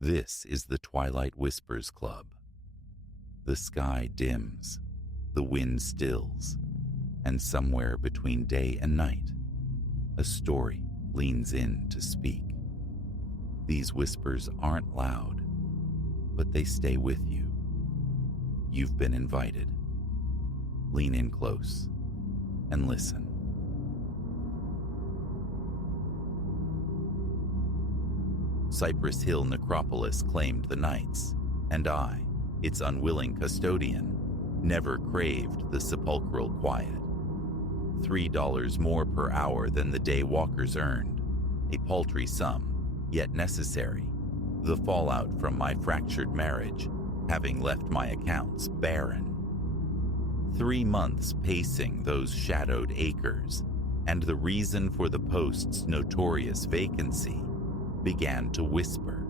This is the Twilight Whispers Club. The sky dims, the wind stills, and somewhere between day and night, a story leans in to speak. These whispers aren't loud, but they stay with you. You've been invited. Lean in close and listen. Cypress Hill Necropolis claimed the nights, and I, its unwilling custodian, never craved the sepulchral quiet. $3 more per hour than the day walkers earned, a paltry sum, yet necessary. The fallout from my fractured marriage, having left my accounts barren. 3 months pacing those shadowed acres, and the reason for the post's notorious vacancy began to whisper.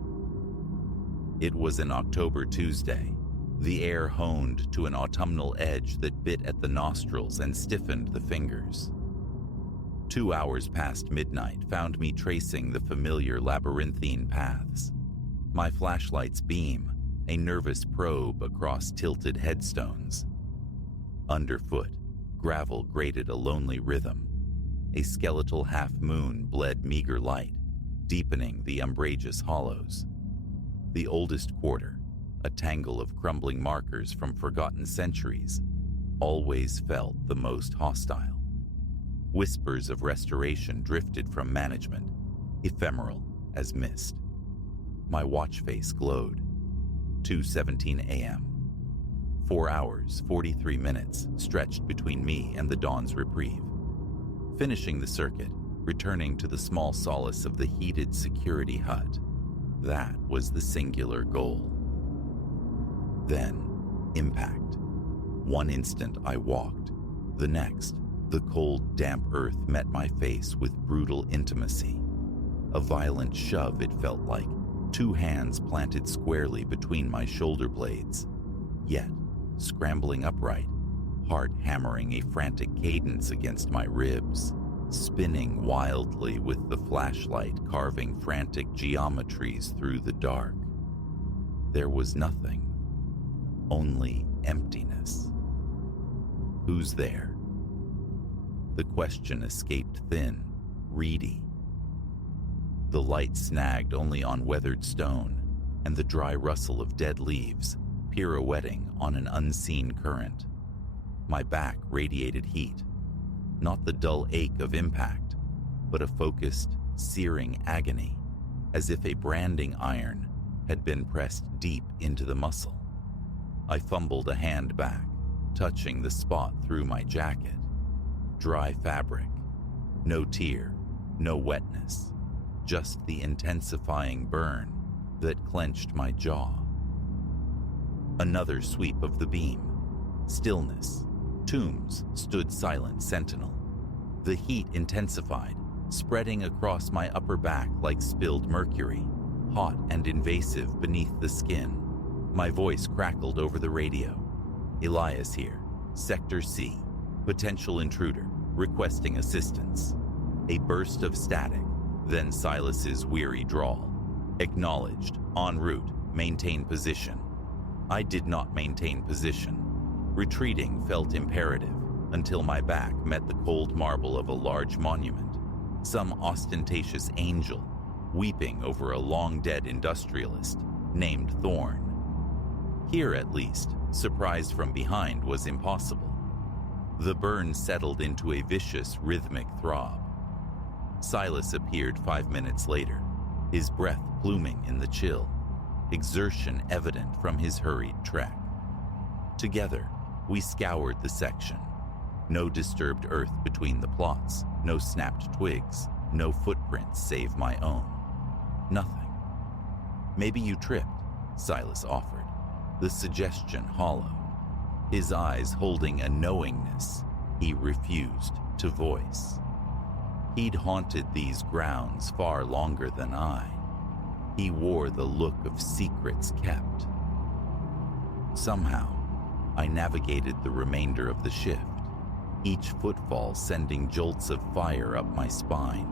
It was an October Tuesday, the air honed to an autumnal edge that bit at the nostrils and stiffened the fingers. 2 hours past midnight found me tracing the familiar labyrinthine paths. My flashlight's beam, a nervous probe across tilted headstones. Underfoot, gravel grated a lonely rhythm. A skeletal half-moon bled meager light, deepening the umbrageous hollows. The oldest quarter, a tangle of crumbling markers from forgotten centuries, always felt the most hostile. Whispers of restoration drifted from management, ephemeral as mist. My watch face glowed. 2:17 a.m. 4 hours, 43 minutes stretched between me and the dawn's reprieve. Finishing the circuit, returning to the small solace of the heated security hut. That was the singular goal. Then, impact. One instant I walked. The next, the cold, damp earth met my face with brutal intimacy. A violent shove, it felt like, 2 hands planted squarely between my shoulder blades. Yet, scrambling upright, heart hammering a frantic cadence against my ribs, spinning wildly with the flashlight carving frantic geometries through the dark. There was nothing, only emptiness. Who's there? The question escaped thin, reedy. The light snagged only on weathered stone, and the dry rustle of dead leaves pirouetting on an unseen current. My back radiated heat, not the dull ache of impact, but a focused, searing agony, as if a branding iron had been pressed deep into the muscle. I fumbled a hand back, touching the spot through my jacket. Dry fabric, no tear, no wetness, just the intensifying burn that clenched my jaw. Another sweep of the beam. Stillness. Tombs stood silent sentinel. The heat intensified, spreading across my upper back like spilled mercury, hot and invasive beneath the skin. My voice crackled over the radio. Elias here, Sector C, potential intruder, requesting assistance. A burst of static, then Silas's weary drawl. Acknowledged, en route, maintain position. I did not maintain position. Retreating felt imperative until my back met the cold marble of a large monument, some ostentatious angel weeping over a long-dead industrialist named Thorne. Here, at least, surprise from behind was impossible. The burn settled into a vicious, rhythmic throb. Silas appeared 5 minutes later, his breath pluming in the chill, exertion evident from his hurried trek. Together, we scoured the section. No disturbed earth between the plots, no snapped twigs, no footprints save my own. Nothing. Maybe you tripped, Silas offered, the suggestion hollow. His eyes holding a knowingness he refused to voice. He'd haunted these grounds far longer than I. He wore the look of secrets kept. Somehow, I navigated the remainder of the shift, each footfall sending jolts of fire up my spine.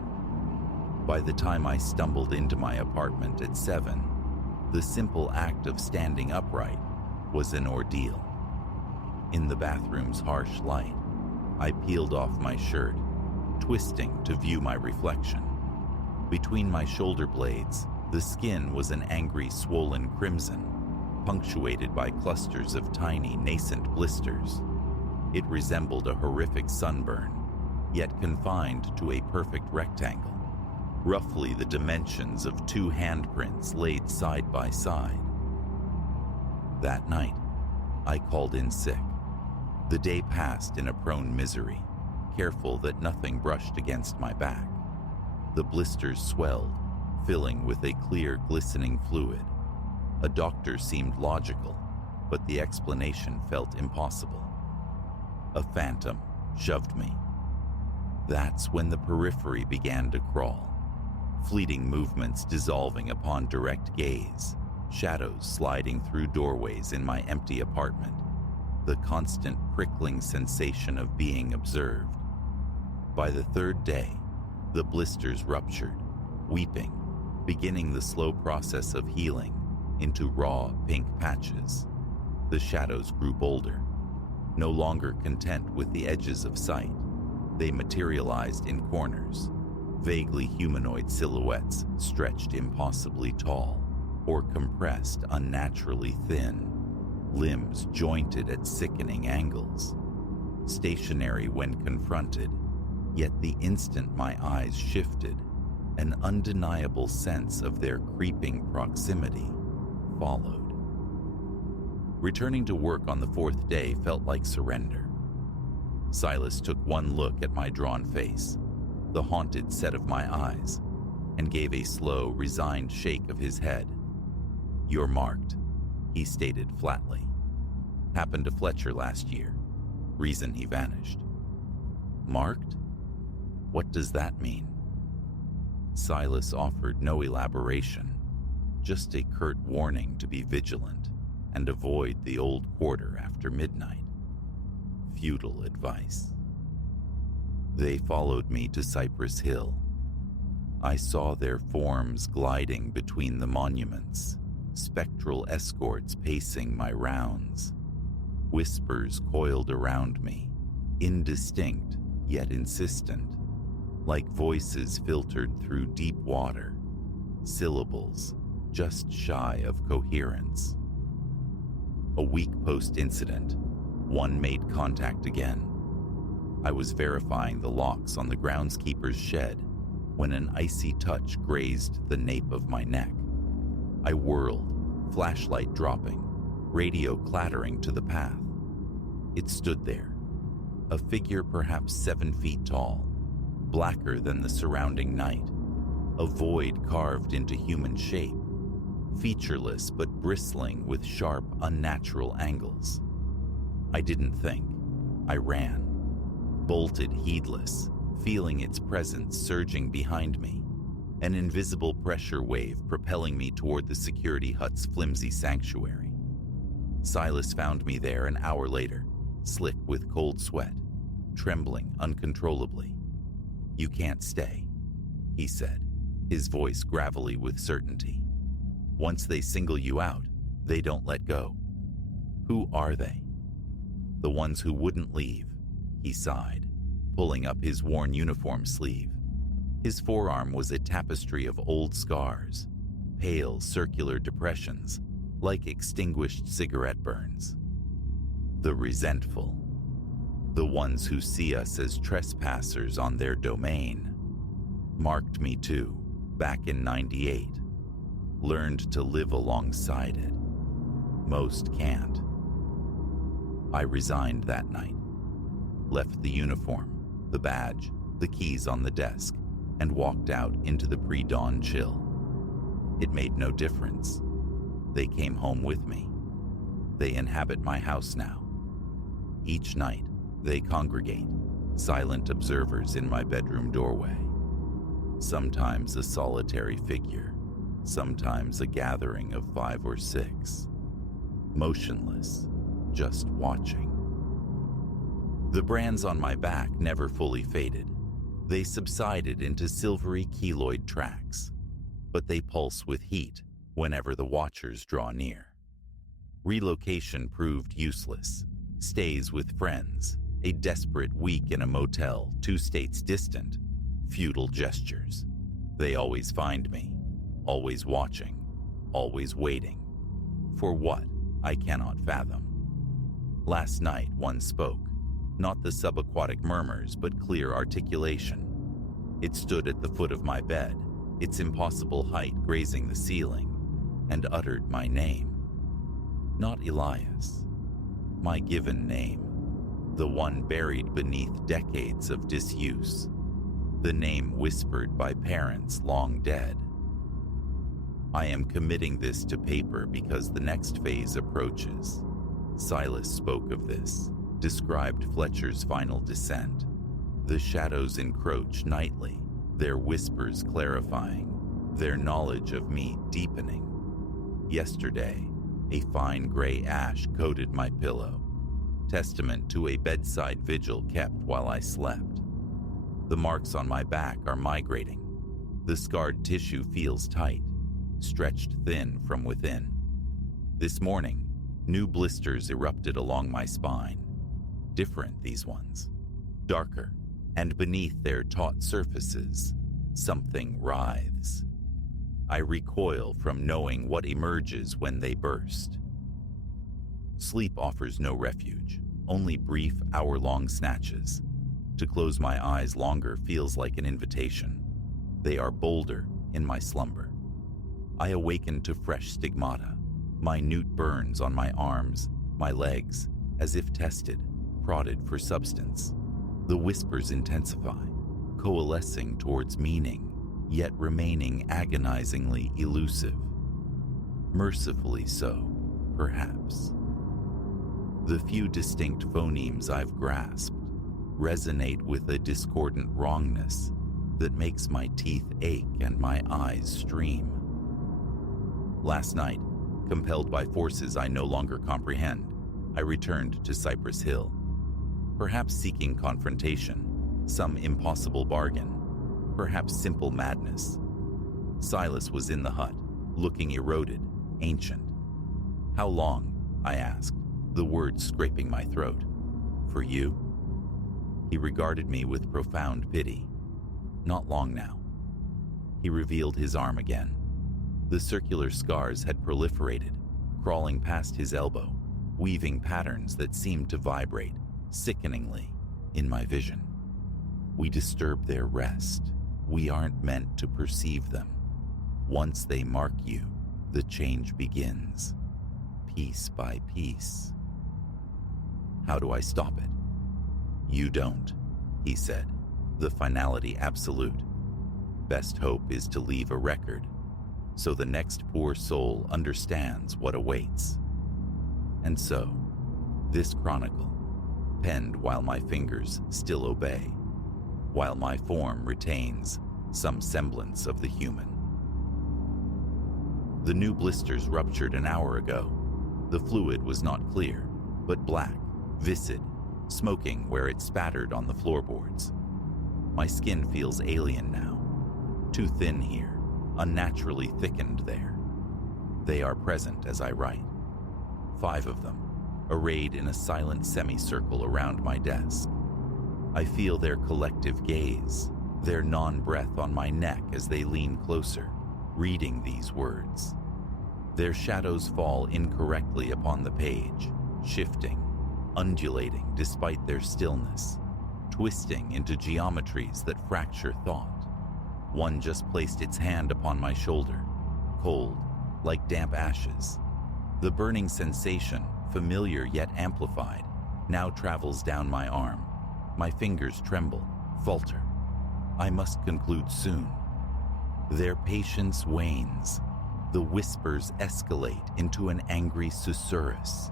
By the time I stumbled into my apartment at 7, The simple act of standing upright was an ordeal. In the bathroom's harsh light, I peeled off my shirt, twisting to view my reflection. Between my shoulder blades, the skin was an angry, swollen crimson, punctuated by clusters of tiny, nascent blisters. It resembled a horrific sunburn, yet confined to a perfect rectangle, roughly the dimensions of 2 handprints laid side by side. That night, I called in sick. The day passed in a prone misery, careful that nothing brushed against my back. The blisters swelled, filling with a clear, glistening fluid. A doctor seemed logical, but the explanation felt impossible. A phantom shoved me. That's when the periphery began to crawl, fleeting movements dissolving upon direct gaze, shadows sliding through doorways in my empty apartment, the constant prickling sensation of being observed. By the 3rd day, the blisters ruptured, weeping, beginning the slow process of healing into raw pink patches. The shadows grew bolder. No longer content with the edges of sight, they materialized in corners, vaguely humanoid silhouettes stretched impossibly tall or compressed unnaturally thin, limbs jointed at sickening angles. Stationary when confronted, yet the instant my eyes shifted, an undeniable sense of their creeping proximity followed. Returning to work on the 4th day felt like surrender. Silas took one look at my drawn face, the haunted set of my eyes, and gave a slow, resigned shake of his head. "You're marked," he stated flatly. "Happened to Fletcher last year. Reason he vanished." "Marked? What does that mean?" Silas offered no elaboration, just a curt warning to be vigilant and avoid the old quarter after midnight. Futile advice. They followed me to Cypress Hill. I saw their forms gliding between the monuments, spectral escorts pacing my rounds. Whispers coiled around me, indistinct yet insistent, like voices filtered through deep water, syllables just shy of coherence. A week post-incident, one made contact again. I was verifying the locks on the groundskeeper's shed when an icy touch grazed the nape of my neck. I whirled, flashlight dropping, radio clattering to the path. It stood there, a figure perhaps 7 feet tall, blacker than the surrounding night, a void carved into human shape, featureless but bristling with sharp, unnatural angles. I didn't think. I ran, bolted heedless, feeling its presence surging behind me, an invisible pressure wave propelling me toward the security hut's flimsy sanctuary. Silas found me there an hour later, slick with cold sweat, trembling uncontrollably. "You can't stay," he said, his voice gravelly with certainty. "Once they single you out, they don't let go." "Who are they?" "The ones who wouldn't leave," he sighed, pulling up his worn uniform sleeve. His forearm was a tapestry of old scars, pale circular depressions, like extinguished cigarette burns. "The resentful. The ones who see us as trespassers on their domain. Marked me too, back in '98. Learned to live alongside it. Most can't." I resigned that night, left the uniform, the badge, the keys on the desk, and walked out into the pre-dawn chill. It made no difference. They came home with me. They inhabit my house now. Each night, they congregate, silent observers in my bedroom doorway. Sometimes a solitary figure, sometimes a gathering of 5 or 6, motionless, just watching. The brands on my back never fully faded. They subsided into silvery keloid tracks, but they pulse with heat, whenever the watchers draw near. Relocation proved useless. Stays with friends, a desperate week in a motel 2 states distant, futile gestures. They always find me, always watching, always waiting. For what, I cannot fathom. Last night one spoke, not the subaquatic murmurs but clear articulation. It stood at the foot of my bed, its impossible height grazing the ceiling, and uttered my name. Not Elias, my given name, the one buried beneath decades of disuse, the name whispered by parents long dead. I am committing this to paper because the next phase approaches. Silas spoke of this, described Fletcher's final descent. The shadows encroach nightly, their whispers clarifying, their knowledge of me deepening. Yesterday, a fine gray ash coated my pillow, testament to a bedside vigil kept while I slept. The marks on my back are migrating. The scarred tissue feels tight, stretched thin from within. This morning, new blisters erupted along my spine. Different, these ones. Darker, and beneath their taut surfaces, something writhes. I recoil from knowing what emerges when they burst. Sleep offers no refuge, only brief hour-long snatches. To close my eyes longer feels like an invitation. They are bolder in my slumber. I awaken to fresh stigmata, minute burns on my arms, my legs, as if tested, prodded for substance. The whispers intensify, coalescing towards meaning, yet remaining agonizingly elusive. Mercifully so, perhaps. The few distinct phonemes I've grasped resonate with a discordant wrongness that makes my teeth ache and my eyes stream. Last night, compelled by forces I no longer comprehend, I returned to Cypress Hill, perhaps seeking confrontation, some impossible bargain, perhaps simple madness. Silas was in the hut, looking eroded, ancient. How long? I asked, the words scraping my throat. For you? He regarded me with profound pity. Not long now. He revealed his arm again. The circular scars had proliferated, crawling past his elbow, weaving patterns that seemed to vibrate, sickeningly, in my vision. We disturb their rest. We aren't meant to perceive them. Once they mark you, the change begins, piece by piece. How do I stop it? You don't, he said, the finality absolute. Best hope is to leave a record, so the next poor soul understands what awaits. And so, this chronicle, penned while my fingers still obey, while my form retains some semblance of the human. The new blisters ruptured an hour ago. The fluid was not clear, but black, viscid, smoking where it spattered on the floorboards. My skin feels alien now, too thin here, unnaturally thickened there. They are present as I write. 5 of them, arrayed in a silent semicircle around my desk. I feel their collective gaze, their non-breath on my neck as they lean closer, reading these words. Their shadows fall incorrectly upon the page, shifting, undulating despite their stillness, twisting into geometries that fracture thought. One just placed its hand upon my shoulder, cold, like damp ashes. The burning sensation, familiar yet amplified, now travels down my arm. My fingers tremble, falter. I must conclude soon. Their patience wanes. The whispers escalate into an angry susurrus.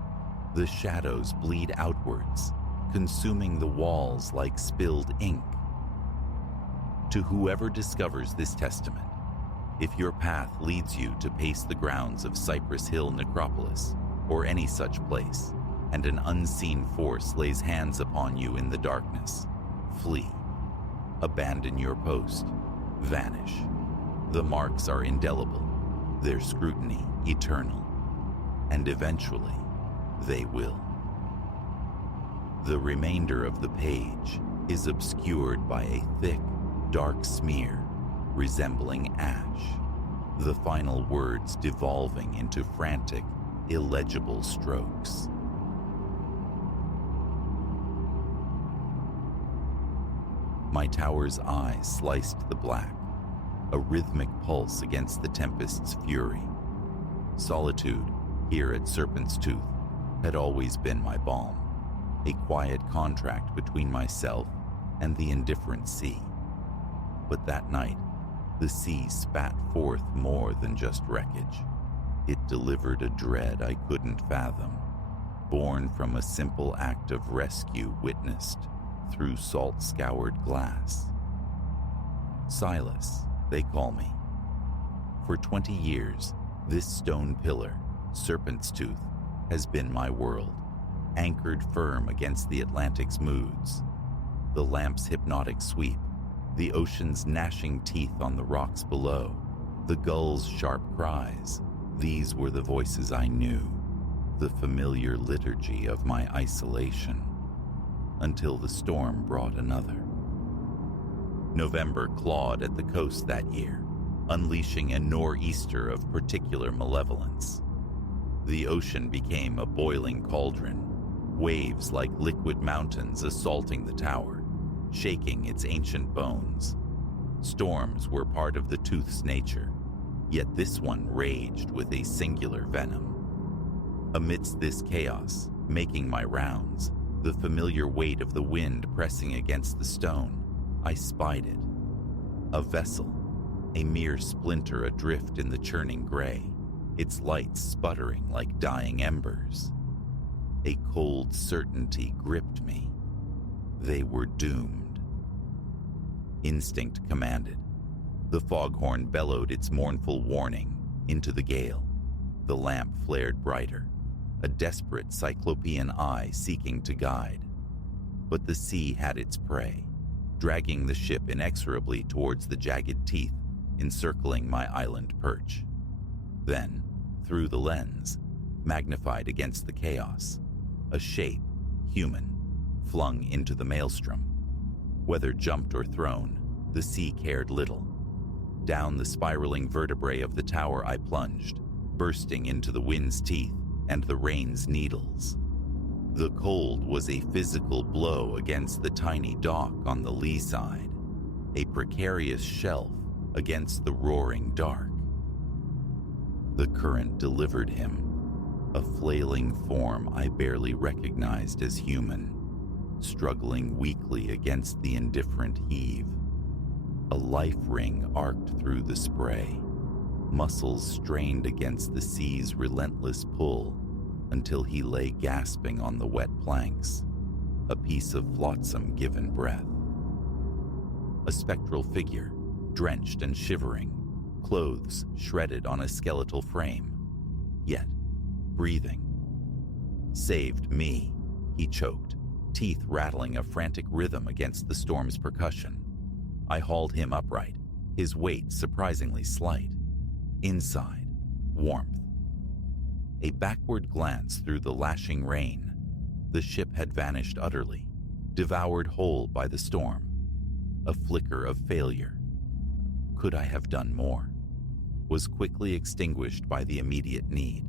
The shadows bleed outwards, consuming the walls like spilled ink. To whoever discovers this testament, if your path leads you to pace the grounds of Cypress Hill Necropolis, or any such place, and an unseen force lays hands upon you in the darkness, flee. Abandon your post. Vanish. The marks are indelible. their scrutiny eternal, and eventually they will. The remainder of the page is obscured by a thick, dark smear resembling ash, the final words devolving into frantic, illegible strokes. My tower's eye sliced the black, a rhythmic pulse against the tempest's fury. Solitude, here at Serpent's Tooth, had always been my balm, a quiet contract between myself and the indifferent sea. But that night, the sea spat forth more than just wreckage. It delivered a dread I couldn't fathom, born from a simple act of rescue witnessed through salt-scoured glass. Silas, they call me. For 20 years, this stone pillar, Serpent's Tooth, has been my world, anchored firm against the Atlantic's moods. The lamp's hypnotic sweep, the ocean's gnashing teeth on the rocks below, the gulls' sharp cries, these were the voices I knew, the familiar liturgy of my isolation, until the storm brought another. November clawed at the coast that year, unleashing a nor'easter of particular malevolence. The ocean became a boiling cauldron, waves like liquid mountains assaulting the tower, shaking its ancient bones. Storms were part of the tooth's nature, yet this one raged with a singular venom. Amidst this chaos, making my rounds, the familiar weight of the wind pressing against the stone, I spied it. A vessel, a mere splinter adrift in the churning gray, its lights sputtering like dying embers. A cold certainty gripped me. They were doomed. Instinct commanded. The foghorn bellowed its mournful warning into the gale. The lamp flared brighter, a desperate cyclopean eye seeking to guide. But the sea had its prey, dragging the ship inexorably towards the jagged teeth encircling my island perch. Then, through the lens, magnified against the chaos, a shape, human, flung into the maelstrom. Whether jumped or thrown, the sea cared little. Down the spiraling vertebrae of the tower I plunged, bursting into the wind's teeth and the rain's needles. The cold was a physical blow against the tiny dock on the lee side, a precarious shelf against the roaring dark. The current delivered him, a flailing form I barely recognized as human, struggling weakly against the indifferent heave. A life ring arced through the spray, muscles strained against the sea's relentless pull until he lay gasping on the wet planks, a piece of flotsam given breath. A spectral figure, drenched and shivering, clothes shredded on a skeletal frame, yet breathing. Saved me, he choked, teeth rattling a frantic rhythm against the storm's percussion. I hauled him upright, his weight surprisingly slight. Inside, warmth. A backward glance through the lashing rain. The ship had vanished utterly, devoured whole by the storm. A flicker of failure. Could I have done more? Was quickly extinguished by the immediate need.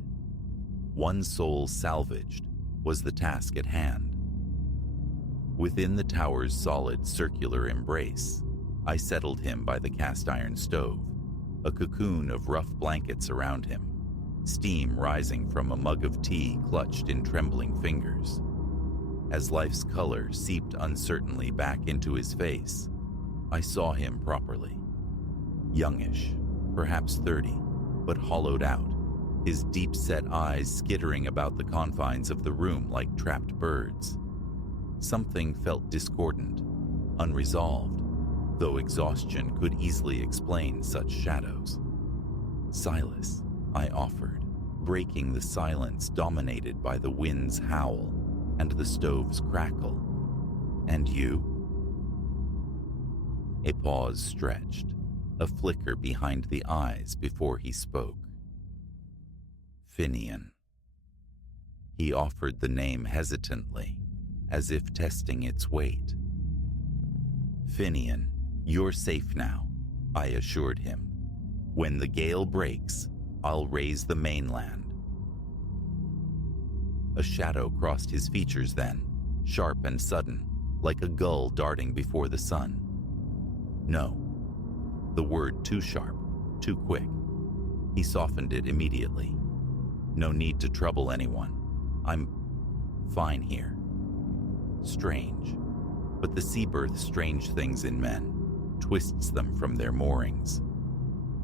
One soul salvaged was the task at hand. Within the tower's solid circular embrace, I settled him by the cast iron stove, a cocoon of rough blankets around him, steam rising from a mug of tea clutched in trembling fingers. As life's color seeped uncertainly back into his face, I saw him properly. Youngish, perhaps 30, but hollowed out, his deep-set eyes skittering about the confines of the room like trapped birds. Something felt discordant, unresolved, though exhaustion could easily explain such shadows. Silas, I offered, breaking the silence dominated by the wind's howl and the stove's crackle. And you? A pause stretched, a flicker behind the eyes before he spoke. Finian. He offered the name hesitantly, as if testing its weight. Finian, you're safe now, I assured him. When the gale breaks, I'll raise the mainland. A shadow crossed his features then, sharp and sudden, like a gull darting before the sun. No. The word too sharp, too quick. He softened it immediately. No need to trouble anyone. I'm fine here. Strange. But the sea births strange things in men, twists them from their moorings.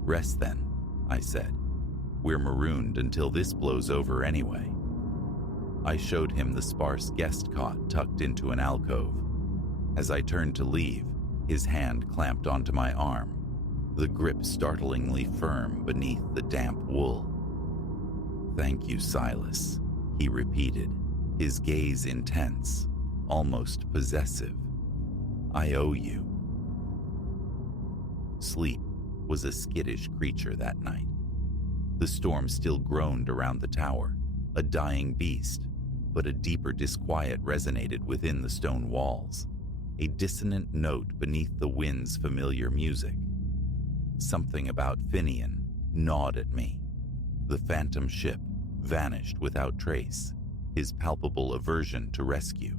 Rest then, I said. We're marooned until this blows over anyway. I showed him the sparse guest cot tucked into an alcove. As I turned to leave, his hand clamped onto my arm, the grip startlingly firm beneath the damp wool. Thank you, Silas, he repeated, his gaze intense, almost possessive. I owe you. Sleep was a skittish creature that night. The storm still groaned around the tower, a dying beast, but a deeper disquiet resonated within the stone walls, a dissonant note beneath the wind's familiar music. Something about Finian gnawed at me. The phantom ship vanished without trace, his palpable aversion to rescue.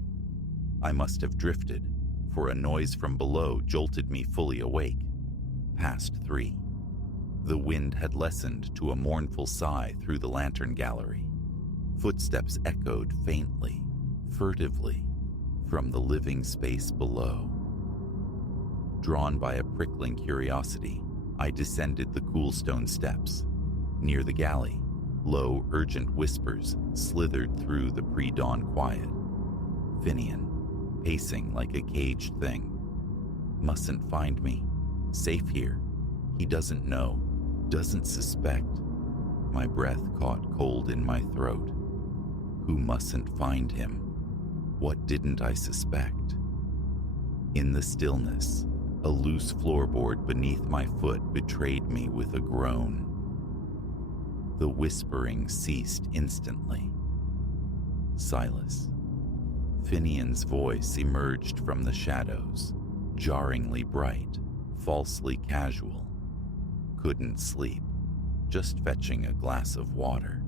I must have drifted, for a noise from below jolted me fully awake. Past 3. The wind had lessened to a mournful sigh through the lantern gallery. Footsteps echoed faintly, furtively, from the living space below. Drawn by a prickling curiosity, I descended the cool stone steps. Near the galley, low, urgent whispers slithered through the pre-dawn quiet. Finian, pacing like a caged thing. Mustn't find me. Safe here. He doesn't know, doesn't suspect. My breath caught cold in my throat. Who mustn't find him? What didn't I suspect? In the stillness, a loose floorboard beneath my foot betrayed me with a groan. The whispering ceased instantly. Silas. Finian's voice emerged from the shadows, jarringly bright, falsely casual. Couldn't sleep, just fetching a glass of water.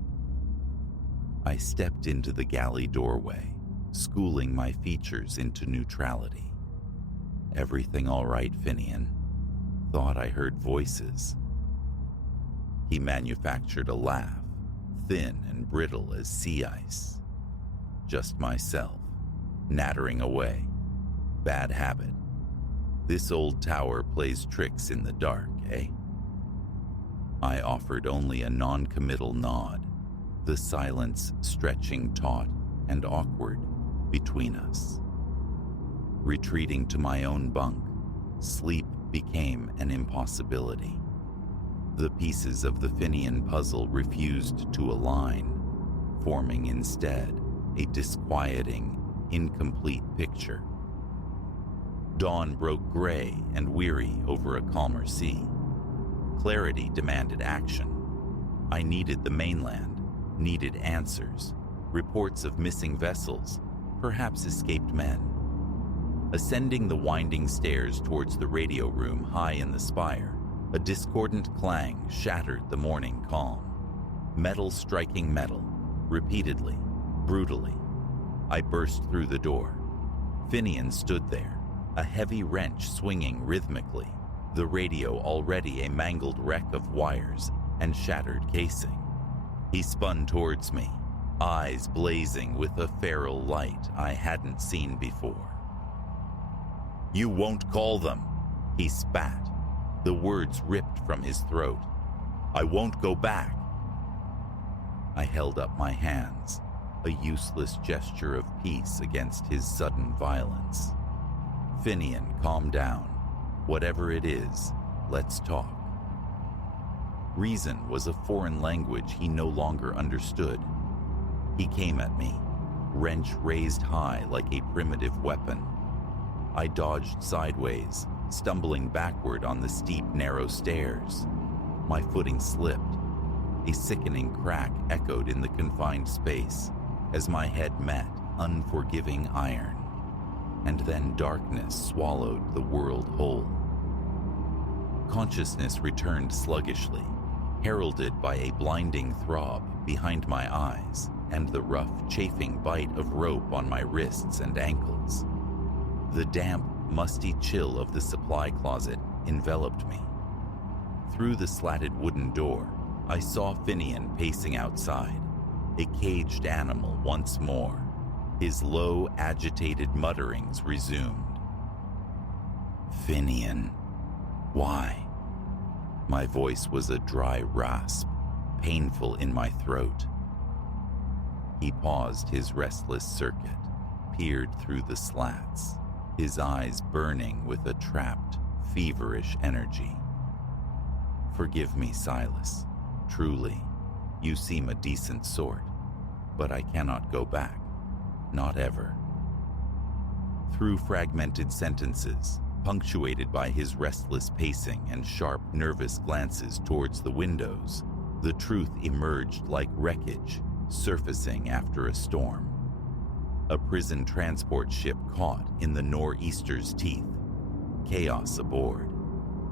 I stepped into the galley doorway, schooling my features into neutrality. Everything all right, Finian? Thought I heard voices. He manufactured a laugh, thin and brittle as sea ice. Just myself, nattering away. Bad habit. This old tower plays tricks in the dark, eh? I offered only a non-committal nod, the silence stretching taut and awkward between us. Retreating to my own bunk, sleep became an impossibility. The pieces of the Finian puzzle refused to align, forming instead a disquieting, incomplete picture. Dawn broke gray and weary over a calmer sea. Clarity demanded action. I needed the mainland, needed answers, reports of missing vessels, perhaps escaped men. Ascending the winding stairs towards the radio room high in the spire, a discordant clang shattered the morning calm. Metal striking metal, repeatedly, brutally. I burst through the door. Finian stood there, a heavy wrench swinging rhythmically, the radio already a mangled wreck of wires and shattered casing. He spun towards me, eyes blazing with a feral light I hadn't seen before. "You won't call them," he spat, the words ripped from his throat. "I won't go back." I held up my hands, a useless gesture of peace against his sudden violence. "Finian, calm down. Whatever it is, let's talk." Reason was a foreign language he no longer understood. He came at me, wrench raised high like a primitive weapon. I dodged sideways, stumbling backward on the steep, narrow stairs. My footing slipped. A sickening crack echoed in the confined space as my head met unforgiving iron, and then darkness swallowed the world whole. Consciousness returned sluggishly, heralded by a blinding throb behind my eyes and the rough, chafing bite of rope on my wrists and ankles. The damp, musty chill of the supply closet enveloped me. Through the slatted wooden door, I saw Finian pacing outside, a caged animal once more. His low, agitated mutterings resumed. Finian, why? My voice was a dry rasp, painful in my throat. He paused his restless circuit, peered through the slats, his eyes burning with a trapped, feverish energy. Forgive me, Silas. Truly, you seem a decent sort, but I cannot go back. Not ever. Through fragmented sentences, punctuated by his restless pacing and sharp, nervous glances towards the windows, the truth emerged like wreckage, surfacing after a storm. A prison transport ship caught in the nor'easter's teeth. Chaos aboard.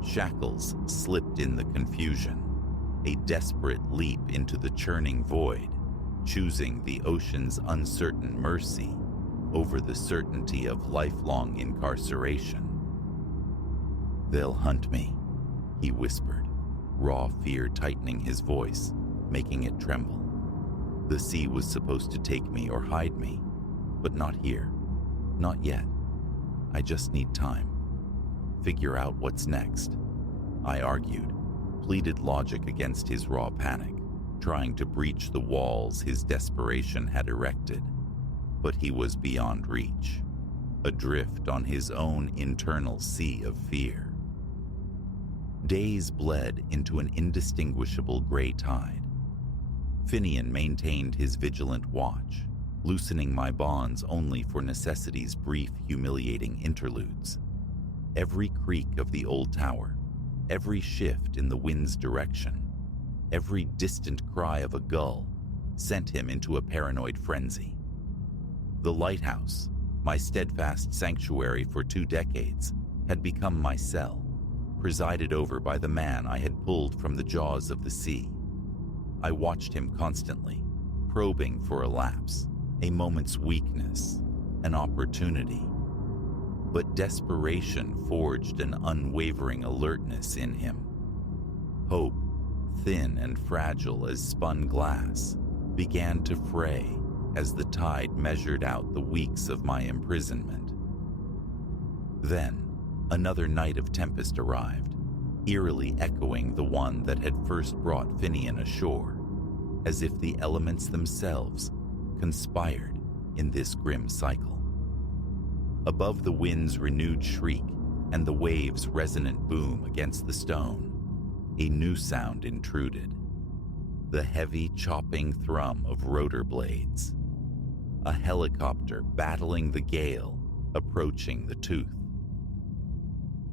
Shackles slipped in the confusion. A desperate leap into the churning void, choosing the ocean's uncertain mercy over the certainty of lifelong incarceration. They'll hunt me, he whispered, raw fear tightening his voice, making it tremble. The sea was supposed to take me or hide me, but not here. Not yet. I just need time. Figure out what's next. I argued, pleaded logic against his raw panic, trying to breach the walls his desperation had erected. But he was beyond reach, adrift on his own internal sea of fear. Days bled into an indistinguishable gray tide. Finian maintained his vigilant watch, loosening my bonds only for necessity's brief, humiliating interludes. Every creak of the old tower, every shift in the wind's direction, every distant cry of a gull sent him into a paranoid frenzy. The lighthouse, my steadfast sanctuary for 2 decades, had become my cell, presided over by the man I had pulled from the jaws of the sea. I watched him constantly, probing for a lapse, a moment's weakness, an opportunity. But desperation forged an unwavering alertness in him. Hope, thin and fragile as spun glass, began to fray as the tide measured out the weeks of my imprisonment. Then, another night of tempest arrived, eerily echoing the one that had first brought Finian ashore, as if the elements themselves conspired in this grim cycle. Above the wind's renewed shriek and the waves' resonant boom against the stone, a new sound intruded, the heavy chopping thrum of rotor blades. A helicopter battling the gale, approaching the tooth.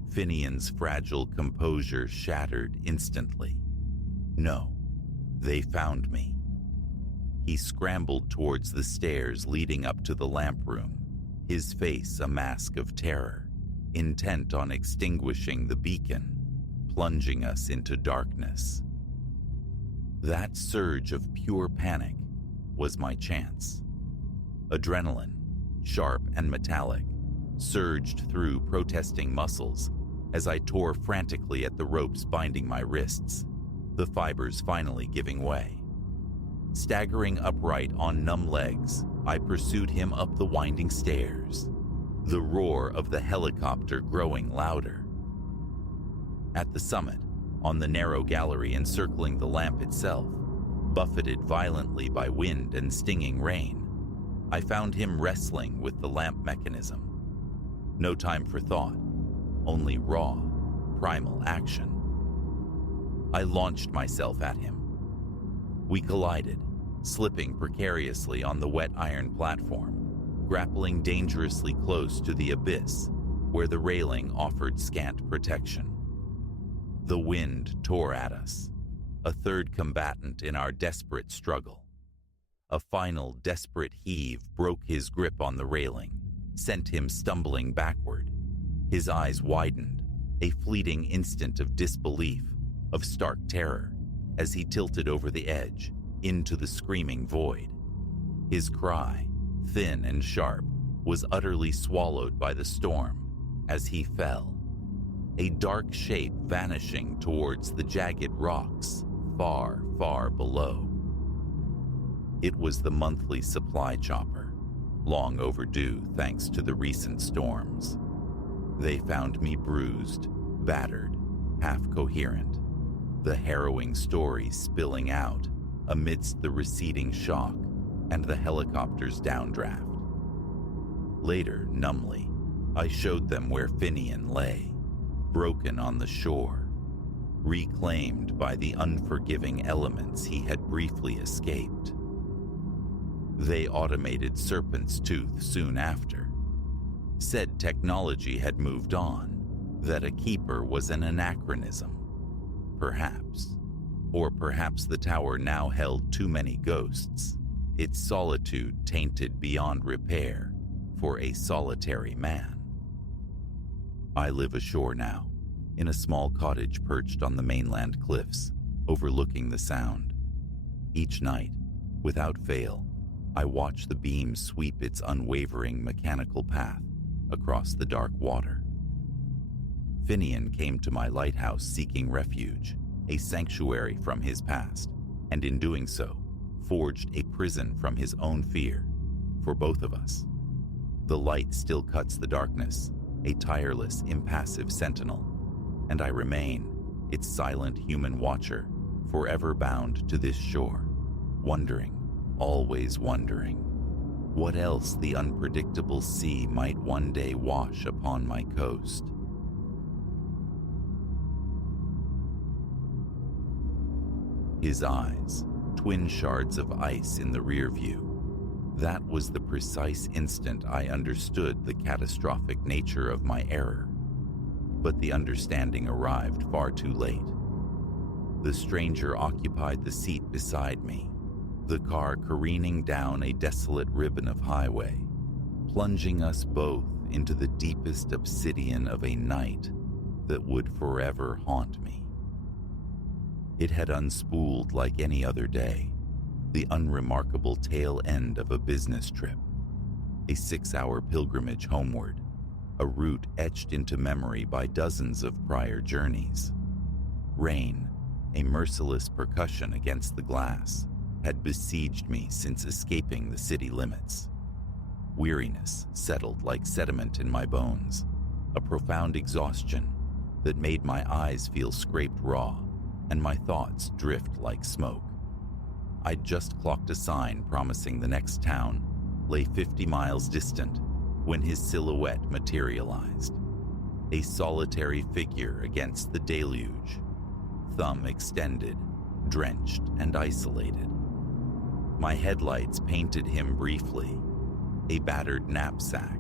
Finian's fragile composure shattered instantly. No, they found me. He scrambled towards the stairs leading up to the lamp room, his face a mask of terror, intent on extinguishing the beacon, plunging us into darkness. That surge of pure panic was my chance. Adrenaline, sharp and metallic, surged through protesting muscles as I tore frantically at the ropes binding my wrists, the fibers finally giving way. Staggering upright on numb legs, I pursued him up the winding stairs, the roar of the helicopter growing louder. At the summit, on the narrow gallery encircling the lamp itself, buffeted violently by wind and stinging rain, I found him wrestling with the lamp mechanism. No time for thought, only raw, primal action. I launched myself at him. We collided, slipping precariously on the wet iron platform, grappling dangerously close to the abyss where the railing offered scant protection. The wind tore at us, a third combatant in our desperate struggle. A final desperate heave broke his grip on the railing, sent him stumbling backward. His eyes widened, a fleeting instant of disbelief, of stark terror, as he tilted over the edge, into the screaming void. His cry, thin and sharp, was utterly swallowed by the storm as he fell, a dark shape vanishing towards the jagged rocks far, far below. It was the monthly supply chopper, long overdue thanks to the recent storms. They found me bruised, battered, half-coherent, the harrowing story spilling out amidst the receding shock and the helicopter's downdraft. Later, numbly, I showed them where Finian lay, broken on the shore, reclaimed by the unforgiving elements he had briefly escaped. They automated Serpent's Tooth soon after. Said technology had moved on, that a keeper was an anachronism. Perhaps. Or perhaps the tower now held too many ghosts, its solitude tainted beyond repair for a solitary man. I live ashore now, in a small cottage perched on the mainland cliffs, overlooking the sound. Each night, without fail, I watch the beam sweep its unwavering mechanical path across the dark water. Finian came to my lighthouse seeking refuge, a sanctuary from his past, and in doing so, forged a prison from his own fear, for both of us. The light still cuts the darkness, a tireless, impassive sentinel, and I remain, its silent human watcher, forever bound to this shore, wondering, always wondering, what else the unpredictable sea might one day wash upon my coast. His eyes, twin shards of ice in the rear view. That was the precise instant I understood the catastrophic nature of my error. But the understanding arrived far too late. The stranger occupied the seat beside me, the car careening down a desolate ribbon of highway, plunging us both into the deepest obsidian of a night that would forever haunt me. It had unspooled like any other day, the unremarkable tail end of a business trip, a 6-hour pilgrimage homeward, a route etched into memory by dozens of prior journeys. Rain, a merciless percussion against the glass, had besieged me since escaping the city limits. Weariness settled like sediment in my bones, a profound exhaustion that made my eyes feel scraped raw and my thoughts drift like smoke. I'd just clocked a sign promising the next town lay 50 miles distant when his silhouette materialized, a solitary figure against the deluge, thumb extended, drenched and isolated. My headlights painted him briefly, a battered knapsack,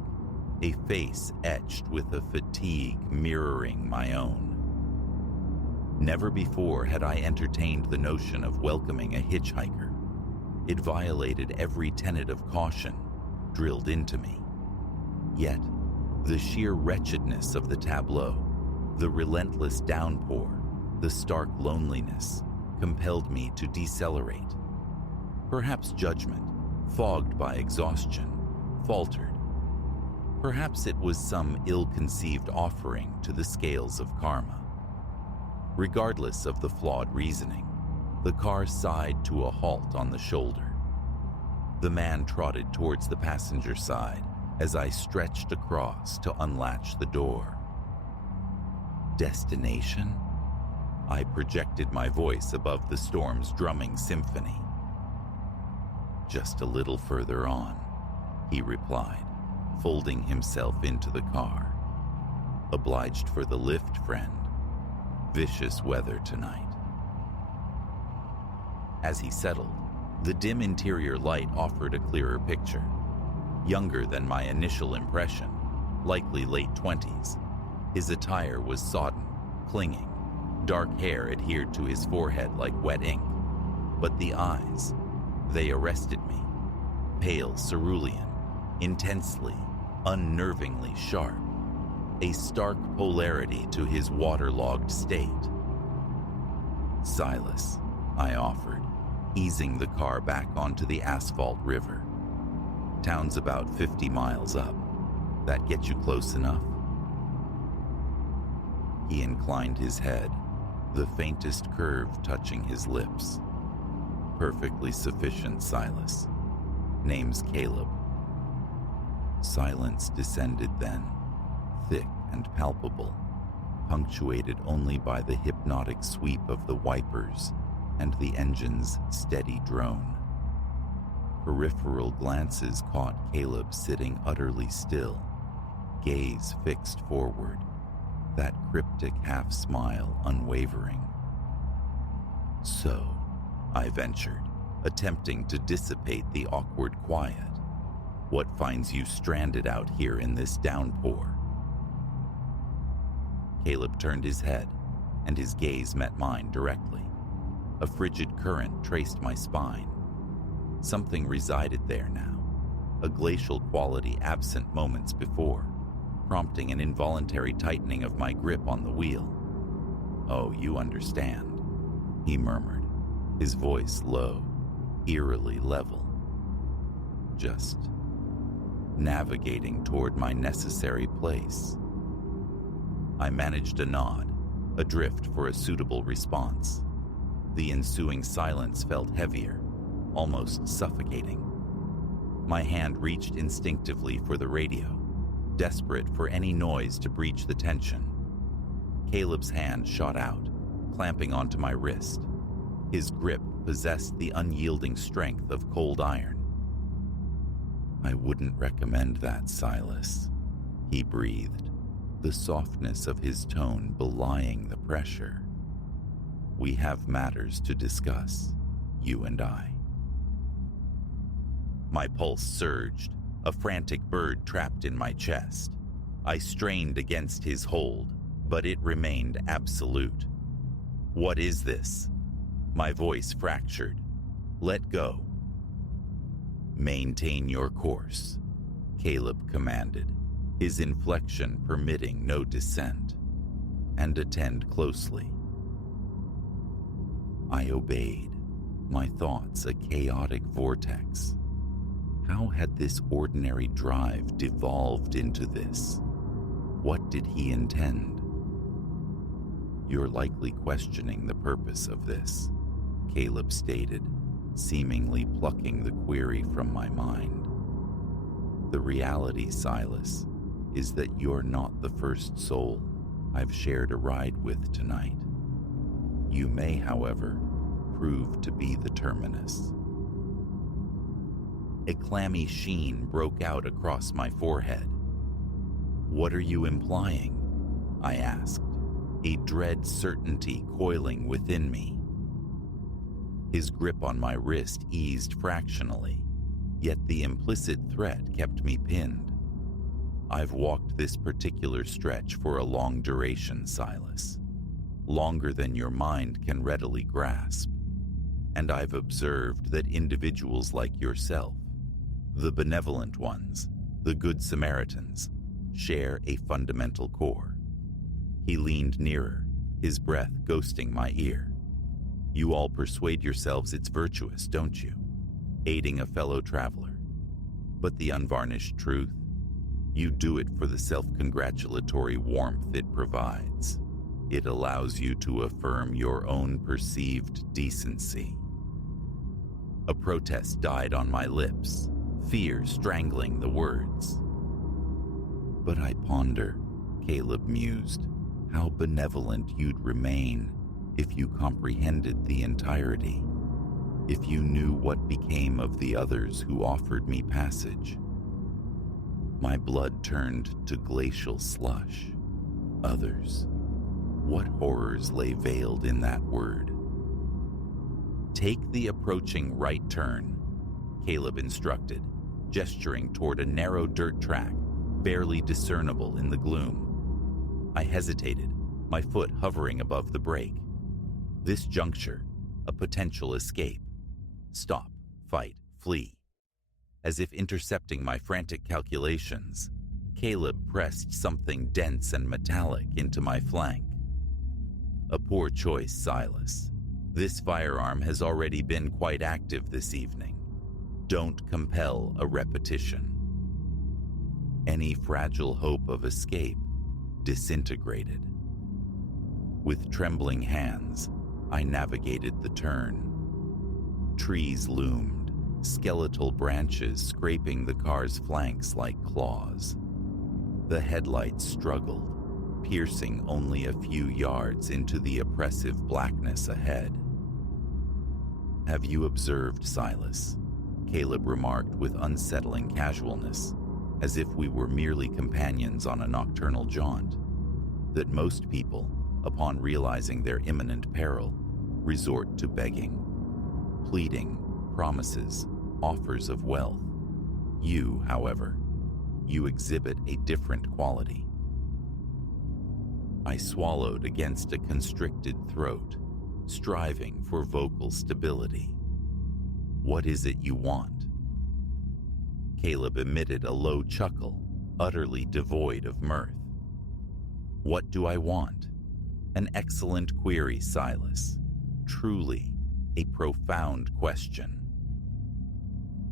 a face etched with a fatigue mirroring my own. Never before had I entertained the notion of welcoming a hitchhiker. It violated every tenet of caution drilled into me. Yet, the sheer wretchedness of the tableau, the relentless downpour, the stark loneliness, compelled me to decelerate. Perhaps judgment, fogged by exhaustion, faltered. Perhaps it was some ill-conceived offering to the scales of karma. Regardless of the flawed reasoning, the car sighed to a halt on the shoulder. The man trotted towards the passenger side as I stretched across to unlatch the door. Destination? I projected my voice above the storm's drumming symphony. Just a little further on, he replied, folding himself into the car. Obliged for the lift, friend. Vicious weather tonight. As he settled, the dim interior light offered a clearer picture. Younger than my initial impression, likely late 20s, his attire was sodden, clinging, Dark hair adhered to his forehead like wet ink, but the eyes, they arrested me. Pale cerulean, intensely, unnervingly sharp, a stark polarity to his waterlogged state. "Silas," I offered, easing the car back onto the asphalt river. "Town's about 50 miles up. That get you close enough?" He inclined his head, the faintest curve touching his lips. "Perfectly sufficient, Silas. Name's Caleb." Silence descended then, thick and palpable, punctuated only by the hypnotic sweep of the wipers and the engine's steady drone. Peripheral glances caught Caleb sitting utterly still, gaze fixed forward, that cryptic half-smile unwavering. "So," I ventured, attempting to dissipate the awkward quiet, "what finds you stranded out here in this downpour?" Caleb turned his head, and his gaze met mine directly. A frigid current traced my spine. Something resided there now, a glacial quality absent moments before, prompting an involuntary tightening of my grip on the wheel. "Oh, you understand," he murmured, his voice low, eerily level. "Just navigating toward my necessary place." I managed a nod, adrift for a suitable response. The ensuing silence felt heavier, almost suffocating. My hand reached instinctively for the radio, desperate for any noise to breach the tension. Caleb's hand shot out, clamping onto my wrist. His grip possessed the unyielding strength of cold iron. "I wouldn't recommend that, Silas," he breathed, the softness of his tone belying the pressure. "We have matters to discuss, you and I." My pulse surged, a frantic bird trapped in my chest. I strained against his hold, but it remained absolute. "What is this?" My voice fractured. "Let go." "Maintain your course," Caleb commanded, his inflection permitting no dissent. "And attend closely." I obeyed, my thoughts a chaotic vortex. How had this ordinary drive devolved into this? What did he intend? "You're likely questioning the purpose of this," Caleb stated, seemingly plucking the query from my mind. "The reality, Silas, is that you're not the first soul I've shared a ride with tonight. You may, however, prove to be the terminus." A clammy sheen broke out across my forehead. "What are you implying?" I asked, a dread certainty coiling within me. His grip on my wrist eased fractionally, yet the implicit threat kept me pinned. "I've walked this particular stretch for a long duration, Silas, longer than your mind can readily grasp, and I've observed that individuals like yourself, the benevolent ones, the good Samaritans, share a fundamental core." He leaned nearer, his breath ghosting my ear. "You all persuade yourselves it's virtuous, don't you? Aiding a fellow traveler. But the unvarnished truth? You do it for the self-congratulatory warmth it provides. It allows you to affirm your own perceived decency." A protest died on my lips, fear strangling the words. "But I ponder," Caleb mused, "how benevolent you'd remain if you comprehended the entirety, if you knew what became of the others who offered me passage." My blood turned to glacial slush. Others. What horrors lay veiled in that word? "Take the approaching right turn," Caleb instructed, gesturing toward a narrow dirt track, barely discernible in the gloom. I hesitated, my foot hovering above the brake. This juncture, a potential escape. Stop, fight, flee. As if intercepting my frantic calculations, Caleb pressed something dense and metallic into my flank. A poor choice, Silas. This firearm has already been quite active this evening. Don't compel a repetition. Any fragile hope of escape disintegrated. With trembling hands, I navigated the turn. Trees loomed, skeletal branches scraping the car's flanks like claws. The headlights struggled, piercing only a few yards into the oppressive blackness ahead. "Have you observed, Silas?" Caleb remarked with unsettling casualness, as if we were merely companions on a nocturnal jaunt, that most people, upon realizing their imminent peril, resort to begging, pleading, promises, offers of wealth. You, however, you exhibit a different quality. I swallowed against a constricted throat, striving for vocal stability. "What is it you want?" Caleb emitted a low chuckle, utterly devoid of mirth. "What do I want? An excellent query, Silas. Truly, a profound question."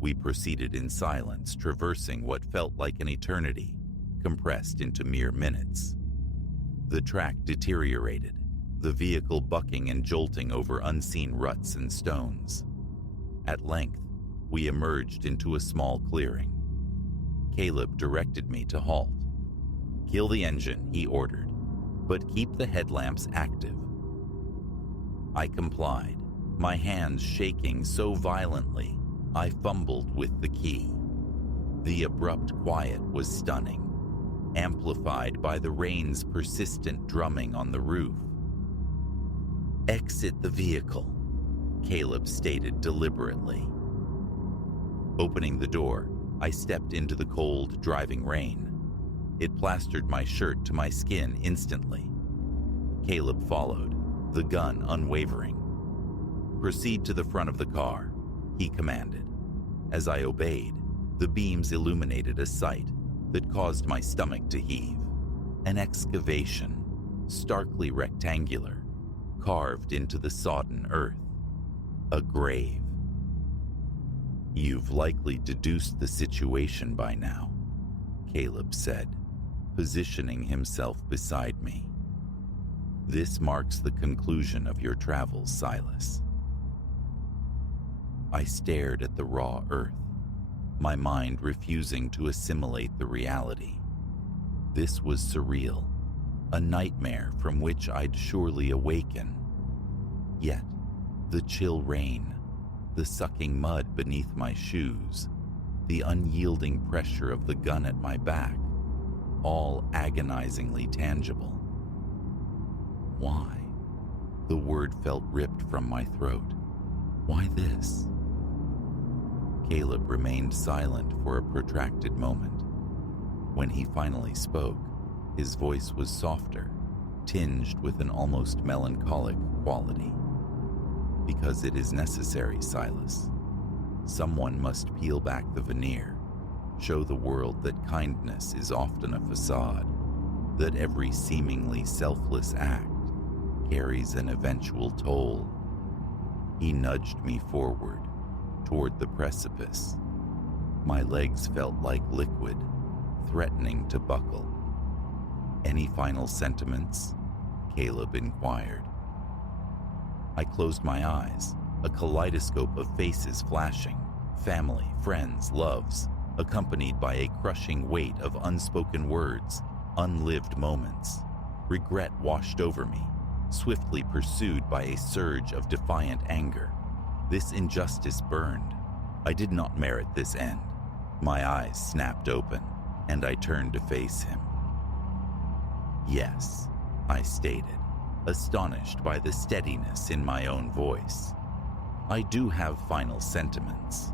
We proceeded in silence, traversing what felt like an eternity, compressed into mere minutes. The track deteriorated, the vehicle bucking and jolting over unseen ruts and stones. At length, we emerged into a small clearing. Caleb directed me to halt. "Kill the engine," he ordered, "but keep the headlamps active." I complied, my hands shaking so violently I fumbled with the key. The abrupt quiet was stunning, amplified by the rain's persistent drumming on the roof. "Exit the vehicle," Caleb stated deliberately. Opening the door, I stepped into the cold, driving rain. It plastered my shirt to my skin instantly. Caleb followed, the gun unwavering. "Proceed to the front of the car," he commanded. As I obeyed, the beams illuminated a sight that caused my stomach to heave. An excavation, starkly rectangular, carved into the sodden earth. A grave. "You've likely deduced the situation by now," Caleb said, positioning himself beside me. "This marks the conclusion of your travels, Silas." I stared at the raw earth, my mind refusing to assimilate the reality. This was surreal, a nightmare from which I'd surely awaken. Yet, the chill rain, the sucking mud beneath my shoes, the unyielding pressure of the gun at my back, all agonizingly tangible. Why? The word felt ripped from my throat. Why this? Caleb remained silent for a protracted moment. When he finally spoke, his voice was softer, tinged with an almost melancholic quality. "Because it is necessary, Silas. Someone must peel back the veneer, show the world that kindness is often a facade, that every seemingly selfless act carries an eventual toll." He nudged me forward, toward the precipice. My legs felt like liquid, threatening to buckle. "Any final sentiments?" Caleb inquired. I closed my eyes, a kaleidoscope of faces flashing, family, friends, loves, accompanied by a crushing weight of unspoken words, unlived moments. Regret washed over me, swiftly pursued by a surge of defiant anger. This injustice burned. I did not merit this end. My eyes snapped open, and I turned to face him. "Yes," I stated, astonished by the steadiness in my own voice. "I do have final sentiments."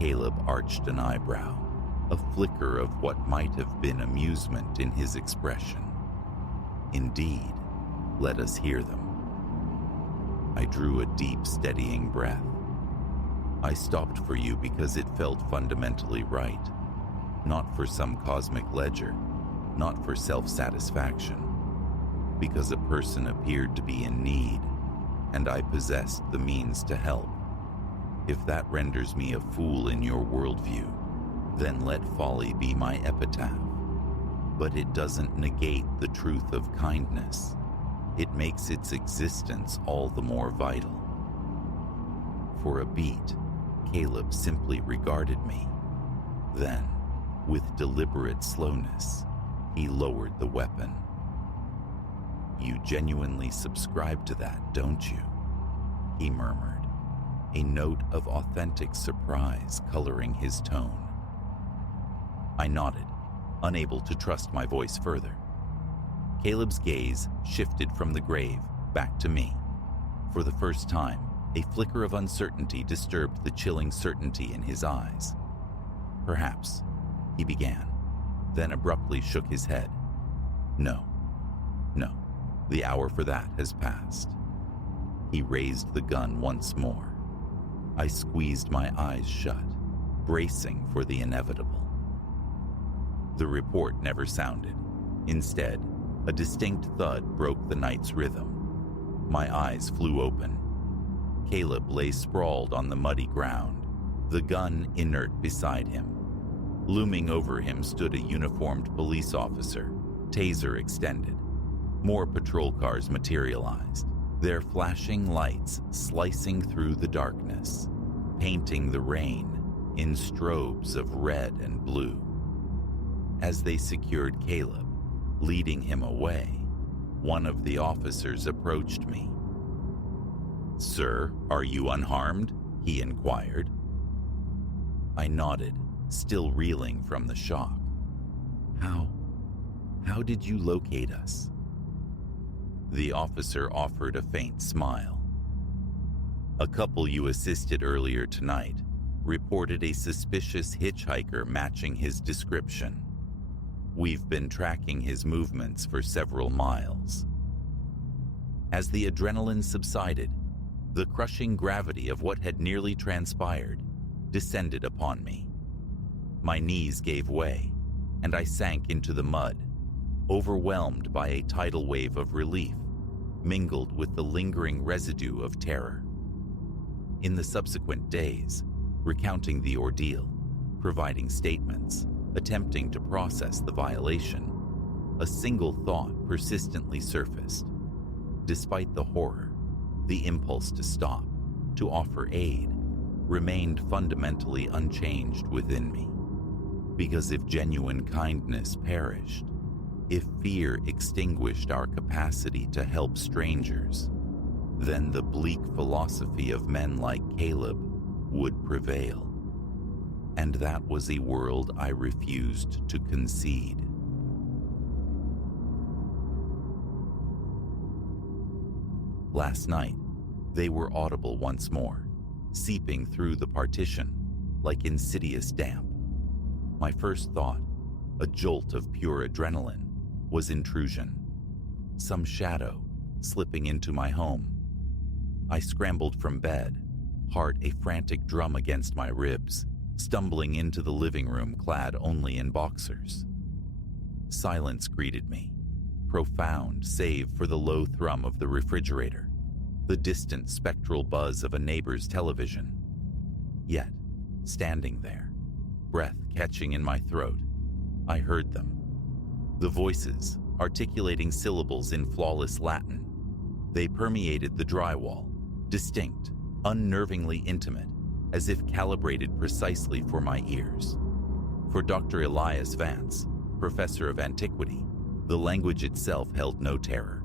Caleb arched an eyebrow, a flicker of what might have been amusement in his expression. Indeed, let us hear them. I drew a deep, steadying breath. I stopped for you because it felt fundamentally right, not for some cosmic ledger, not for self-satisfaction, because a person appeared to be in need, and I possessed the means to help. If that renders me a fool in your worldview, then let folly be my epitaph. But it doesn't negate the truth of kindness. It makes its existence all the more vital. For a beat, Caleb simply regarded me. Then, with deliberate slowness, he lowered the weapon. You genuinely subscribe to that, don't you? He murmured, a note of authentic surprise coloring his tone. I nodded, unable to trust my voice further. Caleb's gaze shifted from the grave back to me. For the first time, a flicker of uncertainty disturbed the chilling certainty in his eyes. Perhaps, he began, then abruptly shook his head. No, the hour for that has passed. He raised the gun once more. I squeezed my eyes shut, bracing for the inevitable. The report never sounded. Instead, a distinct thud broke the night's rhythm. My eyes flew open. Caleb lay sprawled on the muddy ground, the gun inert beside him. Looming over him stood a uniformed police officer, taser extended. More patrol cars materialized, their flashing lights slicing through the darkness, painting the rain in strobes of red and blue. As they secured Caleb, leading him away, one of the officers approached me. "Sir, are you unharmed?" he inquired. I nodded, still reeling from the shock. How did you locate us?" The officer offered a faint smile. "A couple you assisted earlier tonight reported a suspicious hitchhiker matching his description. We've been tracking his movements for several miles." As the adrenaline subsided, the crushing gravity of what had nearly transpired descended upon me. My knees gave way, and I sank into the mud, overwhelmed by a tidal wave of relief, mingled with the lingering residue of terror. In the subsequent days, recounting the ordeal, providing statements, attempting to process the violation, a single thought persistently surfaced. Despite the horror, the impulse to stop, to offer aid, remained fundamentally unchanged within me. Because if genuine kindness perished, if fear extinguished our capacity to help strangers, then the bleak philosophy of men like Caleb would prevail. And that was a world I refused to concede. Last night, they were audible once more, seeping through the partition like insidious damp. My first thought, a jolt of pure adrenaline, was intrusion. Some shadow slipping into my home. I scrambled from bed, heart a frantic drum against my ribs, stumbling into the living room clad only in boxers. Silence greeted me, profound save for the low thrum of the refrigerator, the distant spectral buzz of a neighbor's television. Yet, standing there, breath catching in my throat, I heard them. The voices, articulating syllables in flawless Latin. They permeated the drywall, distinct, unnervingly intimate, as if calibrated precisely for my ears. For Dr. Elias Vance, professor of antiquity, the language itself held no terror,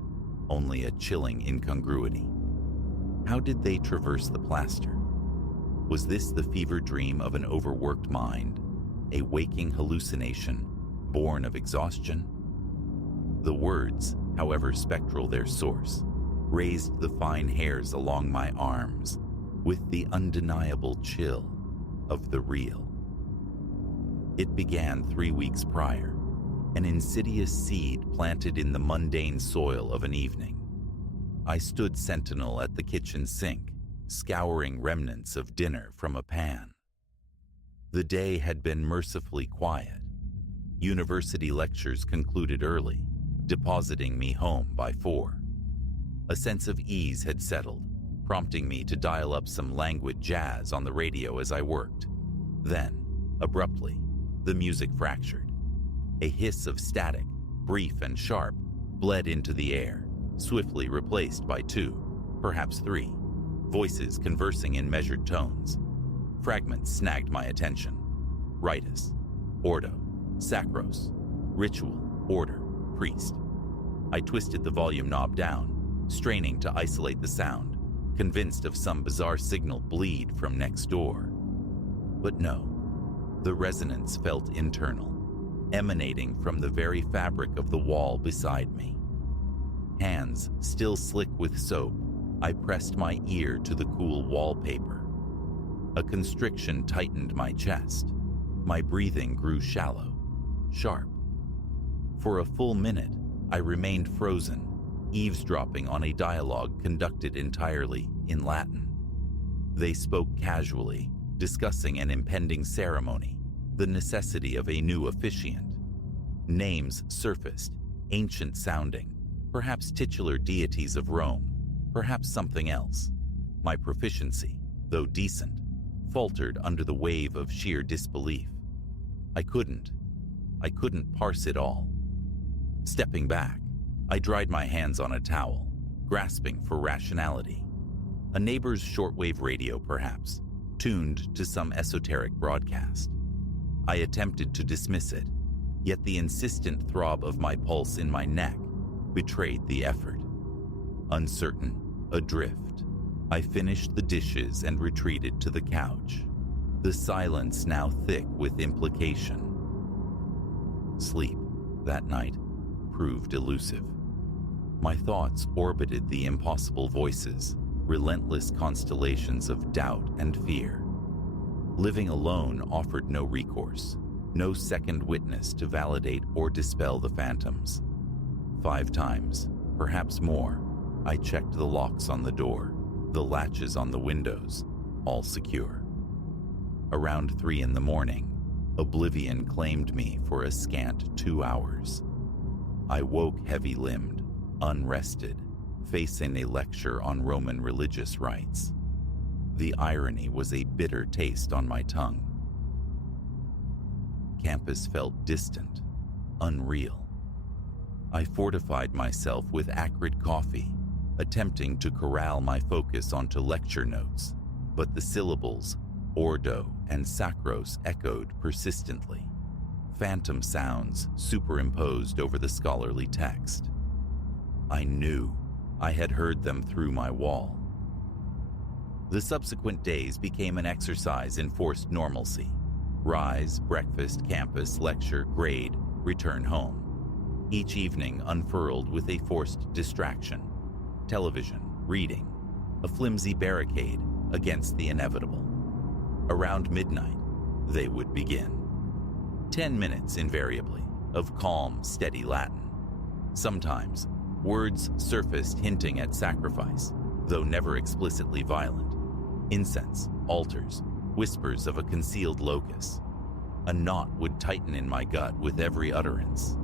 only a chilling incongruity. How did they traverse the plaster? Was this the fever dream of an overworked mind, a waking hallucination born of exhaustion? The words, however spectral their source, raised the fine hairs along my arms with the undeniable chill of the real. It began 3 weeks prior, an insidious seed planted in the mundane soil of an evening. I stood sentinel at the kitchen sink, scouring remnants of dinner from a pan. The day had been mercifully quiet. University lectures concluded early, depositing me home by 4. A sense of ease had settled, prompting me to dial up some languid jazz on the radio as I worked. Then, abruptly, the music fractured. A hiss of static, brief and sharp, bled into the air, swiftly replaced by 2, perhaps 3, voices conversing in measured tones. Fragments snagged my attention. Ritus, Ordo, Sacros, Ritual, Order, Priest. I twisted the volume knob down, straining to isolate the sound, convinced of some bizarre signal bleed from next door. But no, the resonance felt internal, emanating from the very fabric of the wall beside me. Hands still slick with soap, I pressed my ear to the cool wallpaper. A constriction tightened my chest. My breathing grew shallow, sharp. For a full minute, I remained frozen, eavesdropping on a dialogue conducted entirely in Latin. They spoke casually, discussing an impending ceremony, the necessity of a new officiant. Names surfaced, ancient-sounding, perhaps titular deities of Rome, perhaps something else. My proficiency, though decent, faltered under the wave of sheer disbelief. I couldn't parse it all. Stepping back, I dried my hands on a towel, grasping for rationality. A neighbor's shortwave radio, perhaps, tuned to some esoteric broadcast. I attempted to dismiss it, yet the insistent throb of my pulse in my neck betrayed the effort. Uncertain, adrift, I finished the dishes and retreated to the couch, the silence now thick with implication. Sleep, that night, proved elusive. My thoughts orbited the impossible voices, relentless constellations of doubt and fear. Living alone offered no recourse, no second witness to validate or dispel the phantoms. 5 times, perhaps more, I checked the locks on the door, the latches on the windows, all secure. Around 3 in the morning, oblivion claimed me for a scant 2 hours. I woke heavy-limbed, unrested, facing a lecture on Roman religious rites. The irony was a bitter taste on my tongue. Campus felt distant, unreal. I fortified myself with acrid coffee, attempting to corral my focus onto lecture notes, but the syllables Ordo and Sacros echoed persistently, phantom sounds superimposed over the scholarly text. I knew I had heard them through my wall. The subsequent days became an exercise in forced normalcy. Rise, breakfast, campus, lecture, grade, return home. Each evening unfurled with a forced distraction. Television, reading, a flimsy barricade against the inevitable. Around midnight, they would begin. 10 minutes, invariably, of calm, steady Latin. Sometimes, words surfaced hinting at sacrifice, though never explicitly violent. Incense, altars, whispers of a concealed locus. A knot would tighten in my gut with every utterance.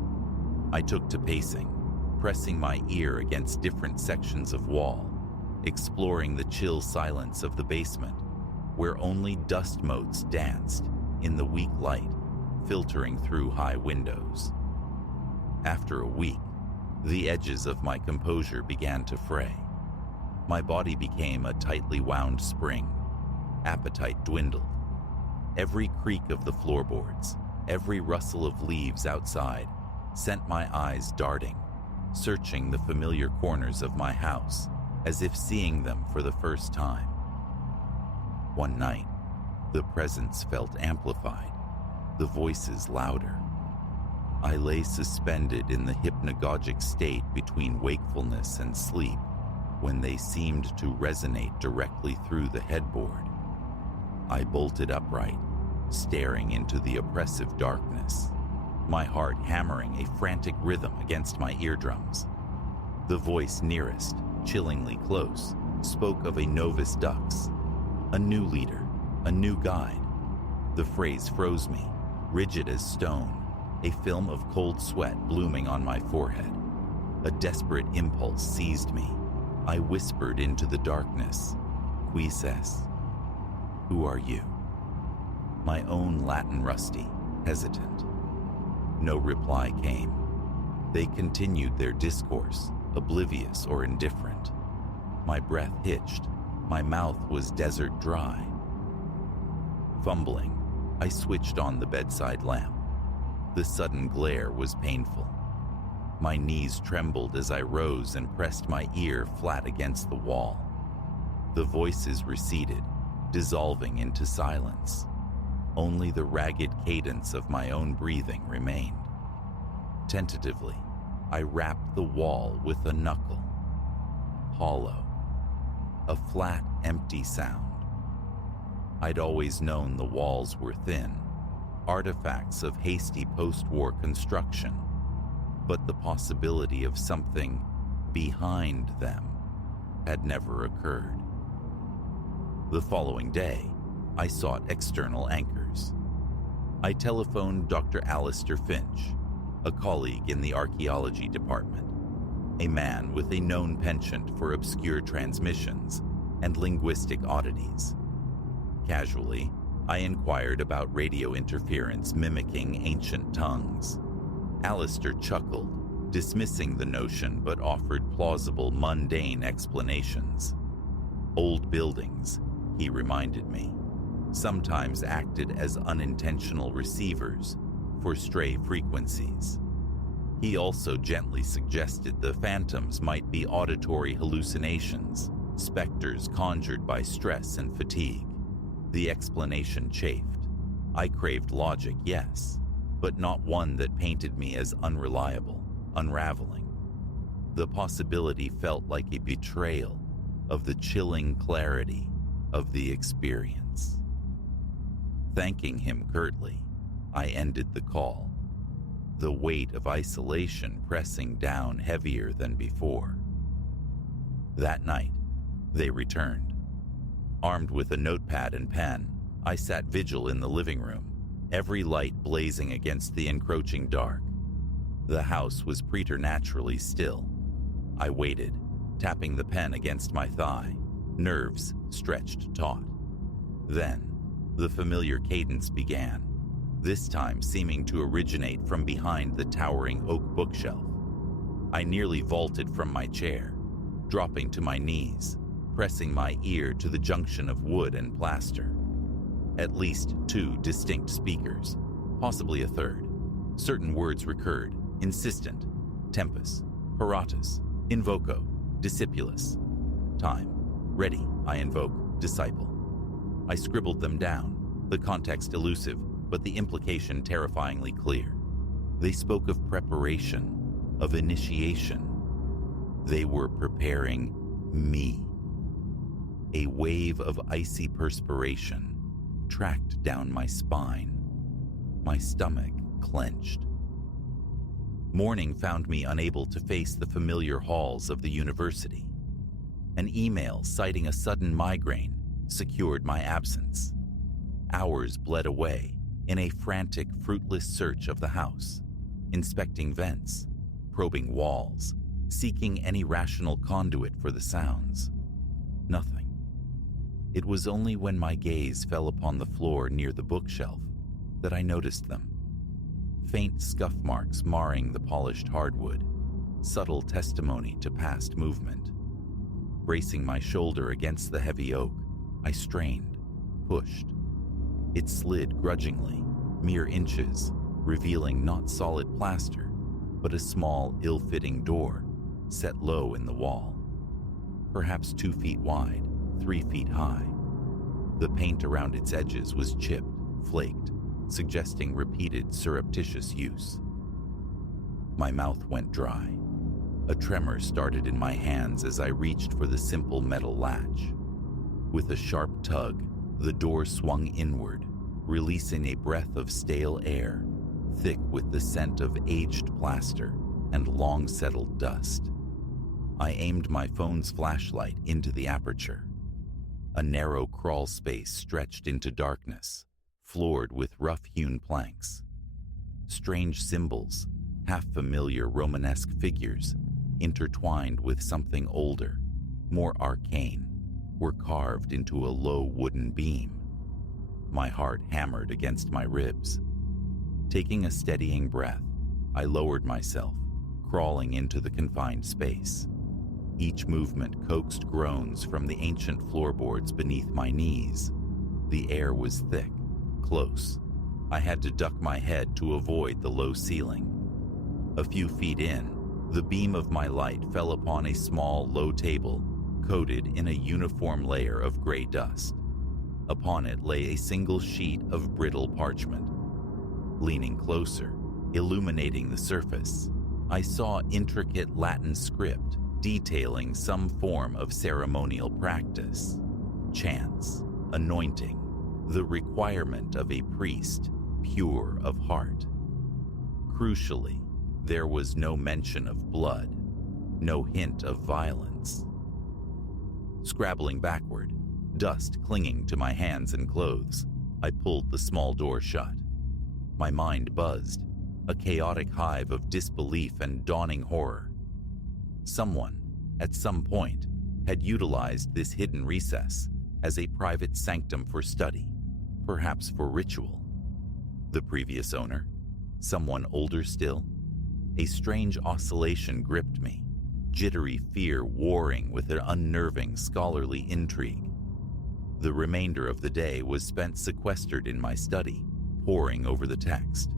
I took to pacing, pressing my ear against different sections of wall, exploring the chill silence of the basement, where only dust motes danced in the weak light filtering through high windows. After a week, the edges of my composure began to fray. My body became a tightly wound spring. Appetite dwindled. Every creak of the floorboards, every rustle of leaves outside sent my eyes darting, searching the familiar corners of my house as if seeing them for the first time. One night, the presence felt amplified, the voices louder. I lay suspended in the hypnagogic state between wakefulness and sleep when they seemed to resonate directly through the headboard. I bolted upright, staring into the oppressive darkness. my heart hammering a frantic rhythm against my eardrums. The voice nearest, chillingly close, spoke of a Novus Dux, a new leader, a new guide. The phrase froze me, rigid as stone, a film of cold sweat blooming on my forehead. A desperate impulse seized me. I whispered into the darkness, "Qui ses?" Who are you? My own Latin rusty, hesitant. No reply came. They continued their discourse, oblivious or indifferent. My breath hitched. My mouth was desert dry. Fumbling, I switched on the bedside lamp. The sudden glare was painful. My knees trembled as I rose and pressed my ear flat against the wall. The voices receded, dissolving into silence. Only the ragged cadence of my own breathing remained. Tentatively, I rapped the wall with a knuckle. Hollow. A flat, empty sound. I'd always known the walls were thin, artifacts of hasty post-war construction, but the possibility of something behind them had never occurred. The following day, I sought external anchors. I telephoned Dr. Alistair Finch, a colleague in the archaeology department, a man with a known penchant for obscure transmissions and linguistic oddities. Casually, I inquired about radio interference mimicking ancient tongues. Alistair chuckled, dismissing the notion but offered plausible, mundane explanations. Old buildings, he reminded me, sometimes acted as unintentional receivers for stray frequencies. He also gently suggested the phantoms might be auditory hallucinations, specters conjured by stress and fatigue. The explanation chafed. I craved logic, yes, but not one that painted me as unreliable, unraveling. The possibility felt like a betrayal of the chilling clarity of the experience. Thanking him curtly, I ended the call, the weight of isolation pressing down heavier than before. That night, they returned. Armed with a notepad and pen, I sat vigil in the living room, every light blazing against the encroaching dark. The house was preternaturally still. I waited, tapping the pen against my thigh, nerves stretched taut. Then, the familiar cadence began, this time seeming to originate from behind the towering oak bookshelf. I nearly vaulted from my chair, dropping to my knees, pressing my ear to the junction of wood and plaster. At least 2 distinct speakers, possibly a third. Certain words recurred, insistent: tempus, paratus, invoco, discipulus. Time. Ready, I invoke, disciple. I scribbled them down, the context elusive, but the implication terrifyingly clear. They spoke of preparation, of initiation. They were preparing me. A wave of icy perspiration tracked down my spine. My stomach clenched. Morning found me unable to face the familiar halls of the university. An email citing a sudden migraine secured my absence. Hours bled away in a frantic, fruitless search of the house, inspecting vents, probing walls, seeking any rational conduit for the sounds. Nothing. It was only when my gaze fell upon the floor near the bookshelf that I noticed them. Faint scuff marks marring the polished hardwood, subtle testimony to past movement. Bracing my shoulder against the heavy oak, I strained, pushed. It slid grudgingly, mere inches, revealing not solid plaster, but a small, ill-fitting door, set low in the wall. Perhaps 2 feet wide, 3 feet high. The paint around its edges was chipped, flaked, suggesting repeated surreptitious use. My mouth went dry. A tremor started in my hands as I reached for the simple metal latch. With a sharp tug, the door swung inward, releasing a breath of stale air, thick with the scent of aged plaster and long-settled dust. I aimed my phone's flashlight into the aperture. A narrow crawl space stretched into darkness, floored with rough-hewn planks. Strange symbols, half-familiar Romanesque figures, intertwined with something older, more arcane, were carved into a low wooden beam. My heart hammered against my ribs. Taking a steadying breath, I lowered myself, crawling into the confined space. Each movement coaxed groans from the ancient floorboards beneath my knees. The air was thick, close. I had to duck my head to avoid the low ceiling. A few feet in, the beam of my light fell upon a small, low table, coated in a uniform layer of gray dust. Upon it lay a single sheet of brittle parchment. Leaning closer, illuminating the surface, I saw intricate Latin script detailing some form of ceremonial practice, chants, anointing, the requirement of a priest pure of heart. Crucially, there was no mention of blood, no hint of violence. Scrabbling backward, dust clinging to my hands and clothes, I pulled the small door shut. My mind buzzed, a chaotic hive of disbelief and dawning horror. Someone, at some point, had utilized this hidden recess as a private sanctum for study, perhaps for ritual. The previous owner, someone older still? A strange oscillation gripped me, jittery fear warring with an unnerving scholarly intrigue. The remainder of the day was spent sequestered in my study, poring over the text.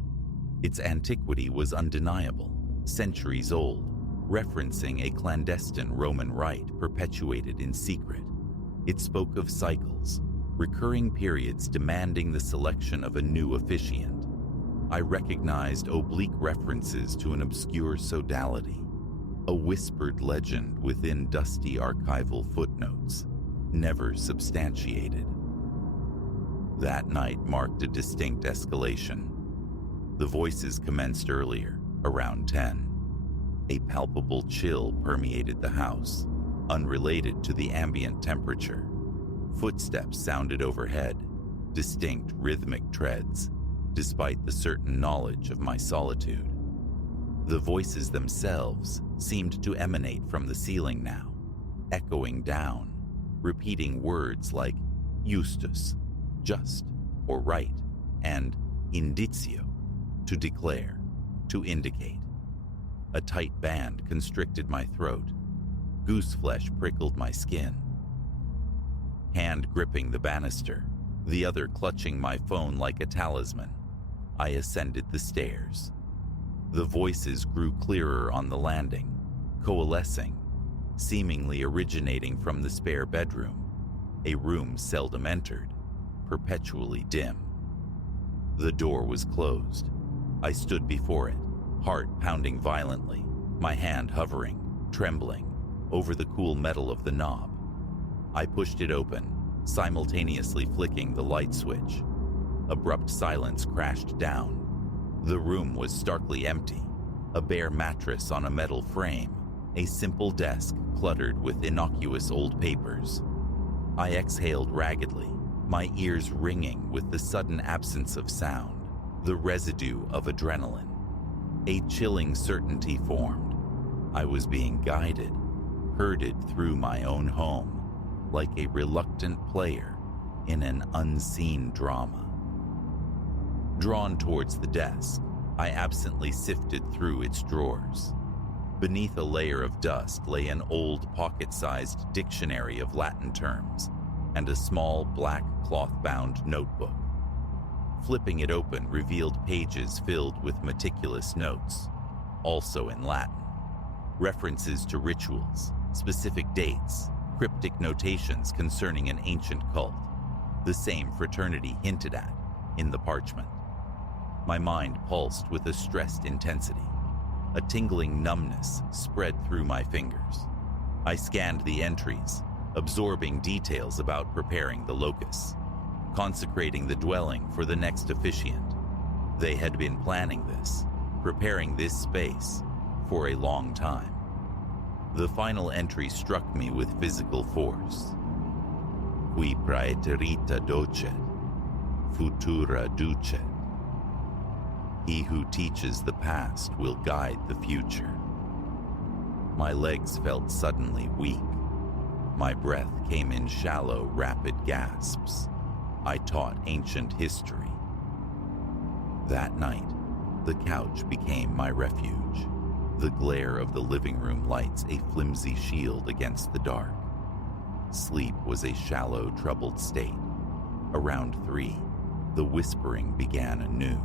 Its antiquity was undeniable, centuries old, referencing a clandestine Roman rite perpetuated in secret. It spoke of cycles, recurring periods demanding the selection of a new officiant. I recognized oblique references to an obscure sodality, a whispered legend within dusty archival footnotes, never substantiated. That night marked a distinct escalation. The voices commenced earlier, around 10. A palpable chill permeated the house, unrelated to the ambient temperature. Footsteps sounded overhead, distinct rhythmic treads, despite the certain knowledge of my solitude. The voices themselves seemed to emanate from the ceiling now, echoing down, repeating words like justus, just or right, and inditio, to declare, to indicate. A tight band constricted my throat. Gooseflesh prickled my skin. Hand gripping the banister, the other clutching my phone like a talisman, I ascended the stairs. The voices grew clearer on the landing, coalescing, seemingly originating from the spare bedroom, a room seldom entered, perpetually dim. The door was closed. I stood before it, heart pounding violently, my hand hovering, trembling, over the cool metal of the knob. I pushed it open, simultaneously flicking the light switch. Abrupt silence crashed down. The room was starkly empty, a bare mattress on a metal frame, a simple desk cluttered with innocuous old papers. I exhaled raggedly, my ears ringing with the sudden absence of sound, the residue of adrenaline. A chilling certainty formed. I was being guided, herded through my own home, like a reluctant player in an unseen drama. Drawn towards the desk, I absently sifted through its drawers. Beneath a layer of dust lay an old pocket-sized dictionary of Latin terms and a small black cloth-bound notebook. Flipping it open revealed pages filled with meticulous notes, also in Latin. References to rituals, specific dates, cryptic notations concerning an ancient cult, the same fraternity hinted at in the parchment. My mind pulsed with a stressed intensity. A tingling numbness spread through my fingers. I scanned the entries, absorbing details about preparing the locus, consecrating the dwelling for the next officiant. They had been planning this, preparing this space, for a long time. The final entry struck me with physical force. Qui praeterita docet, futura ducet. He who teaches the past will guide the future. My legs felt suddenly weak. My breath came in shallow, rapid gasps. I taught ancient history. That night, the couch became my refuge. The glare of the living room lights a flimsy shield against the dark. Sleep was a shallow, troubled state. Around 3, the whispering began anew,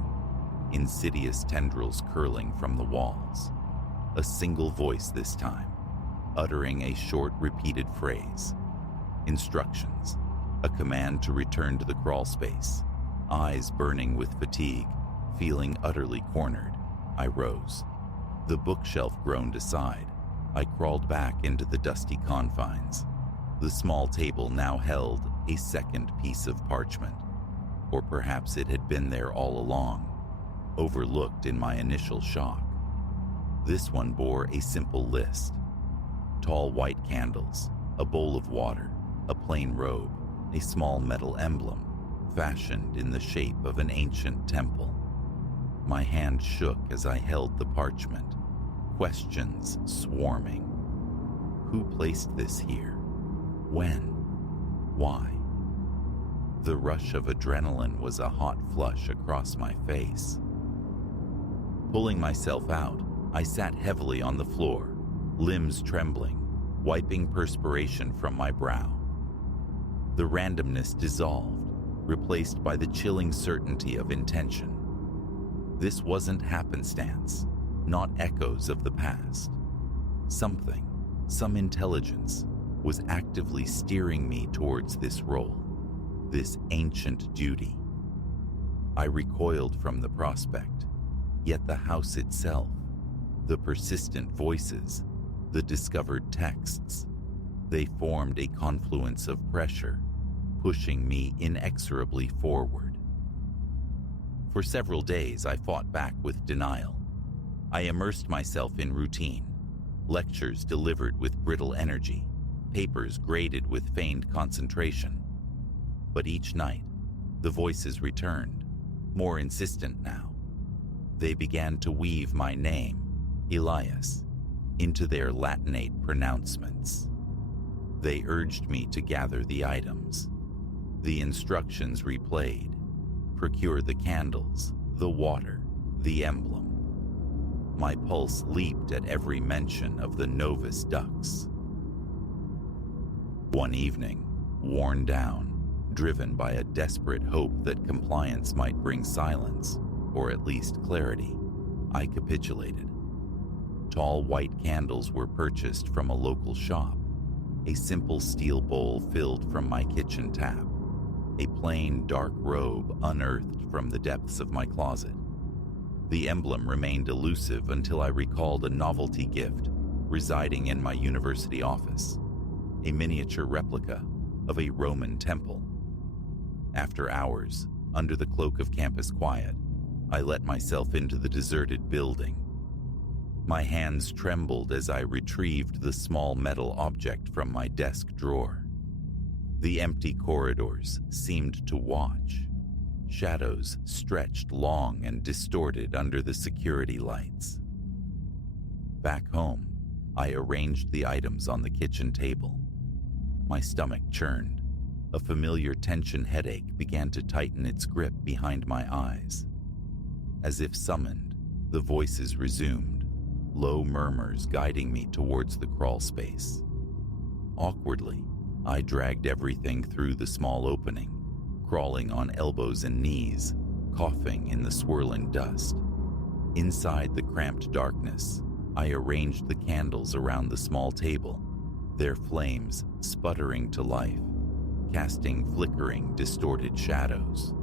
insidious tendrils curling from the walls. A single voice this time, uttering a short, repeated phrase. Instructions, a command to return to the crawl space. Eyes burning with fatigue, feeling utterly cornered, I rose. The bookshelf groaned aside. I crawled back into the dusty confines. The small table now held a second piece of parchment. Or perhaps it had been there all along, overlooked in my initial shock. This one bore a simple list. Tall white candles, a bowl of water, a plain robe, a small metal emblem, fashioned in the shape of an ancient temple. My hand shook as I held the parchment, questions swarming. Who placed this here? When? Why? The rush of adrenaline was a hot flush across my face. Pulling myself out, I sat heavily on the floor, limbs trembling, wiping perspiration from my brow. The randomness dissolved, replaced by the chilling certainty of intention. This wasn't happenstance, not echoes of the past. Something, some intelligence, was actively steering me towards this role, this ancient duty. I recoiled from the prospect, yet the house itself, the persistent voices, the discovered texts, they formed a confluence of pressure, pushing me inexorably forward. For several days, I fought back with denial. I immersed myself in routine, lectures delivered with brittle energy, papers graded with feigned concentration. But each night, the voices returned, more insistent now. They began to weave my name, Elias, into their Latinate pronouncements. They urged me to gather the items. The instructions replayed. Procure the candles, the water, the emblem. My pulse leaped at every mention of the Novus Dux. One evening, worn down, driven by a desperate hope that compliance might bring silence, or at least clarity, I capitulated. Tall white candles were purchased from a local shop, a simple steel bowl filled from my kitchen tap, a plain dark robe unearthed from the depths of my closet. The emblem remained elusive until I recalled a novelty gift residing in my university office, a miniature replica of a Roman temple. After hours, under the cloak of campus quiet, I let myself into the deserted building. My hands trembled as I retrieved the small metal object from my desk drawer. The empty corridors seemed to watch. Shadows stretched long and distorted under the security lights. Back home, I arranged the items on the kitchen table. My stomach churned. A familiar tension headache began to tighten its grip behind my eyes. As if summoned, the voices resumed, low murmurs guiding me towards the crawl space. Awkwardly, I dragged everything through the small opening, crawling on elbows and knees, coughing in the swirling dust. Inside the cramped darkness, I arranged the candles around the small table, their flames sputtering to life, casting flickering, distorted shadows.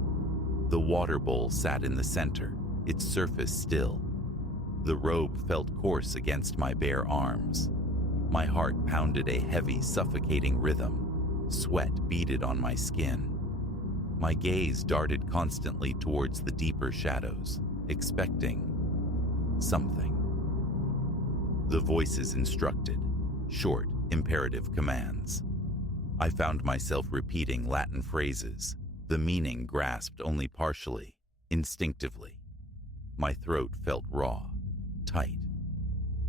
The water bowl sat in the center, its surface still. The robe felt coarse against my bare arms. My heart pounded a heavy, suffocating rhythm. Sweat beaded on my skin. My gaze darted constantly towards the deeper shadows, expecting something. The voices instructed, short, imperative commands. I found myself repeating Latin phrases, the meaning grasped only partially, instinctively. My throat felt raw, tight.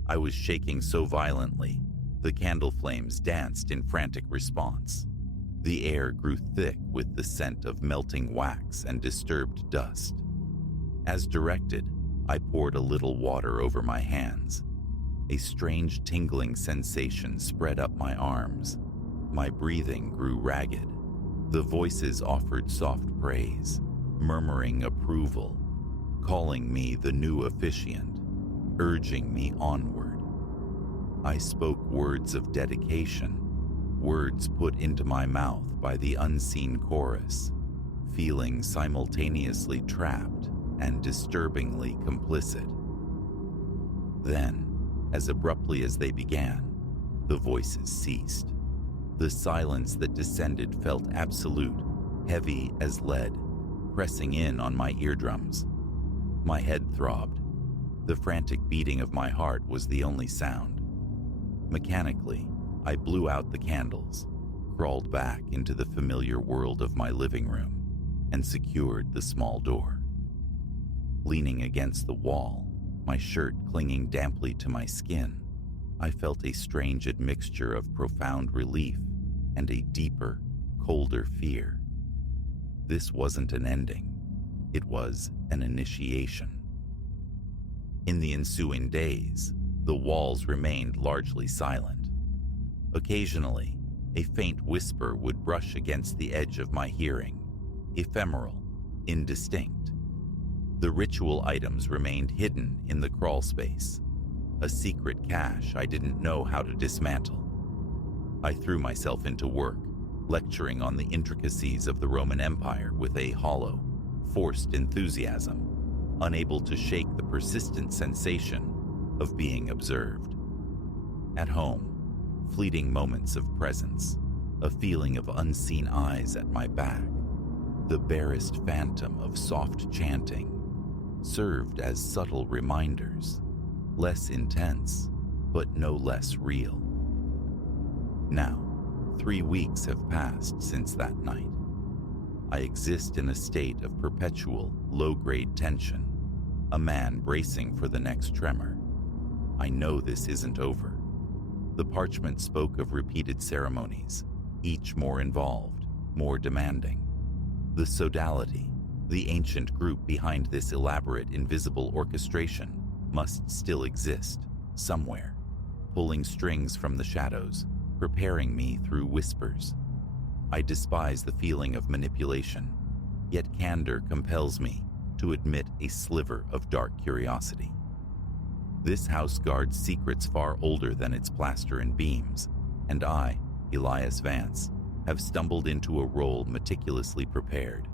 I was shaking so violently, the candle flames danced in frantic response. The air grew thick with the scent of melting wax and disturbed dust. As directed, I poured a little water over my hands. A strange tingling sensation spread up my arms. My breathing grew ragged. The voices offered soft praise, murmuring approval, calling me the new officiant, urging me onward. I spoke words of dedication, words put into my mouth by the unseen chorus, feeling simultaneously trapped and disturbingly complicit. Then, as abruptly as they began, the voices ceased. The silence that descended felt absolute, heavy as lead, pressing in on my eardrums. My head throbbed. The frantic beating of my heart was the only sound. Mechanically, I blew out the candles, crawled back into the familiar world of my living room, and secured the small door. Leaning against the wall, my shirt clinging damply to my skin, I felt a strange admixture of profound relief and a deeper, colder fear. This wasn't an ending. It was an initiation. In the ensuing days, the walls remained largely silent. Occasionally, a faint whisper would brush against the edge of my hearing, ephemeral, indistinct. The ritual items remained hidden in the crawl space, a secret cache I didn't know how to dismantle. I threw myself into work, lecturing on the intricacies of the Roman Empire with a hollow, forced enthusiasm, unable to shake the persistent sensation of being observed. At home, fleeting moments of presence, a feeling of unseen eyes at my back, the barest phantom of soft chanting, served as subtle reminders, less intense, but no less real. Now, 3 weeks have passed since that night. I exist in a state of perpetual, low-grade tension, a man bracing for the next tremor. I know this isn't over. The parchment spoke of repeated ceremonies, each more involved, more demanding. The sodality, the ancient group behind this elaborate invisible orchestration, must still exist, somewhere, pulling strings from the shadows, preparing me through whispers. I despise the feeling of manipulation, yet candor compels me to admit a sliver of dark curiosity. This house guards secrets far older than its plaster and beams, and I, Elias Vance, have stumbled into a role meticulously prepared,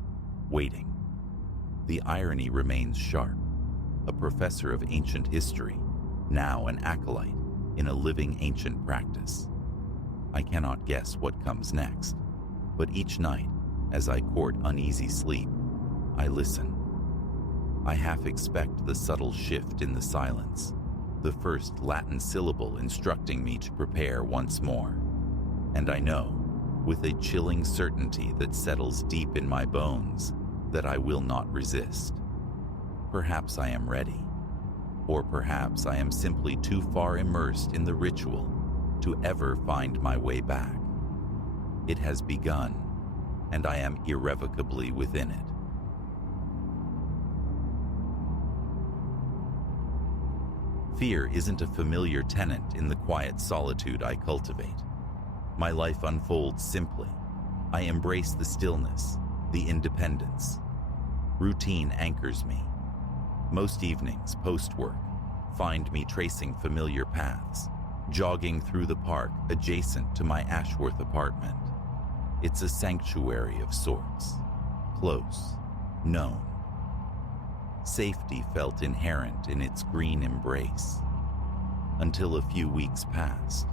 waiting. The irony remains sharp. A professor of ancient history, now an acolyte in a living ancient practice. I cannot guess what comes next, but each night, as I court uneasy sleep, I listen. I half expect the subtle shift in the silence, the first Latin syllable instructing me to prepare once more. And I know, with a chilling certainty that settles deep in my bones, that I will not resist. Perhaps I am ready, or perhaps I am simply too far immersed in the ritual to ever find my way back. It has begun, and I am irrevocably within it. Fear isn't a familiar tenant in the quiet solitude I cultivate. My life unfolds simply. I embrace the stillness, the independence. Routine anchors me. Most evenings, post-work, find me tracing familiar paths, jogging through the park adjacent to my Ashworth apartment. It's a sanctuary of sorts, close, known. Safety felt inherent in its green embrace, until a few weeks passed,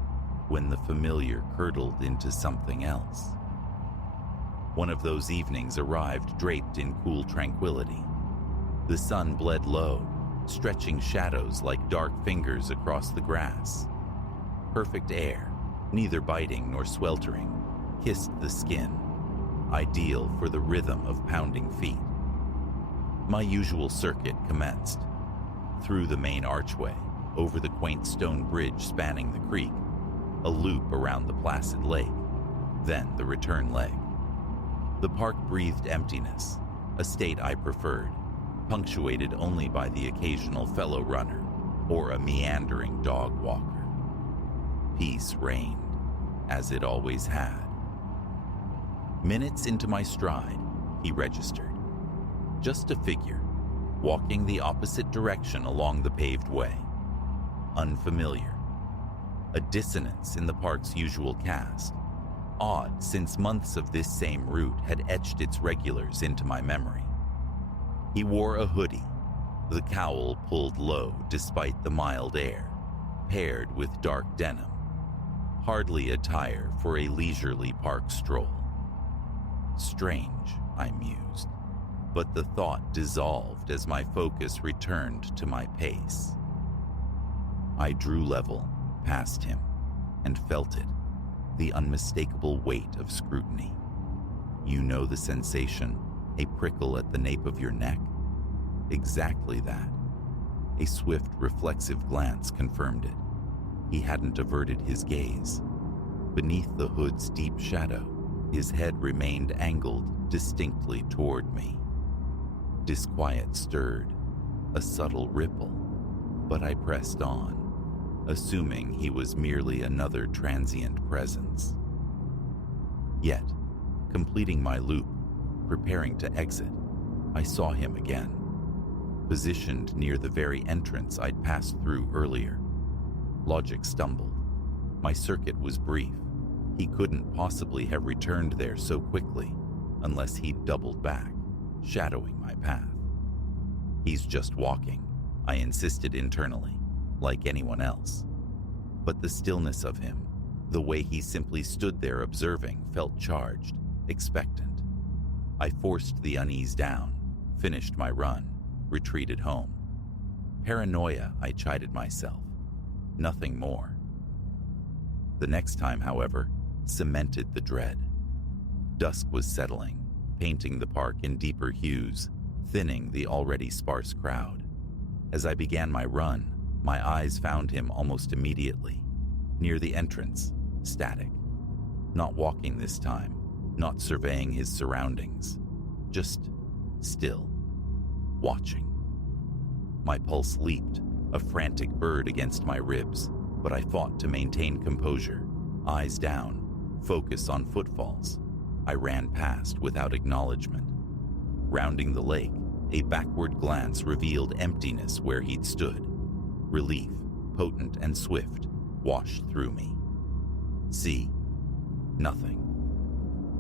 when the familiar curdled into something else. One of those evenings arrived draped in cool tranquility. The sun bled low, stretching shadows like dark fingers across the grass. Perfect air, neither biting nor sweltering, kissed the skin, ideal for the rhythm of pounding feet. My usual circuit commenced. Through the main archway, over the quaint stone bridge spanning the creek, a loop around the placid lake, then the return leg. The park breathed emptiness, a state I preferred, punctuated only by the occasional fellow runner or a meandering dog walker. Peace reigned, as it always had. Minutes into my stride, he registered. Just a figure, walking the opposite direction along the paved way. Unfamiliar. A dissonance in the park's usual cast. Odd, since months of this same route had etched its regulars into my memory. He wore a hoodie, the cowl pulled low despite the mild air, paired with dark denim. Hardly attire for a leisurely park stroll. Strange, I mused, but the thought dissolved as my focus returned to my pace. I drew level, past him, and felt it, the unmistakable weight of scrutiny. You know the sensation, a prickle at the nape of your neck? Exactly that. A swift, reflexive glance confirmed it. He hadn't averted his gaze. Beneath the hood's deep shadow, his head remained angled distinctly toward me. Disquiet stirred, a subtle ripple, but I pressed on, assuming he was merely another transient presence. Yet, completing my loop, preparing to exit, I saw him again, positioned near the very entrance I'd passed through earlier. Logic stumbled. My circuit was brief. He couldn't possibly have returned there so quickly unless he'd doubled back, shadowing my path. He's just walking, I insisted internally, like anyone else. But the stillness of him, the way he simply stood there observing, felt charged, expectant. I forced the unease down, finished my run, retreated home. Paranoia, I chided myself. Nothing more. The next time, however, cemented the dread. Dusk was settling, painting the park in deeper hues, thinning the already sparse crowd. As I began my run, my eyes found him almost immediately, near the entrance, static. Not walking this time, not surveying his surroundings, just still, watching. My pulse leaped, a frantic bird against my ribs, but I fought to maintain composure, eyes down, focus on footfalls. I ran past without acknowledgement. Rounding the lake, a backward glance revealed emptiness where he'd stood. Relief, potent and swift, washed through me. See, nothing.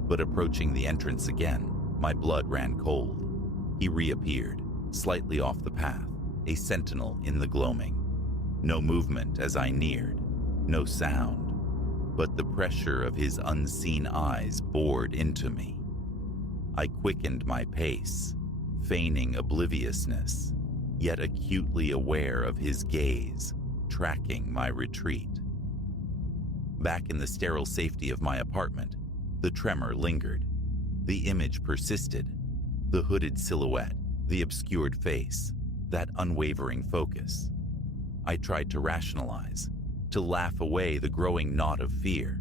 But approaching the entrance again, my blood ran cold. He reappeared, slightly off the path, a sentinel in the gloaming. No movement as I neared, no sound, but the pressure of his unseen eyes bored into me. I quickened my pace, feigning obliviousness, yet acutely aware of his gaze, tracking my retreat. Back in the sterile safety of my apartment, the tremor lingered. The image persisted, the hooded silhouette, the obscured face, that unwavering focus. I tried to rationalize, to laugh away the growing knot of fear.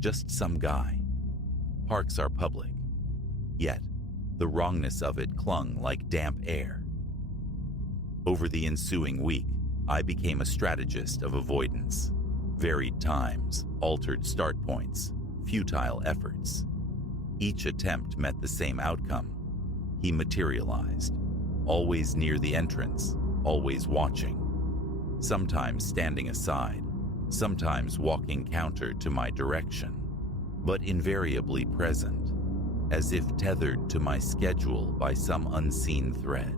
Just some guy. Parks are public. Yet, the wrongness of it clung like damp air. Over the ensuing week, I became a strategist of avoidance. Varied times, altered start points, futile efforts. Each attempt met the same outcome. He materialized, always near the entrance, always watching. Sometimes standing aside, sometimes walking counter to my direction, but invariably present, as if tethered to my schedule by some unseen thread.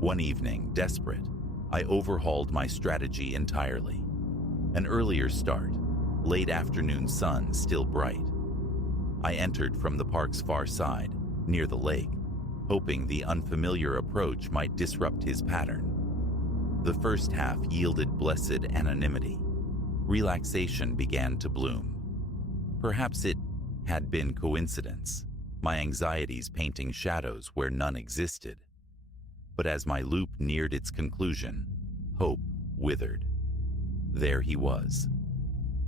One evening, desperate, I overhauled my strategy entirely. An earlier start, late afternoon sun still bright. I entered from the park's far side, near the lake, hoping the unfamiliar approach might disrupt his pattern. The first half yielded blessed anonymity. Relaxation began to bloom. Perhaps it had been coincidence, my anxieties painting shadows where none existed. But as my loop neared its conclusion, hope withered. There he was,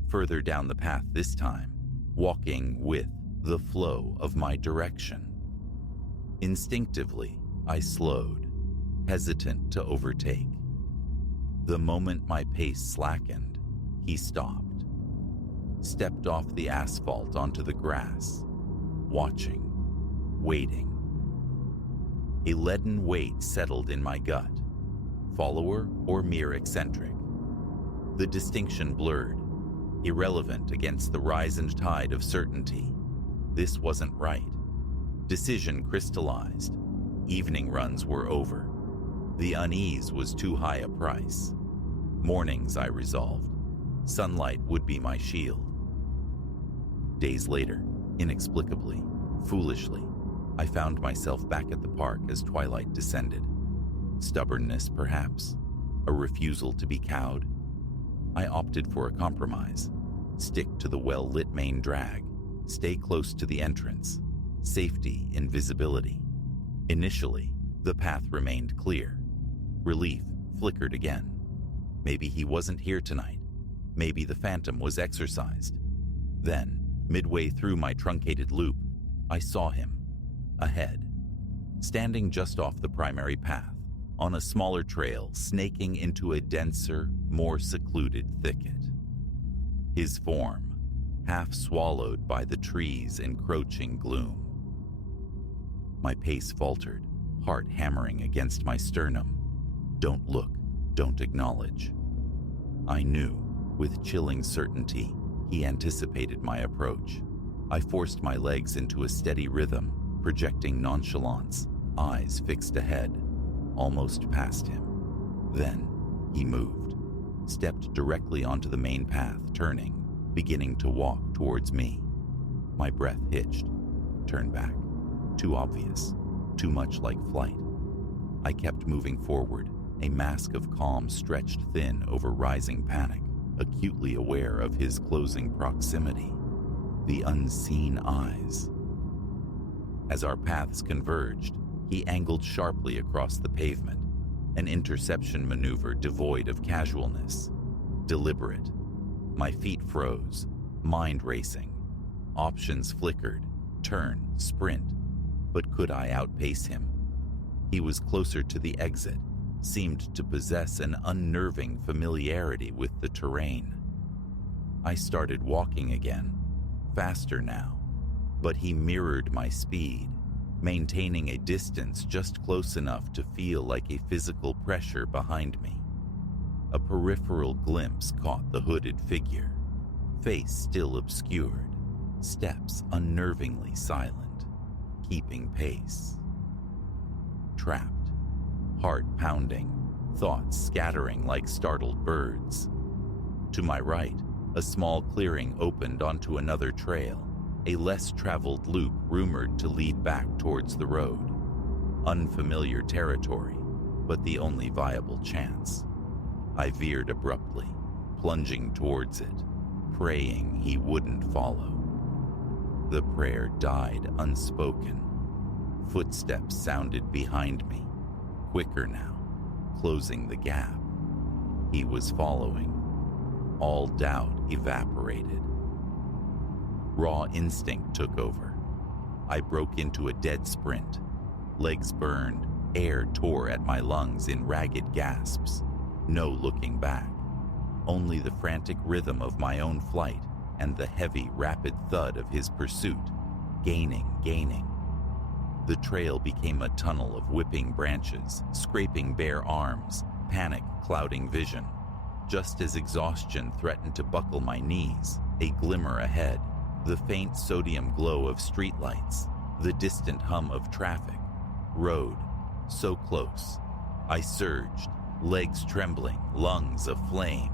further down the path this time, walking with the flow of my direction. Instinctively, I slowed, hesitant to overtake. The moment my pace slackened, he stopped, stepped off the asphalt onto the grass, watching, waiting. A leaden weight settled in my gut, follower or mere eccentric. The distinction blurred, irrelevant against the rise and tide of certainty. This wasn't right. Decision crystallized. Evening runs were over. The unease was too high a price. Mornings, I resolved. Sunlight would be my shield. Days later, inexplicably, foolishly, I found myself back at the park as twilight descended. Stubbornness, perhaps? A refusal to be cowed? I opted for a compromise. Stick to the well-lit main drag. Stay close to the entrance. Safety in visibility. Initially, the path remained clear. Relief flickered again. Maybe he wasn't here tonight. Maybe the phantom was exorcised. Then, midway through my truncated loop, I saw him. Ahead. Standing just off the primary path, on a smaller trail snaking into a denser, more secluded thicket. His form, half swallowed by the trees' encroaching gloom. My pace faltered, heart hammering against my sternum. Don't look, don't acknowledge. I knew, with chilling certainty, he anticipated my approach. I forced my legs into a steady rhythm, projecting nonchalance, eyes fixed ahead, almost past him. Then, he moved, stepped directly onto the main path, turning, beginning to walk towards me. My breath hitched, turned back. Too obvious, too much like flight. I kept moving forward, a mask of calm stretched thin over rising panic, acutely aware of his closing proximity. The unseen eyes. As our paths converged, he angled sharply across the pavement, an interception maneuver devoid of casualness. Deliberate. My feet froze, mind racing. Options flickered, turn, sprint. But could I outpace him? He was closer to the exit, seemed to possess an unnerving familiarity with the terrain. I started walking again, faster now, but he mirrored my speed, maintaining a distance just close enough to feel like a physical pressure behind me. A peripheral glimpse caught the hooded figure, face still obscured, steps unnervingly silent, keeping pace. Trapped, heart pounding, thoughts scattering like startled birds. To my right, a small clearing opened onto another trail, a less traveled loop rumored to lead back towards the road. Unfamiliar territory, but the only viable chance. I veered abruptly, plunging towards it, praying he wouldn't follow. The prayer died unspoken. Footsteps sounded behind me, quicker now, closing the gap. He was following. All doubt evaporated. Raw instinct took over. I broke into a dead sprint. Legs burned, air tore at my lungs in ragged gasps. No looking back. Only the frantic rhythm of my own flight and the heavy, rapid thud of his pursuit. Gaining. The trail became a tunnel of whipping branches, scraping bare arms, panic clouding vision. Just as exhaustion threatened to buckle my knees, a glimmer ahead, the faint sodium glow of streetlights, the distant hum of traffic. Road, so close. I surged, legs trembling, lungs aflame.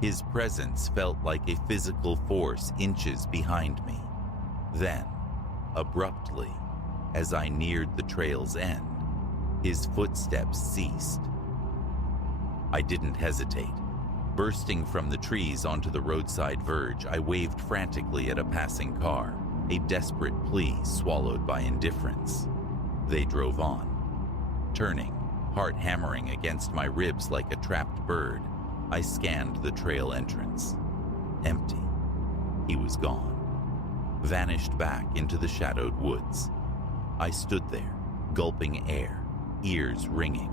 His presence felt like a physical force inches behind me. Then, abruptly, as I neared the trail's end, his footsteps ceased. I didn't hesitate. Bursting from the trees onto the roadside verge, I waved frantically at a passing car, a desperate plea swallowed by indifference. They drove on. Turning, heart hammering against my ribs like a trapped bird, I scanned the trail entrance. Empty. He was gone. Vanished back into the shadowed woods. I stood there, gulping air, ears ringing,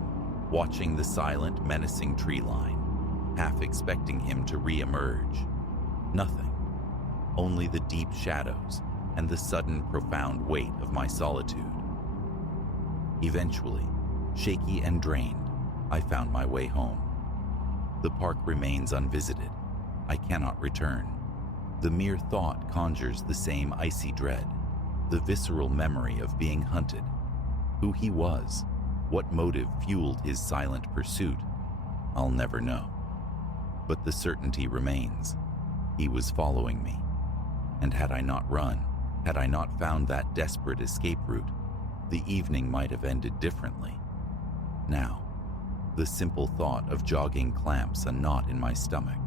watching the silent, menacing tree line, half expecting him to re-emerge. Nothing. Only the deep shadows and the sudden, profound weight of my solitude. Eventually, shaky and drained, I found my way home. The park remains unvisited. I cannot return. The mere thought conjures the same icy dread, the visceral memory of being hunted. Who he was, what motive fueled his silent pursuit, I'll never know. But the certainty remains. He was following me. And had I not run, had I not found that desperate escape route, the evening might have ended differently. Now, the simple thought of jogging clamps a knot in my stomach.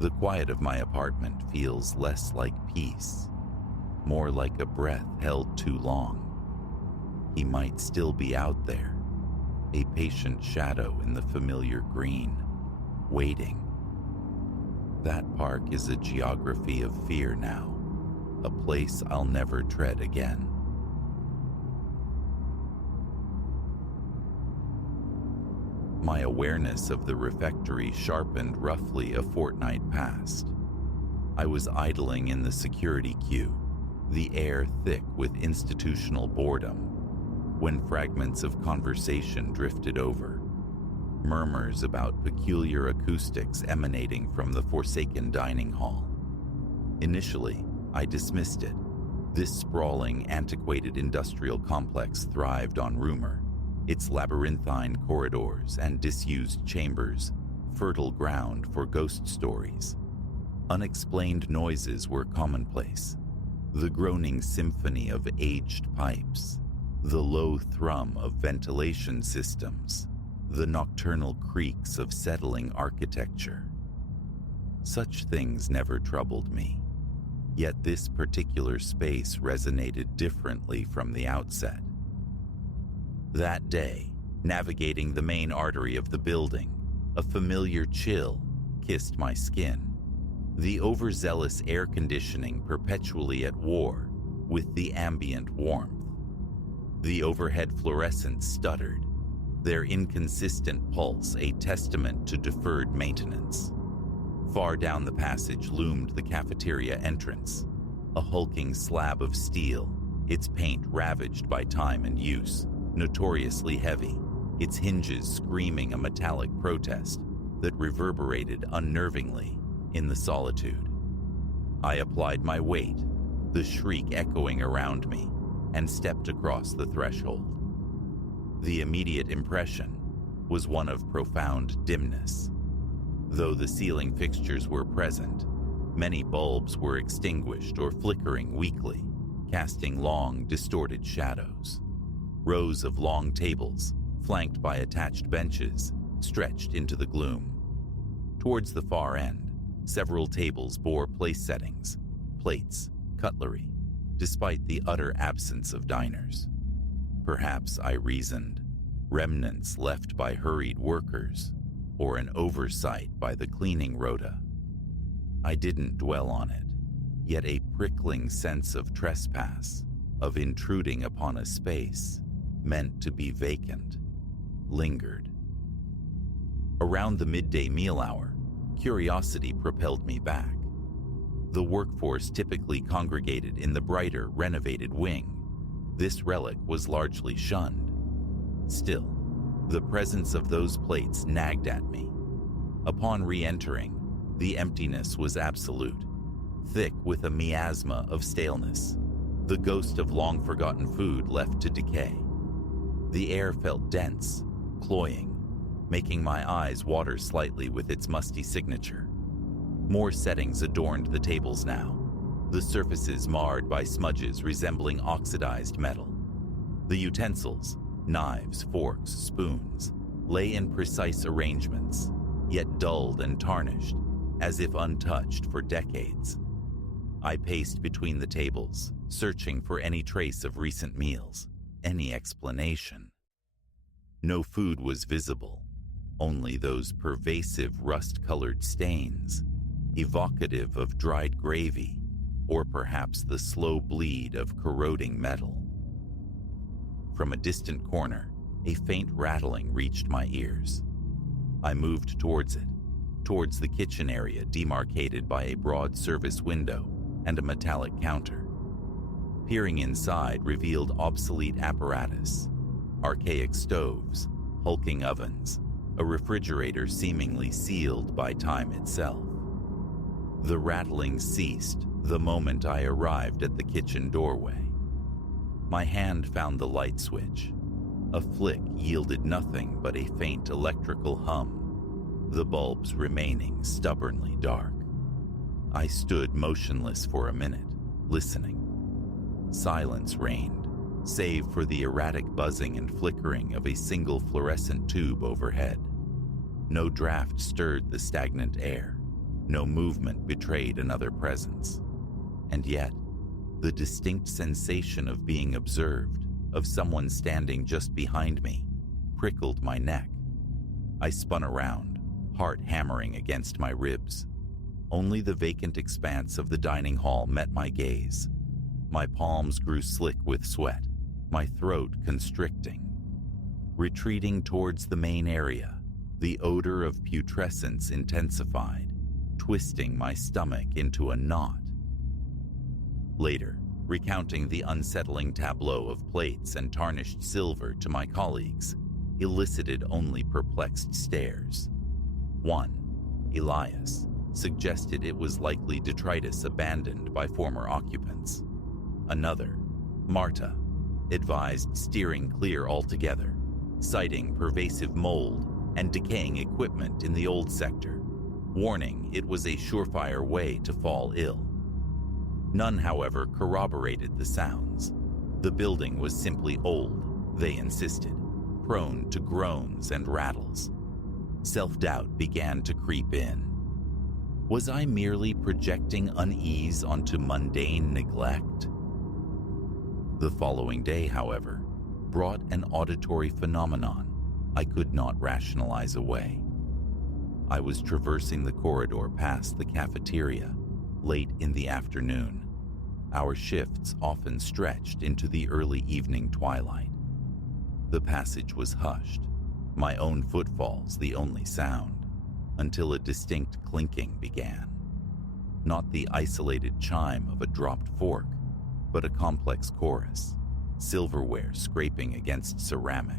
The quiet of my apartment feels less like peace, more like a breath held too long. He might still be out there, a patient shadow in the familiar green, waiting. That park is a geography of fear now, a place I'll never tread again. My awareness of the refectory sharpened roughly a fortnight past. I was idling in the security queue, the air thick with institutional boredom, when fragments of conversation drifted over. Murmurs about peculiar acoustics emanating from the forsaken dining hall. Initially, I dismissed it. This sprawling, antiquated industrial complex thrived on rumor. Its labyrinthine corridors and disused chambers, fertile ground for ghost stories. Unexplained noises were commonplace. The groaning symphony of aged pipes, the low thrum of ventilation systems, the nocturnal creaks of settling architecture. Such things never troubled me, yet this particular space resonated differently from the outset. That day, navigating the main artery of the building, a familiar chill kissed my skin. The overzealous air conditioning perpetually at war with the ambient warmth. The overhead fluorescents stuttered, their inconsistent pulse a testament to deferred maintenance. Far down the passage loomed the cafeteria entrance, a hulking slab of steel, its paint ravaged by time and use, notoriously heavy, its hinges screaming a metallic protest that reverberated unnervingly in the solitude. I applied my weight, the shriek echoing around me, and stepped across the threshold. The immediate impression was one of profound dimness. Though the ceiling fixtures were present, many bulbs were extinguished or flickering weakly, casting long, distorted shadows. Rows of long tables, flanked by attached benches, stretched into the gloom. Towards the far end, several tables bore place settings, plates, cutlery, despite the utter absence of diners. Perhaps, I reasoned, remnants left by hurried workers, or an oversight by the cleaning rota. I didn't dwell on it, yet a prickling sense of trespass, of intruding upon a space meant to be vacant, lingered. Around the midday meal hour, curiosity propelled me back. The workforce typically congregated in the brighter, renovated wing. This relic was largely shunned. Still, the presence of those plates nagged at me. Upon re-entering, the emptiness was absolute, thick with a miasma of staleness, the ghost of long-forgotten food left to decay. The air felt dense, cloying, making my eyes water slightly with its musty signature. More settings adorned the tables now, the surfaces marred by smudges resembling oxidized metal. The utensils, knives, forks, spoons, lay in precise arrangements, yet dulled and tarnished, as if untouched for decades. I paced between the tables, searching for any trace of recent meals, any explanation. No food was visible, only those pervasive rust-colored stains, evocative of dried gravy, or perhaps the slow bleed of corroding metal. From a distant corner, a faint rattling reached my ears. I moved towards it, towards the kitchen area demarcated by a broad service window and a metallic counter. Peering inside revealed obsolete apparatus, archaic stoves, hulking ovens, a refrigerator seemingly sealed by time itself. The rattling ceased the moment I arrived at the kitchen doorway. My hand found the light switch. A flick yielded nothing but a faint electrical hum, the bulbs remaining stubbornly dark. I stood motionless for a minute, listening. Silence reigned, save for the erratic buzzing and flickering of a single fluorescent tube overhead. No draft stirred the stagnant air. No movement betrayed another presence. And yet, the distinct sensation of being observed, of someone standing just behind me, prickled my neck. I spun around, heart hammering against my ribs. Only the vacant expanse of the dining hall met my gaze. My palms grew slick with sweat, my throat constricting. Retreating towards the main area, the odor of putrescence intensified, twisting my stomach into a knot. Later, recounting the unsettling tableau of plates and tarnished silver to my colleagues, elicited only perplexed stares. One, Elias, suggested it was likely detritus abandoned by former occupants. Another, Marta, advised steering clear altogether, citing pervasive mold and decaying equipment in the old sector, warning it was a surefire way to fall ill. None, however, corroborated the sounds. The building was simply old, they insisted, prone to groans and rattles. Self-doubt began to creep in. Was I merely projecting unease onto mundane neglect? The following day, however, brought an auditory phenomenon I could not rationalize away. I was traversing the corridor past the cafeteria, late in the afternoon. Our shifts often stretched into the early evening twilight. The passage was hushed, my own footfalls the only sound, until a distinct clinking began. Not the isolated chime of a dropped fork, but a complex chorus, silverware scraping against ceramic,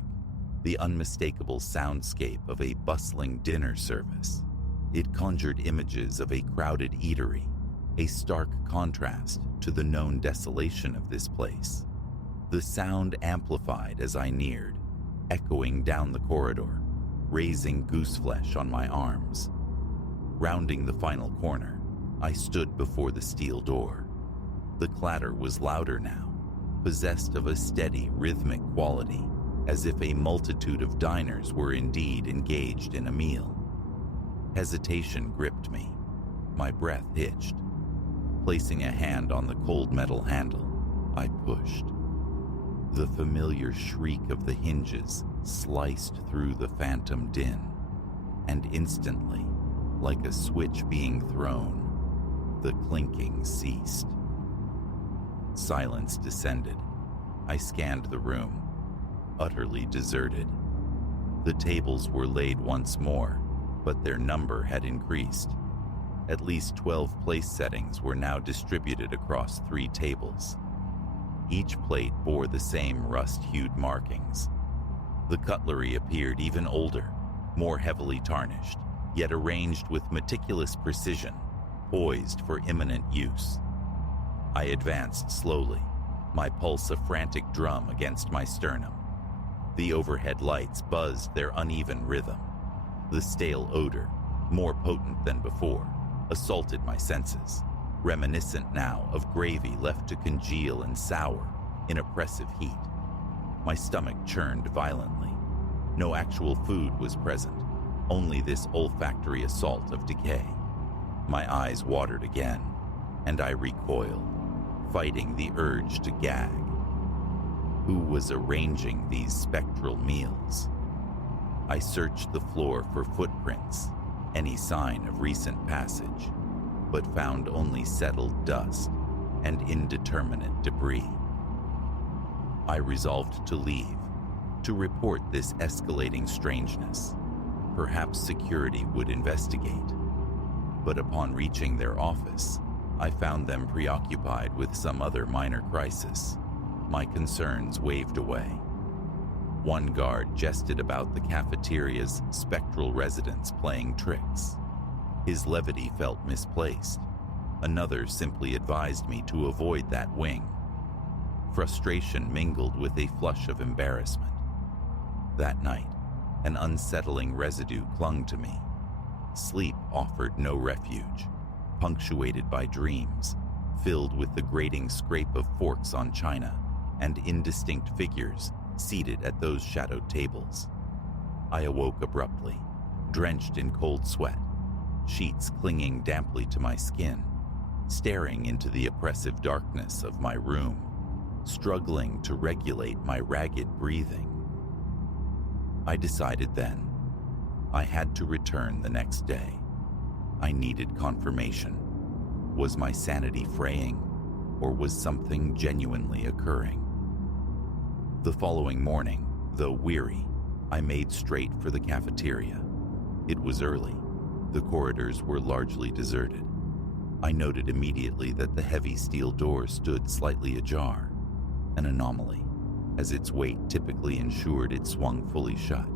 the unmistakable soundscape of a bustling dinner service. It conjured images of a crowded eatery, a stark contrast to the known desolation of this place. The sound amplified as I neared, echoing down the corridor, raising gooseflesh on my arms. Rounding the final corner, I stood before the steel door. The clatter was louder now, possessed of a steady, rhythmic quality, as if a multitude of diners were indeed engaged in a meal. Hesitation gripped me. My breath hitched. Placing a hand on the cold metal handle, I pushed. The familiar shriek of the hinges sliced through the phantom din, and instantly, like a switch being thrown, the clinking ceased. Silence descended. I scanned the room, utterly deserted. The tables were laid once more, but their number had increased. At least 12 place settings were now distributed across 3 tables. Each plate bore the same rust-hued markings. The cutlery appeared even older, more heavily tarnished, yet arranged with meticulous precision, poised for imminent use. I advanced slowly, my pulse a frantic drum against my sternum. The overhead lights buzzed their uneven rhythm. The stale odor, more potent than before, assaulted my senses, reminiscent now of gravy left to congeal and sour in oppressive heat. My stomach churned violently. No actual food was present, only this olfactory assault of decay. My eyes watered again, and I recoiled, fighting the urge to gag. Who was arranging these spectral meals? I searched the floor for footprints, any sign of recent passage, but found only settled dust and indeterminate debris. I resolved to leave, to report this escalating strangeness. Perhaps security would investigate. But upon reaching their office, I found them preoccupied with some other minor crisis. My concerns waved away. One guard jested about the cafeteria's spectral residents playing tricks. His levity felt misplaced. Another simply advised me to avoid that wing. Frustration mingled with a flush of embarrassment. That night, an unsettling residue clung to me. Sleep offered no refuge, punctuated by dreams, filled with the grating scrape of forks on china and indistinct figures seated at those shadowed tables. I awoke abruptly, drenched in cold sweat, sheets clinging damply to my skin, staring into the oppressive darkness of my room, struggling to regulate my ragged breathing. I decided then I had to return the next day. I needed confirmation. Was my sanity fraying, or was something genuinely occurring? The following morning, though weary, I made straight for the cafeteria. It was early. The corridors were largely deserted. I noted immediately that the heavy steel door stood slightly ajar, an anomaly, as its weight typically ensured it swung fully shut.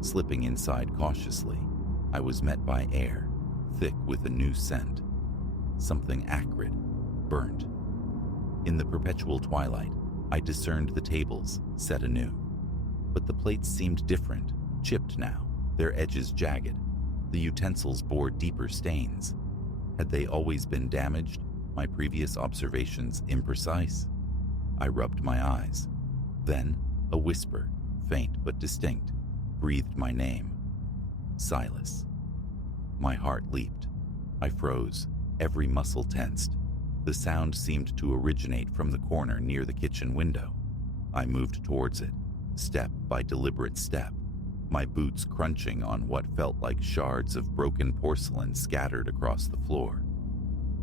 Slipping inside cautiously, I was met by air, thick with a new scent. Something acrid, burnt. In the perpetual twilight, I discerned the tables, set anew. But the plates seemed different, chipped now, their edges jagged. The utensils bore deeper stains. Had they always been damaged, my previous observations imprecise? I rubbed my eyes. Then, a whisper, faint but distinct, breathed my name. Silas. My heart leaped. I froze, every muscle tensed. The sound seemed to originate from the corner near the kitchen window. I moved towards it, step by deliberate step, my boots crunching on what felt like shards of broken porcelain scattered across the floor.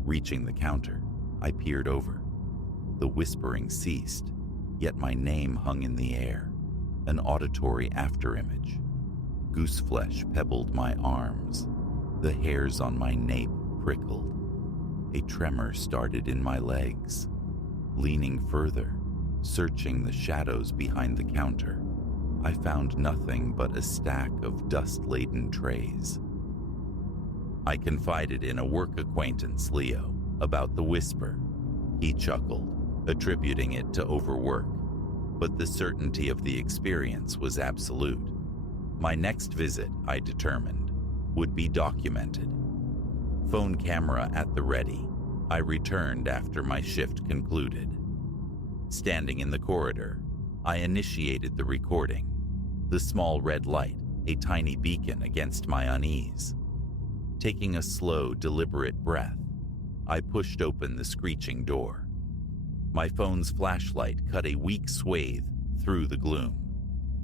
Reaching the counter, I peered over. The whispering ceased, yet my name hung in the air, an auditory afterimage. Gooseflesh pebbled my arms. The hairs on my nape prickled. A tremor started in my legs. Leaning further, searching the shadows behind the counter, I found nothing but a stack of dust-laden trays. I confided in a work acquaintance, Leo, about the whisper. He chuckled, attributing it to overwork, but the certainty of the experience was absolute. My next visit, I determined, would be documented. Phone camera at the ready, I returned after my shift concluded. Standing in the corridor, I initiated the recording. The small red light, a tiny beacon against my unease. Taking a slow, deliberate breath, I pushed open the screeching door. My phone's flashlight cut a weak swathe through the gloom.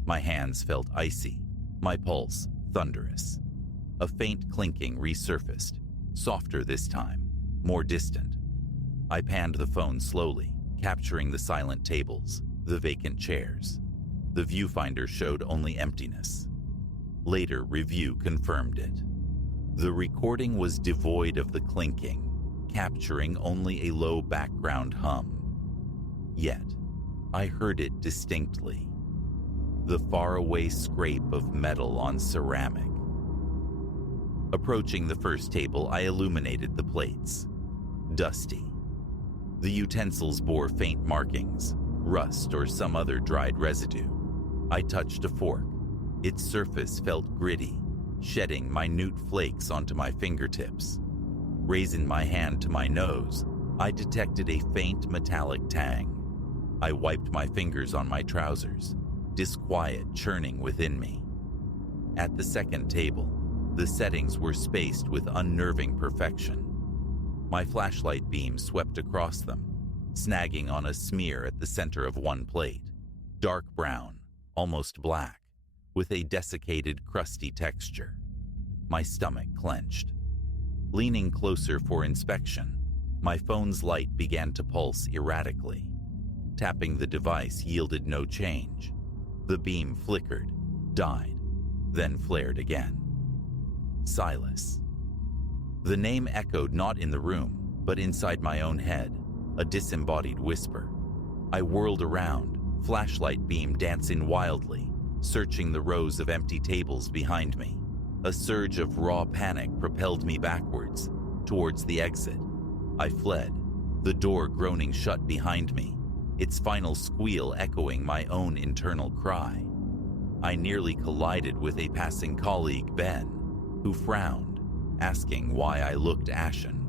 My hands felt icy, my pulse thunderous. A faint clinking resurfaced, softer this time, more distant. I panned the phone slowly, capturing the silent tables, the vacant chairs. The viewfinder showed only emptiness. Later review confirmed it. The recording was devoid of the clinking, capturing only a low background hum. Yet, I heard it distinctly. The faraway scrape of metal on ceramic. Approaching the first table, I illuminated the plates. Dusty. The utensils bore faint markings, rust or some other dried residue. I touched a fork. Its surface felt gritty, shedding minute flakes onto my fingertips. Raising my hand to my nose, I detected a faint metallic tang. I wiped my fingers on my trousers, disquiet churning within me. At the second table, the settings were spaced with unnerving perfection. My flashlight beam swept across them, snagging on a smear at the center of one plate, dark brown, almost black, with a desiccated, crusty texture. My stomach clenched. Leaning closer for inspection, my phone's light began to pulse erratically. Tapping the device yielded no change. The beam flickered, died, then flared again. Silas. The name echoed not in the room, but inside my own head, a disembodied whisper. I whirled around, flashlight beam dancing wildly, searching the rows of empty tables behind me. A surge of raw panic propelled me backwards, towards the exit. I fled, the door groaning shut behind me, its final squeal echoing my own internal cry. I nearly collided with a passing colleague, Ben, who frowned, asking why I looked ashen.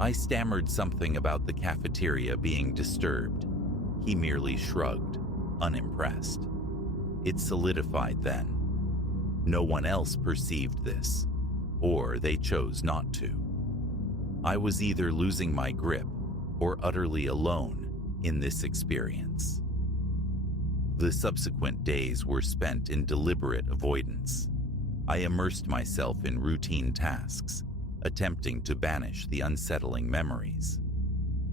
I stammered something about the cafeteria being disturbed. He merely shrugged, unimpressed. It solidified then. No one else perceived this, or they chose not to. I was either losing my grip or utterly alone in this experience. The subsequent days were spent in deliberate avoidance. I immersed myself in routine tasks, attempting to banish the unsettling memories.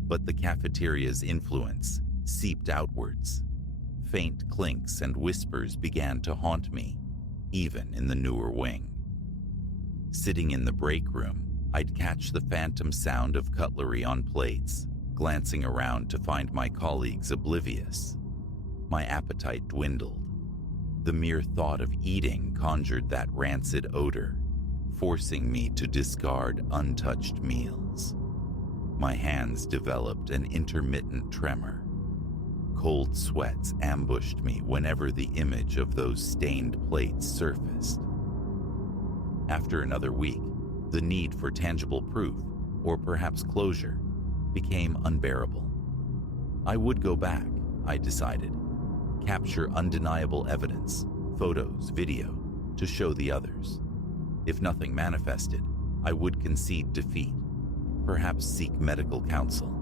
But the cafeteria's influence seeped outwards. Faint clinks and whispers began to haunt me, even in the newer wing. Sitting in the break room, I'd catch the phantom sound of cutlery on plates, glancing around to find my colleagues oblivious. My appetite dwindled. The mere thought of eating conjured that rancid odor, forcing me to discard untouched meals. My hands developed an intermittent tremor. Cold sweats ambushed me whenever the image of those stained plates surfaced. After another week, the need for tangible proof, or perhaps closure, became unbearable. I would go back, I decided, capture undeniable evidence, photos, video, to show the others. If nothing manifested, I would concede defeat, perhaps seek medical counsel.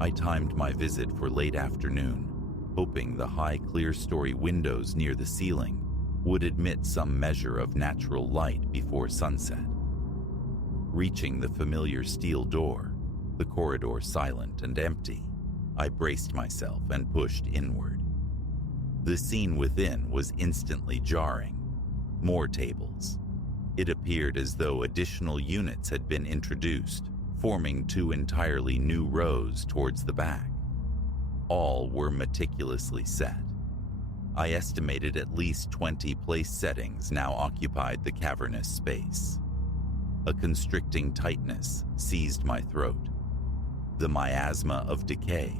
I timed my visit for late afternoon, hoping the high clear-story windows near the ceiling would admit some measure of natural light before sunset. Reaching the familiar steel door, the corridor silent and empty, I braced myself and pushed inward. The scene within was instantly jarring. More tables. It appeared as though additional units had been introduced, forming two entirely new rows towards the back. All were meticulously set. I estimated at least 20 place settings now occupied the cavernous space. A constricting tightness seized my throat. The miasma of decay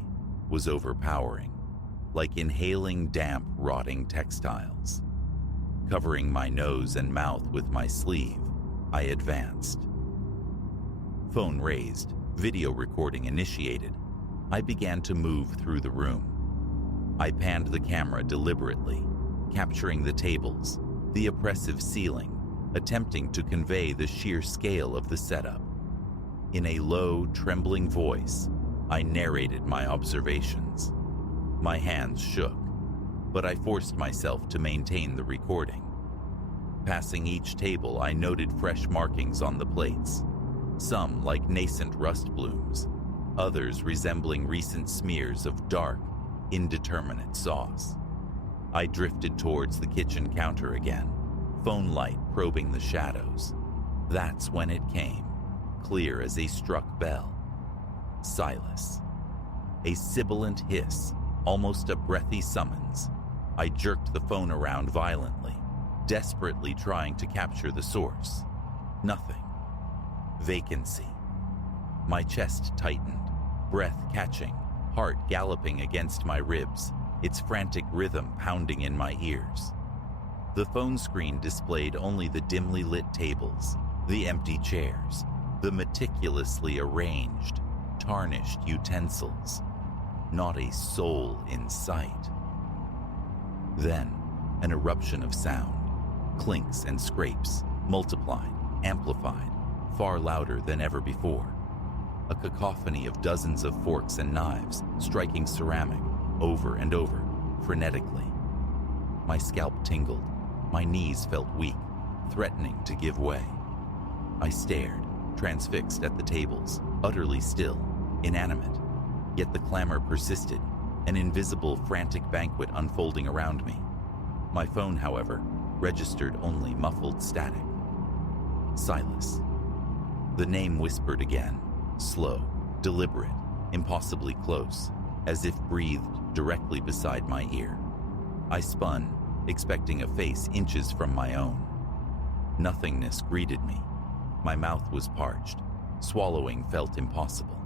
was overpowering, like inhaling damp, rotting textiles. Covering my nose and mouth with my sleeve, I advanced. Phone raised, video recording initiated. I began to move through the room. I panned the camera deliberately, capturing the tables, the oppressive ceiling, attempting to convey the sheer scale of the setup. In a low, trembling voice, I narrated my observations. My hands shook, but I forced myself to maintain the recording. Passing each table, I noted fresh markings on the plates, some like nascent rust blooms, others resembling recent smears of dark, indeterminate sauce. I drifted towards the kitchen counter again, phone light probing the shadows. That's when it came, clear as a struck bell. Silas. A sibilant hiss, almost a breathy summons. I jerked the phone around violently, desperately trying to capture the source. Nothing. Vacancy. My chest tightened, breath catching, heart galloping against my ribs, its frantic rhythm pounding in my ears. The phone screen displayed only the dimly lit tables, the empty chairs, The meticulously arranged, tarnished utensils. Not a soul in sight. Then, an eruption of sound. Clinks and scrapes, multiplied, amplified, far louder than ever before. A cacophony of dozens of forks and knives striking ceramic over and over, frenetically. My scalp tingled, my knees felt weak, threatening to give way. I stared, transfixed at the tables, utterly still, inanimate. Yet the clamor persisted, an invisible, frantic banquet unfolding around me. My phone, however, registered only muffled static. Silas. The name whispered again, slow, deliberate, impossibly close, as if breathed directly beside my ear. I spun, expecting a face inches from my own. Nothingness greeted me. My mouth was parched. Swallowing felt impossible.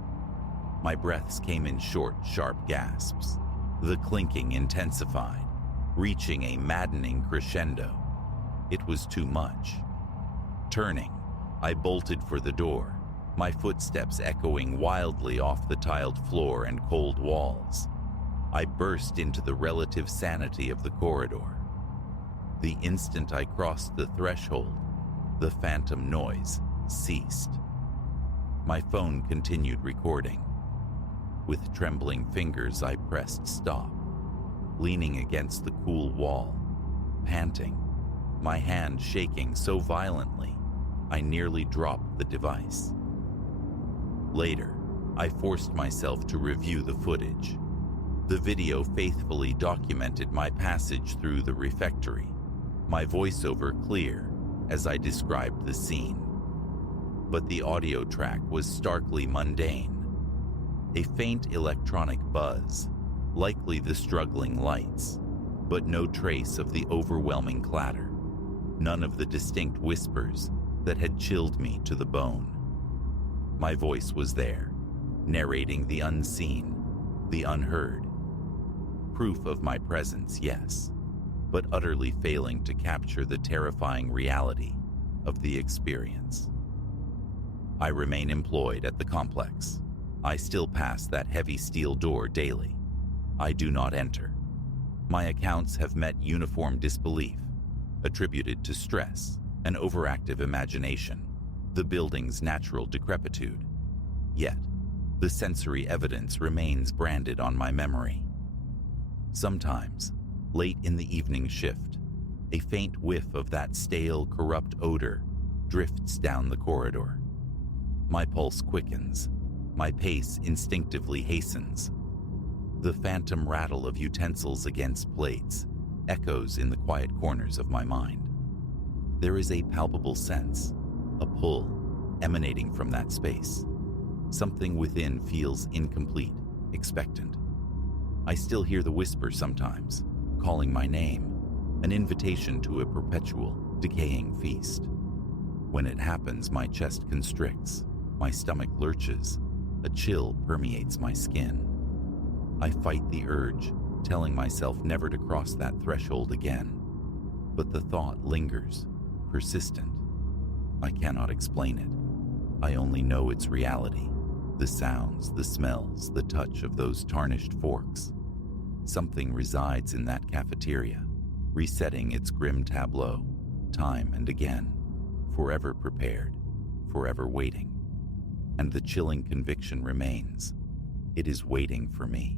My breaths came in short, sharp gasps. The clinking intensified, reaching a maddening crescendo. It was too much. Turning, I bolted for the door, my footsteps echoing wildly off the tiled floor and cold walls. I burst into the relative sanity of the corridor. The instant I crossed the threshold, the phantom noise ceased. My phone continued recording. With trembling fingers, I pressed stop, leaning against the cool wall, panting, my hand shaking so violently I nearly dropped the device. Later, I forced myself to review the footage. The video faithfully documented my passage through the refectory, my voiceover clear as I described the scene. But the audio track was starkly mundane. A faint electronic buzz, likely the struggling lights, but no trace of the overwhelming clatter, none of the distinct whispers that had chilled me to the bone. My voice was there, narrating the unseen, the unheard. Proof of my presence, yes, but utterly failing to capture the terrifying reality of the experience. I remain employed at the complex. I still pass that heavy steel door daily. I do not enter. My accounts have met uniform disbelief, attributed to stress, an overactive imagination, the building's natural decrepitude. Yet, the sensory evidence remains branded on my memory. Sometimes, late in the evening shift, a faint whiff of that stale, corrupt odor drifts down the corridor. My pulse quickens, my pace instinctively hastens. The phantom rattle of utensils against plates echoes in the quiet corners of my mind. There is a palpable sense, a pull, emanating from that space. Something within feels incomplete, expectant. I still hear the whisper sometimes, calling my name, an invitation to a perpetual, decaying feast. When it happens, my chest constricts, my stomach lurches, a chill permeates my skin. I fight the urge, telling myself never to cross that threshold again. But the thought lingers, persistent. I cannot explain it. I only know its reality. The sounds, the smells, the touch of those tarnished forks. Something resides in that cafeteria, resetting its grim tableau, time and again, forever prepared, forever waiting. And the chilling conviction remains. It is waiting for me.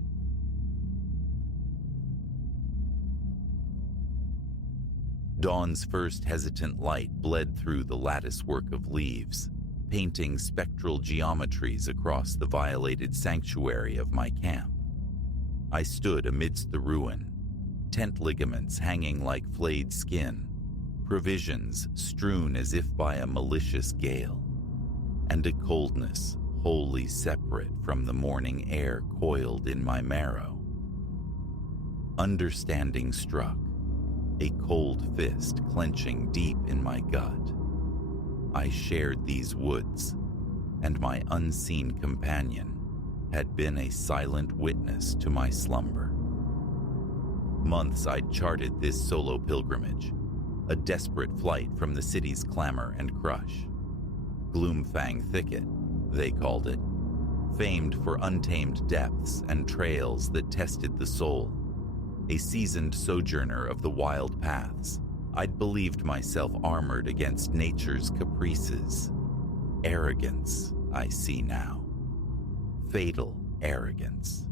Dawn's first hesitant light bled through the latticework of leaves, painting spectral geometries across the violated sanctuary of my camp. I stood amidst the ruin, tent ligaments hanging like flayed skin, provisions strewn as if by a malicious gale, and a coldness wholly separate from the morning air coiled in my marrow. Understanding struck, a cold fist clenching deep in my gut. I shared these woods, and my unseen companion had been a silent witness to my slumber. Months I'd charted this solo pilgrimage, a desperate flight from the city's clamor and crush. Gloomfang Thicket, they called it, famed for untamed depths and trails that tested the soul. A seasoned sojourner of the wild paths, I'd believed myself armored against nature's caprices. Arrogance, I see now. Fatal arrogance.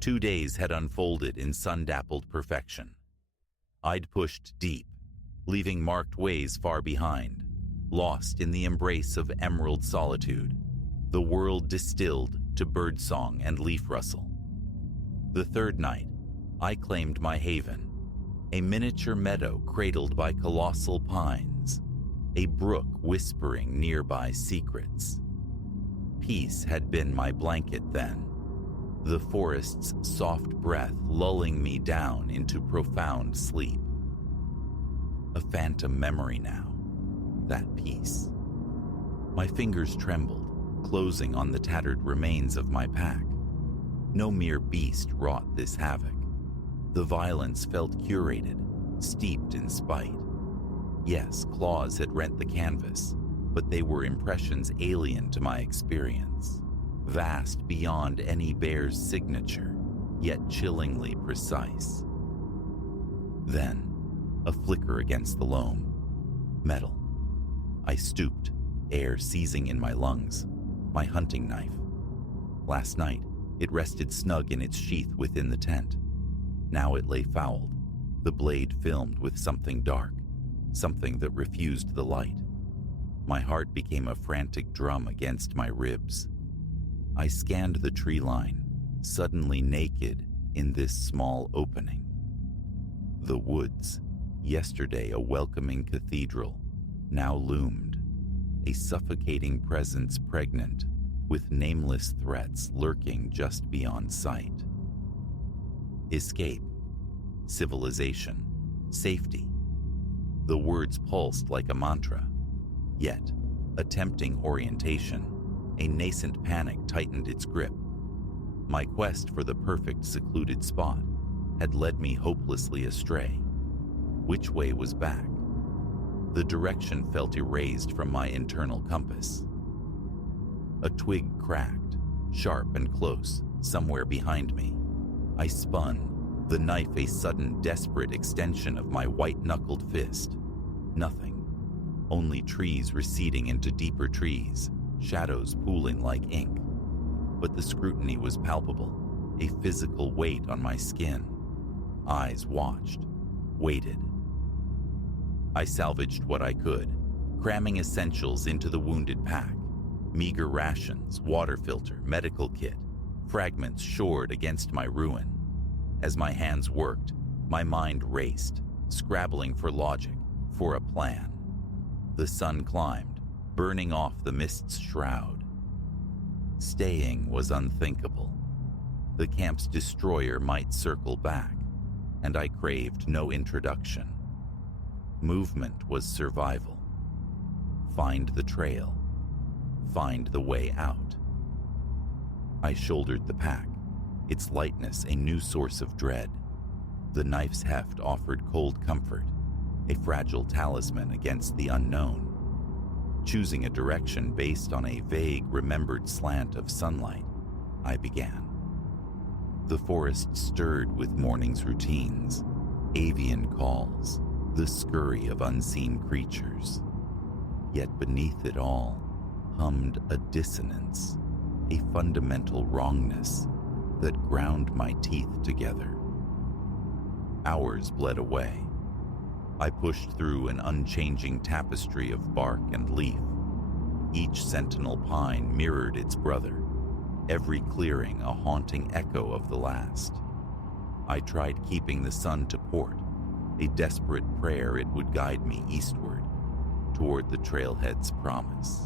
2 days had unfolded in sun-dappled perfection. I'd pushed deep, leaving marked ways far behind, lost in the embrace of emerald solitude, the world distilled to birdsong and leaf rustle. The third night, I claimed my haven, a miniature meadow cradled by colossal pines, a brook whispering nearby secrets. Peace had been my blanket then, the forest's soft breath lulling me down into profound sleep. A phantom memory now, that peace. My fingers trembled, closing on the tattered remains of my pack. No mere beast wrought this havoc. The violence felt curated, steeped in spite. Yes, claws had rent the canvas, but they were impressions alien to my experience, vast beyond any bear's signature, yet chillingly precise. Then, a flicker against the loam. Metal. I stooped, air seizing in my lungs, my hunting knife. Last night, it rested snug in its sheath within the tent. Now it lay fouled, the blade filmed with something dark, something that refused the light. My heart became a frantic drum against my ribs. I scanned the tree line, suddenly naked in this small opening. The woods, yesterday a welcoming cathedral, now loomed, a suffocating presence pregnant with nameless threats lurking just beyond sight. Escape, civilization, safety. The words pulsed like a mantra. Yet, attempting orientation, a nascent panic tightened its grip. My quest for the perfect secluded spot had led me hopelessly astray. Which way was back? The direction felt erased from my internal compass. A twig cracked, sharp and close, somewhere behind me. I spun, the knife a sudden desperate extension of my white-knuckled fist. Nothing. Only trees receding into deeper trees, shadows pooling like ink. But the scrutiny was palpable, a physical weight on my skin. Eyes watched, waited. I salvaged what I could, cramming essentials into the wounded pack. Meager rations, water filter, medical kit, fragments shored against my ruin. As my hands worked, my mind raced, scrabbling for logic, for a plan. The sun climbed, burning off the mist's shroud. Staying was unthinkable. The camp's destroyer might circle back, and I craved no introduction. Movement was survival. Find the trail. Find the way out. I shouldered the pack, its lightness a new source of dread. The knife's heft offered cold comfort, a fragile talisman against the unknown. Choosing a direction based on a vague, remembered slant of sunlight, I began. The forest stirred with morning's routines, avian calls, the scurry of unseen creatures. Yet beneath it all hummed a dissonance, a fundamental wrongness that ground my teeth together. Hours bled away. I pushed through an unchanging tapestry of bark and leaf. Each sentinel pine mirrored its brother, every clearing a haunting echo of the last. I tried keeping the sun to port, a desperate prayer it would guide me eastward, toward the trailhead's promise.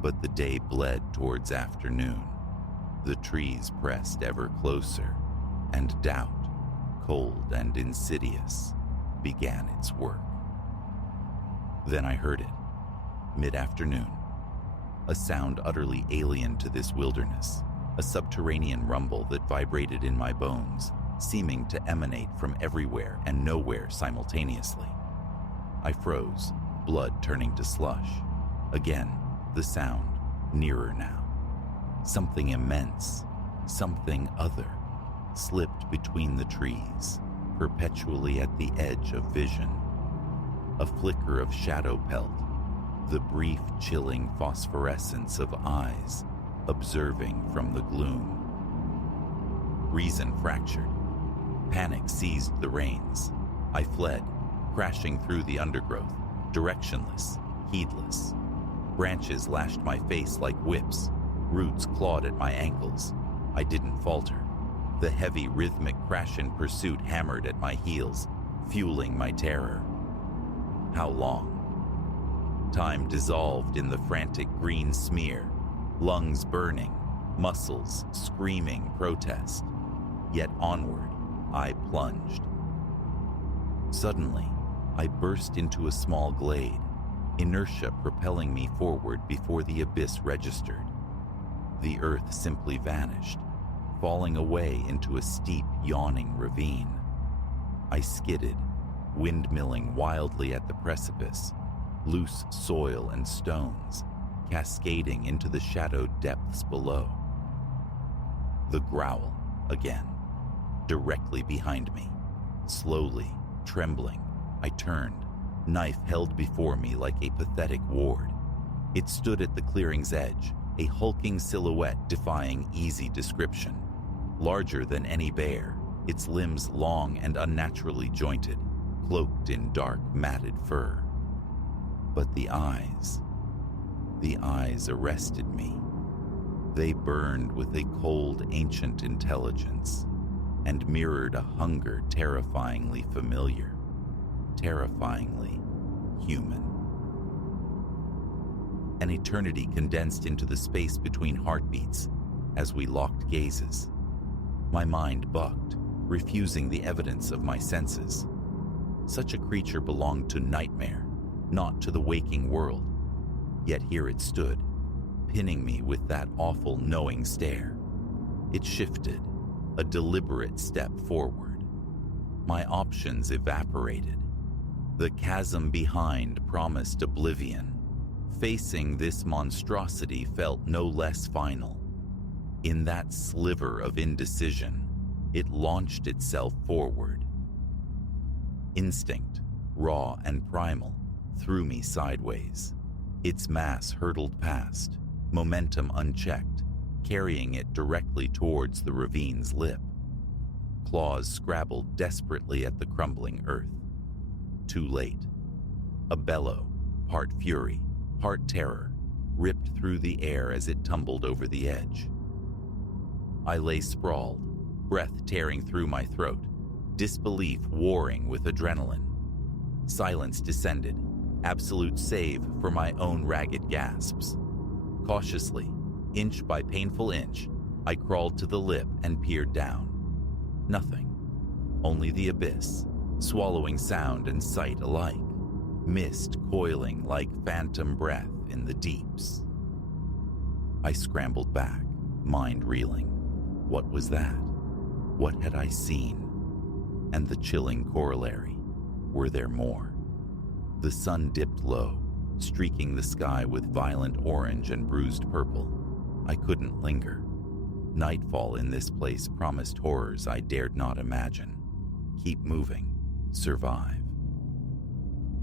But the day bled towards afternoon. The trees pressed ever closer, and doubt, cold and insidious, began its work. Then I heard it, mid-afternoon, a sound utterly alien to this wilderness, a subterranean rumble that vibrated in my bones, seeming to emanate from everywhere and nowhere simultaneously. I froze, blood turning to slush. Again, the sound, nearer now. Something immense, something other, slipped between the trees, perpetually at the edge of vision. A flicker of shadow pelt, the brief, chilling phosphorescence of eyes observing from the gloom. Reason fractured. Panic seized the reins. I fled, crashing through the undergrowth, directionless, heedless. Branches lashed my face like whips. Roots clawed at my ankles. I didn't falter. The heavy, rhythmic crash in pursuit hammered at my heels, fueling my terror. How long? Time dissolved in the frantic green smear, lungs burning, muscles screaming protest. Yet onward, I plunged. Suddenly, I burst into a small glade, inertia propelling me forward before the abyss registered. The earth simply vanished, falling away into a steep, yawning ravine. I skidded, windmilling wildly at the precipice, loose soil and stones cascading into the shadowed depths below. The growl again, directly behind me. Slowly, trembling, I turned, knife held before me like a pathetic ward. It stood at the clearing's edge, a hulking silhouette defying easy description. Larger than any bear, its limbs long and unnaturally jointed, cloaked in dark, matted fur. But the eyes arrested me. They burned with a cold, ancient intelligence and mirrored a hunger terrifyingly familiar, terrifyingly human. An eternity condensed into the space between heartbeats as we locked gazes. My mind bucked, refusing the evidence of my senses. Such a creature belonged to nightmare, not to the waking world. Yet here it stood, pinning me with that awful knowing stare. It shifted, a deliberate step forward. My options evaporated. The chasm behind promised oblivion. Facing this monstrosity felt no less final. In that sliver of indecision, it launched itself forward. Instinct, raw and primal, threw me sideways. Its mass hurtled past, momentum unchecked, carrying it directly towards the ravine's lip. Claws scrabbled desperately at the crumbling earth. Too late. A bellow, part fury, part terror, ripped through the air as it tumbled over the edge. I lay sprawled, breath tearing through my throat, disbelief warring with adrenaline. Silence descended, absolute save for my own ragged gasps. Cautiously, inch by painful inch, I crawled to the lip and peered down. Nothing. Only the abyss, swallowing sound and sight alike. Mist coiling like phantom breath in the deeps. I scrambled back, mind reeling. What was that? What had I seen? And the chilling corollary. Were there more? The sun dipped low, streaking the sky with violent orange and bruised purple. I couldn't linger. Nightfall in this place promised horrors I dared not imagine. Keep moving. Survive.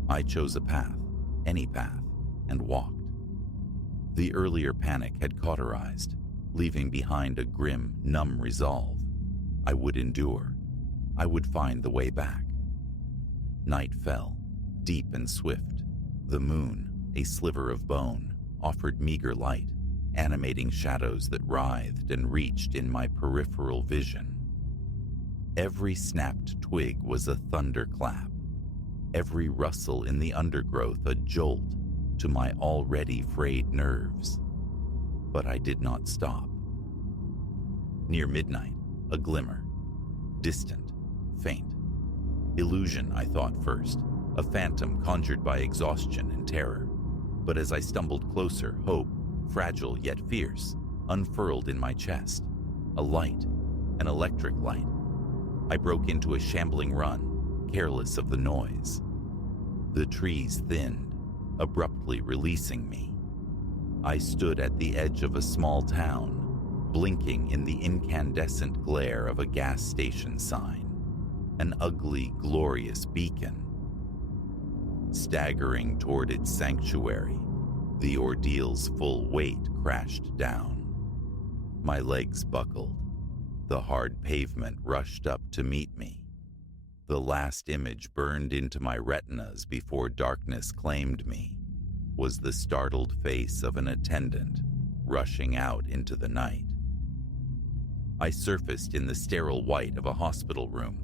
I chose a path, any path, and walked. The earlier panic had cauterized, leaving behind a grim, numb resolve. I would endure. I would find the way back. Night fell, deep and swift. The moon, a sliver of bone, offered meager light, animating shadows that writhed and reached in my peripheral vision. Every snapped twig was a thunderclap. Every rustle in the undergrowth a jolt to my already frayed nerves. But I did not stop. Near midnight, a glimmer. Distant, faint. Illusion, I thought first, a phantom conjured by exhaustion and terror. But as I stumbled closer, hope, fragile yet fierce, unfurled in my chest. A light, an electric light. I broke into a shambling run, careless of the noise. The trees thinned, abruptly releasing me. I stood at the edge of a small town, blinking in the incandescent glare of a gas station sign, an ugly, glorious beacon. Staggering toward its sanctuary, the ordeal's full weight crashed down. My legs buckled. The hard pavement rushed up to meet me. The last image burned into my retinas before darkness claimed me was the startled face of an attendant rushing out into the night. I surfaced in the sterile white of a hospital room.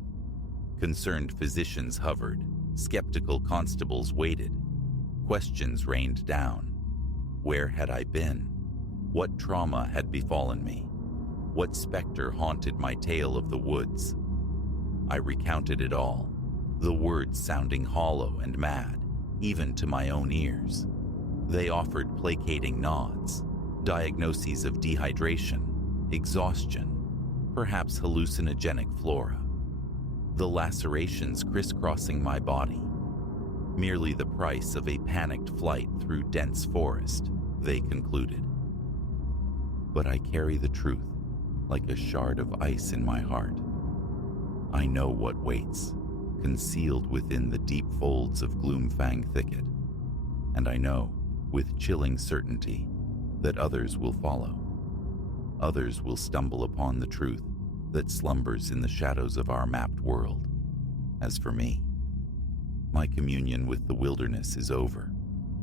Concerned physicians hovered. Skeptical constables waited. Questions rained down. Where had I been? What trauma had befallen me? What specter haunted my tale of the woods? I recounted it all, the words sounding hollow and mad, even to my own ears. They offered placating nods, diagnoses of dehydration, exhaustion, perhaps hallucinogenic flora. The lacerations crisscrossing my body, merely the price of a panicked flight through dense forest, they concluded. But I carry the truth like a shard of ice in my heart. I know what waits, concealed within the deep folds of Gloomfang thicket, and I know, with chilling certainty, that others will follow. Others will stumble upon the truth that slumbers in the shadows of our mapped world. As for me, my communion with the wilderness is over.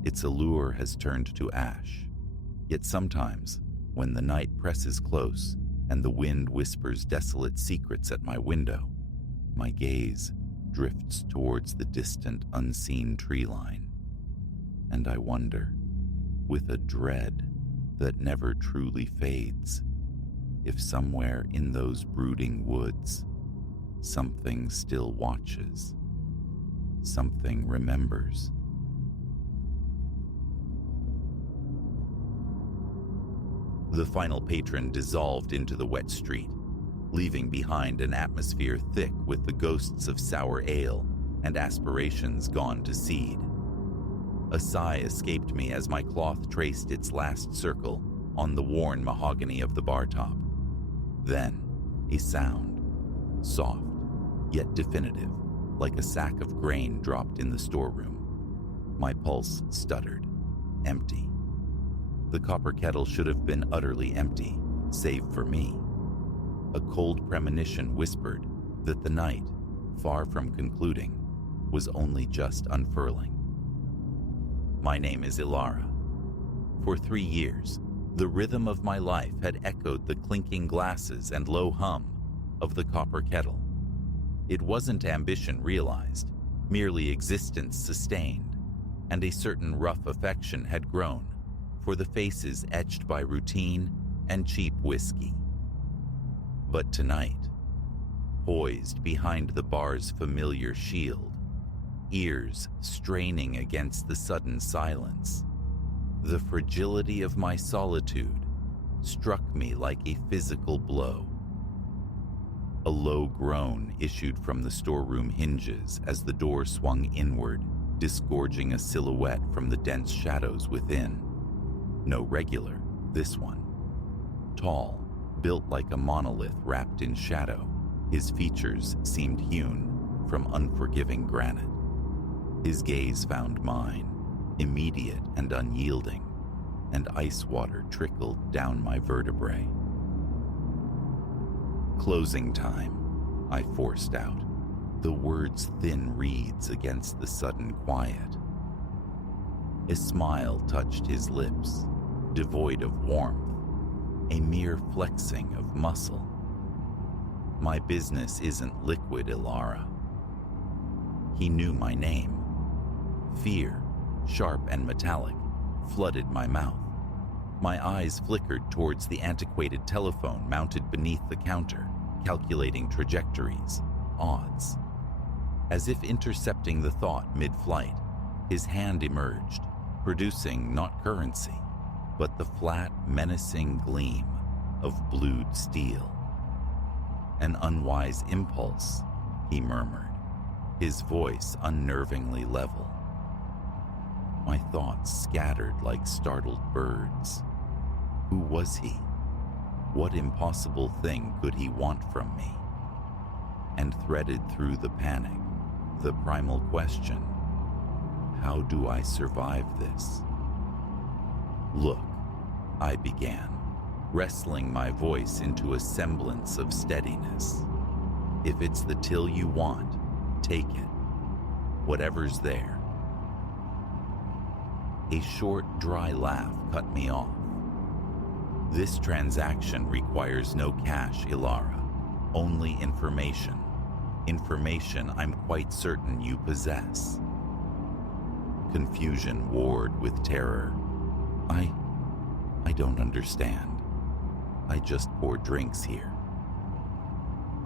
Its allure has turned to ash. Yet sometimes, when the night presses close and the wind whispers desolate secrets at my window, my gaze drifts towards the distant, unseen tree line, and I wonder, with a dread that never truly fades, if somewhere in those brooding woods, something still watches, something remembers. The final patron dissolved into the wet street, leaving behind an atmosphere thick with the ghosts of sour ale and aspirations gone to seed. A sigh escaped me as my cloth traced its last circle on the worn mahogany of the bar top. Then, a sound, soft, yet definitive, like a sack of grain dropped in the storeroom. My pulse stuttered, empty. The copper kettle should have been utterly empty, save for me. A cold premonition whispered that the night, far from concluding, was only just unfurling. My name is Ilara. For 3 years, the rhythm of my life had echoed the clinking glasses and low hum of the copper kettle. It wasn't ambition realized, merely existence sustained, and a certain rough affection had grown for the faces etched by routine and cheap whiskey. But tonight, poised behind the bar's familiar shield, ears straining against the sudden silence, the fragility of my solitude struck me like a physical blow. A low groan issued from the storeroom hinges as the door swung inward, disgorging a silhouette from the dense shadows within. No regular, this one. Tall, built like a monolith wrapped in shadow, his features seemed hewn from unforgiving granite. His gaze found mine, immediate and unyielding, and ice water trickled down my vertebrae. Closing time, I forced out, the words thin reeds against the sudden quiet. A smile touched his lips, devoid of warmth, a mere flexing of muscle. My business isn't liquid, Ilara. He knew my name. Fear, sharp and metallic, flooded my mouth. My eyes flickered towards the antiquated telephone mounted beneath the counter, calculating trajectories, odds. As if intercepting the thought mid-flight, his hand emerged, producing not currency, but the flat, menacing gleam of blued steel. An unwise impulse, he murmured, his voice unnervingly level. My thoughts scattered like startled birds. Who was he? What impossible thing could he want from me? And threaded through the panic, the primal question: how do I survive this? Look, I began, wrestling my voice into a semblance of steadiness. If it's the till you want, take it. Whatever's there. A short, dry laugh cut me off. This transaction requires no cash, Ilara, only information. Information I'm quite certain you possess. Confusion warred with terror. I don't understand. I just pour drinks here.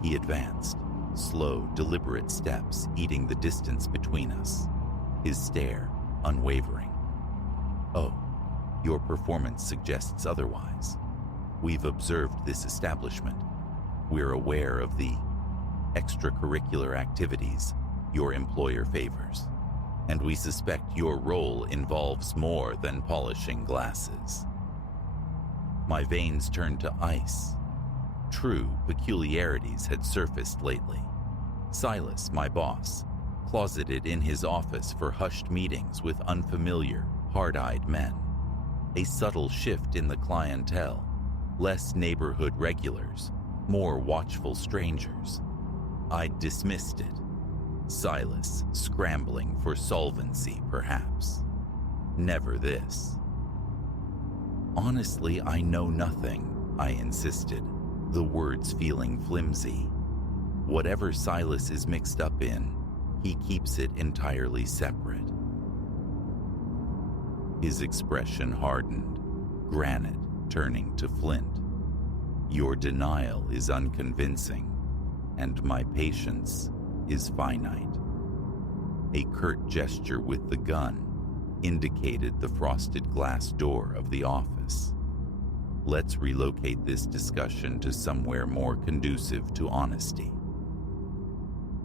He advanced, slow, deliberate steps eating the distance between us, his stare unwavering. Oh, your performance suggests otherwise. We've observed this establishment. We're aware of the extracurricular activities your employer favors, and we suspect your role involves more than polishing glasses. My veins turned to ice. True peculiarities had surfaced lately. Silas, my boss, closeted in his office for hushed meetings with unfamiliar, hard-eyed men. A subtle shift in the clientele, less neighborhood regulars, more watchful strangers. I dismissed it. Silas scrambling for solvency, perhaps. Never this. Honestly, I know nothing, I insisted, the words feeling flimsy. Whatever Silas is mixed up in, he keeps it entirely separate. His expression hardened, granite turning to flint. Your denial is unconvincing, and my patience is finite. A curt gesture with the gun indicated the frosted glass door of the office. Let's relocate this discussion to somewhere more conducive to honesty.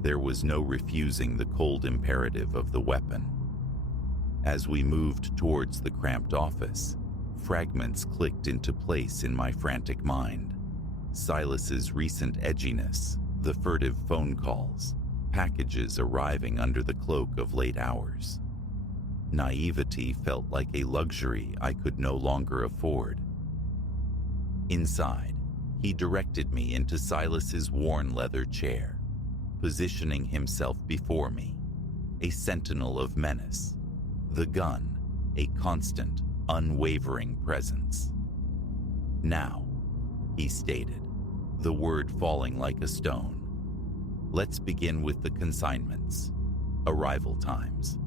There was no refusing the cold imperative of the weapon. As we moved towards the cramped office, fragments clicked into place in my frantic mind. Silas's recent edginess, the furtive phone calls, packages arriving under the cloak of late hours. Naivety felt like a luxury I could no longer afford. Inside, he directed me into Silas's worn leather chair, positioning himself before me, a sentinel of menace, the gun, a constant, unwavering presence. Now, he stated, the word falling like a stone. Let's begin with the consignments, arrival times.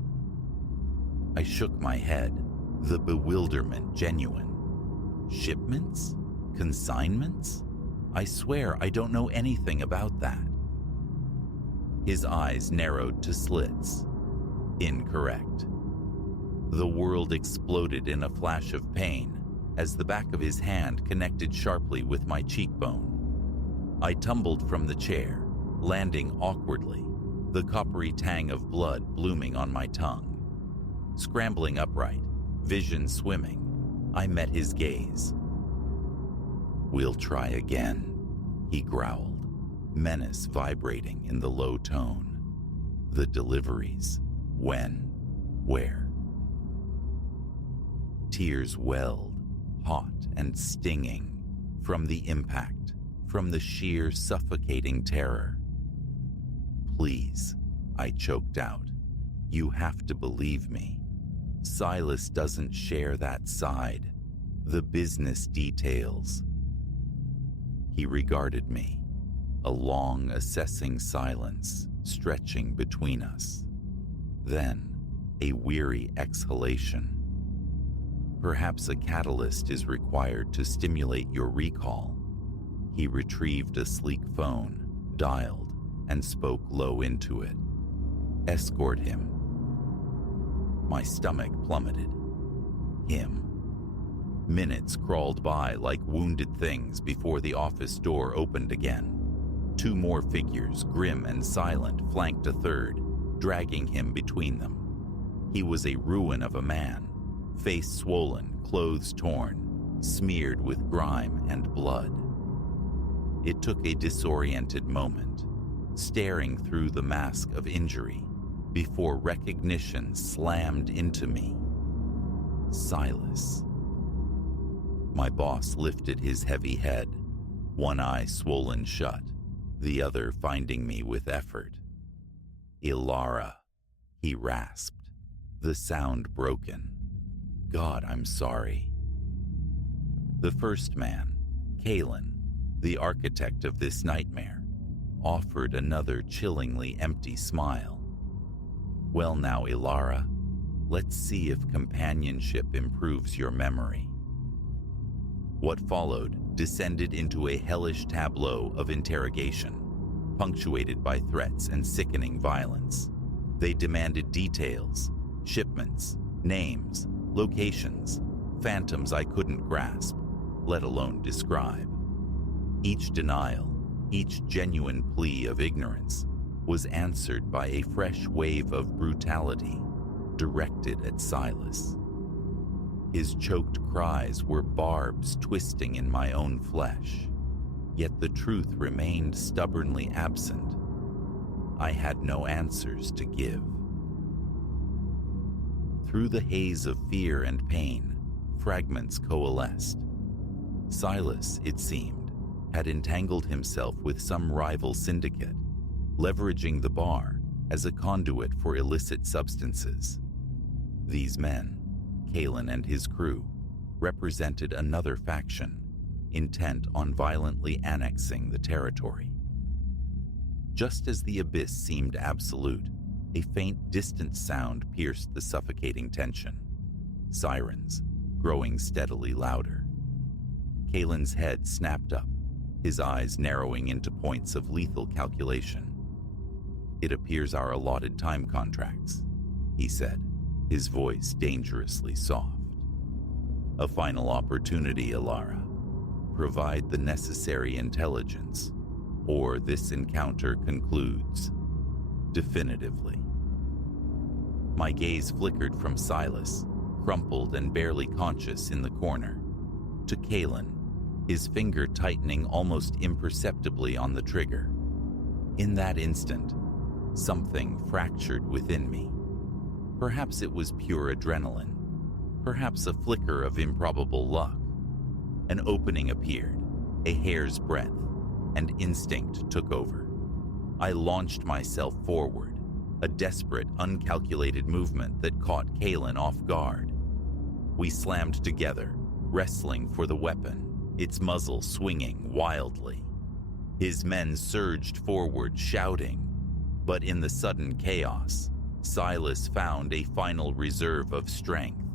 I shook my head, the bewilderment genuine. Shipments? Consignments? I swear I don't know anything about that. His eyes narrowed to slits. Incorrect. The world exploded in a flash of pain as the back of his hand connected sharply with my cheekbone. I tumbled from the chair, landing awkwardly, the coppery tang of blood blooming on my tongue. Scrambling upright, vision swimming, I met his gaze. We'll try again, he growled, menace vibrating in the low tone. The deliveries, when, where? Tears welled, hot and stinging, from the impact, from the sheer suffocating terror. Please, I choked out. You have to believe me. Silas doesn't share that side, the business details. He regarded me, a long, assessing silence stretching between us. Then, a weary exhalation. Perhaps a catalyst is required to stimulate your recall. He retrieved a sleek phone, dialed, and spoke low into it. Escort him. My stomach plummeted. Him. Minutes crawled by like wounded things before the office door opened again. Two more figures, grim and silent, flanked a third, dragging him between them. He was a ruin of a man, face swollen, clothes torn, smeared with grime and blood. It took a disoriented moment, staring through the mask of injury, before recognition slammed into me. Silas. My boss lifted his heavy head, one eye swollen shut, the other finding me with effort. "Ilara," he rasped, the sound broken. "God, I'm sorry." The first man, Kalen, the architect of this nightmare, offered another chillingly empty smile. "Well now, Ilara, let's see if companionship improves your memory." What followed descended into a hellish tableau of interrogation, punctuated by threats and sickening violence. They demanded details, shipments, names, locations, phantoms I couldn't grasp, let alone describe. Each denial, each genuine plea of ignorance, was answered by a fresh wave of brutality directed at Silas. His choked cries were barbs twisting in my own flesh, yet the truth remained stubbornly absent. I had no answers to give. Through the haze of fear and pain, fragments coalesced. Silas, it seemed, had entangled himself with some rival syndicate, leveraging the bar as a conduit for illicit substances. These men, Kalen and his crew, represented another faction, intent on violently annexing the territory. Just as the abyss seemed absolute, a faint, distant sound pierced the suffocating tension. Sirens, growing steadily louder. Kalen's head snapped up, his eyes narrowing into points of lethal calculation. "It appears our allotted time contracts," he said, his voice dangerously soft. "A final opportunity, Ilara. Provide the necessary intelligence, or this encounter concludes definitively." My gaze flickered from Silas, crumpled and barely conscious in the corner, to Kalen, his finger tightening almost imperceptibly on the trigger. In that instant, something fractured within me. Perhaps it was pure adrenaline, perhaps a flicker of improbable luck. An opening appeared, a hair's breadth, and instinct took over. I launched myself forward, a desperate, uncalculated movement that caught Kalen off guard. We slammed together, wrestling for the weapon, its muzzle swinging wildly. His men surged forward, shouting, but in the sudden chaos, Silas found a final reserve of strength.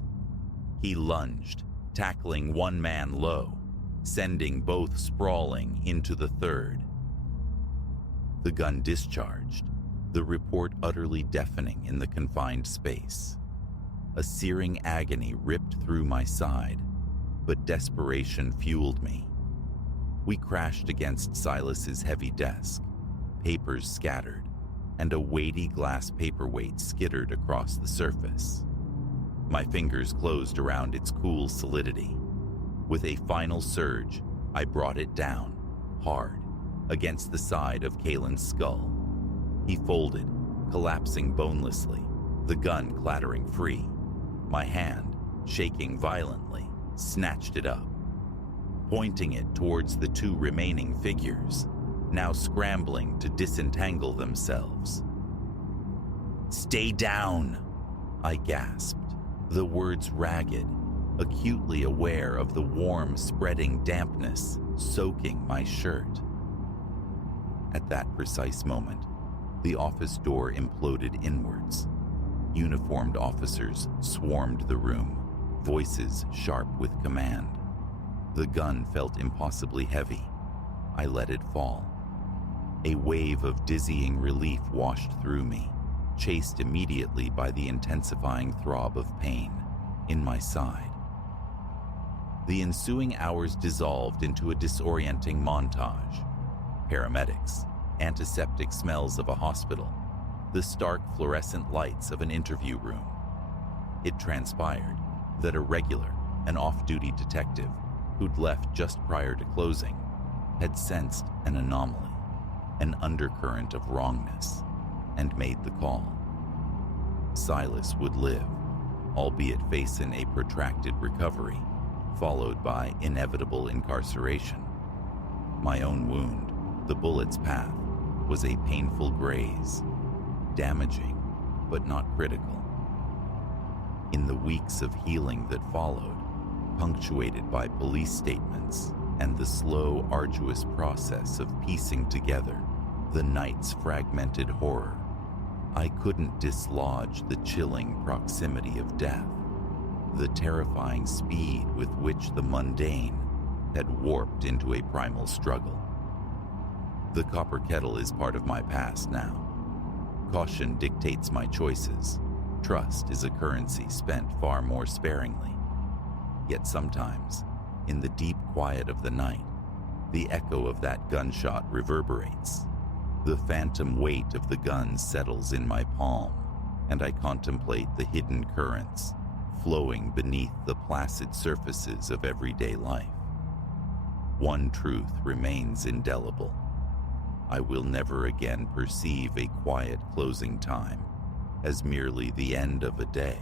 He lunged, tackling one man low, sending both sprawling into the third. The gun discharged, the report utterly deafening in the confined space. A searing agony ripped through my side, but desperation fueled me. We crashed against Silas's heavy desk, papers scattered, and a weighty glass paperweight skittered across the surface. My fingers closed around its cool solidity. With a final surge, I brought it down, hard, against the side of Kalen's skull. He folded, collapsing bonelessly, the gun clattering free. My hand, shaking violently, snatched it up, pointing it towards the two remaining figures, now scrambling to disentangle themselves. "Stay down," I gasped, the words ragged, acutely aware of the warm, spreading dampness soaking my shirt. At that precise moment, the office door imploded inwards. Uniformed officers swarmed the room, voices sharp with command. The gun felt impossibly heavy. I let it fall. A wave of dizzying relief washed through me, chased immediately by the intensifying throb of pain in my side. The ensuing hours dissolved into a disorienting montage. Paramedics, antiseptic smells of a hospital, the stark fluorescent lights of an interview room, It transpired that a regular and off-duty detective who'd left just prior to closing had sensed an anomaly, an undercurrent of wrongness, and made the call. Silas would live, albeit facing a protracted recovery, followed by inevitable incarceration. My own wound, the bullet's path, was a painful graze, damaging but not critical. In the weeks of healing that followed, punctuated by police statements and the slow, arduous process of piecing together the night's fragmented horror, I couldn't dislodge the chilling proximity of death, the terrifying speed with which the mundane had warped into a primal struggle. The copper kettle is part of my past now. Caution dictates my choices. Trust is a currency spent far more sparingly. Yet sometimes, in the deep quiet of the night, the echo of that gunshot reverberates. The phantom weight of the gun settles in my palm, and I contemplate the hidden currents flowing beneath the placid surfaces of everyday life. One truth remains indelible. I will never again perceive a quiet closing time as merely the end of a day,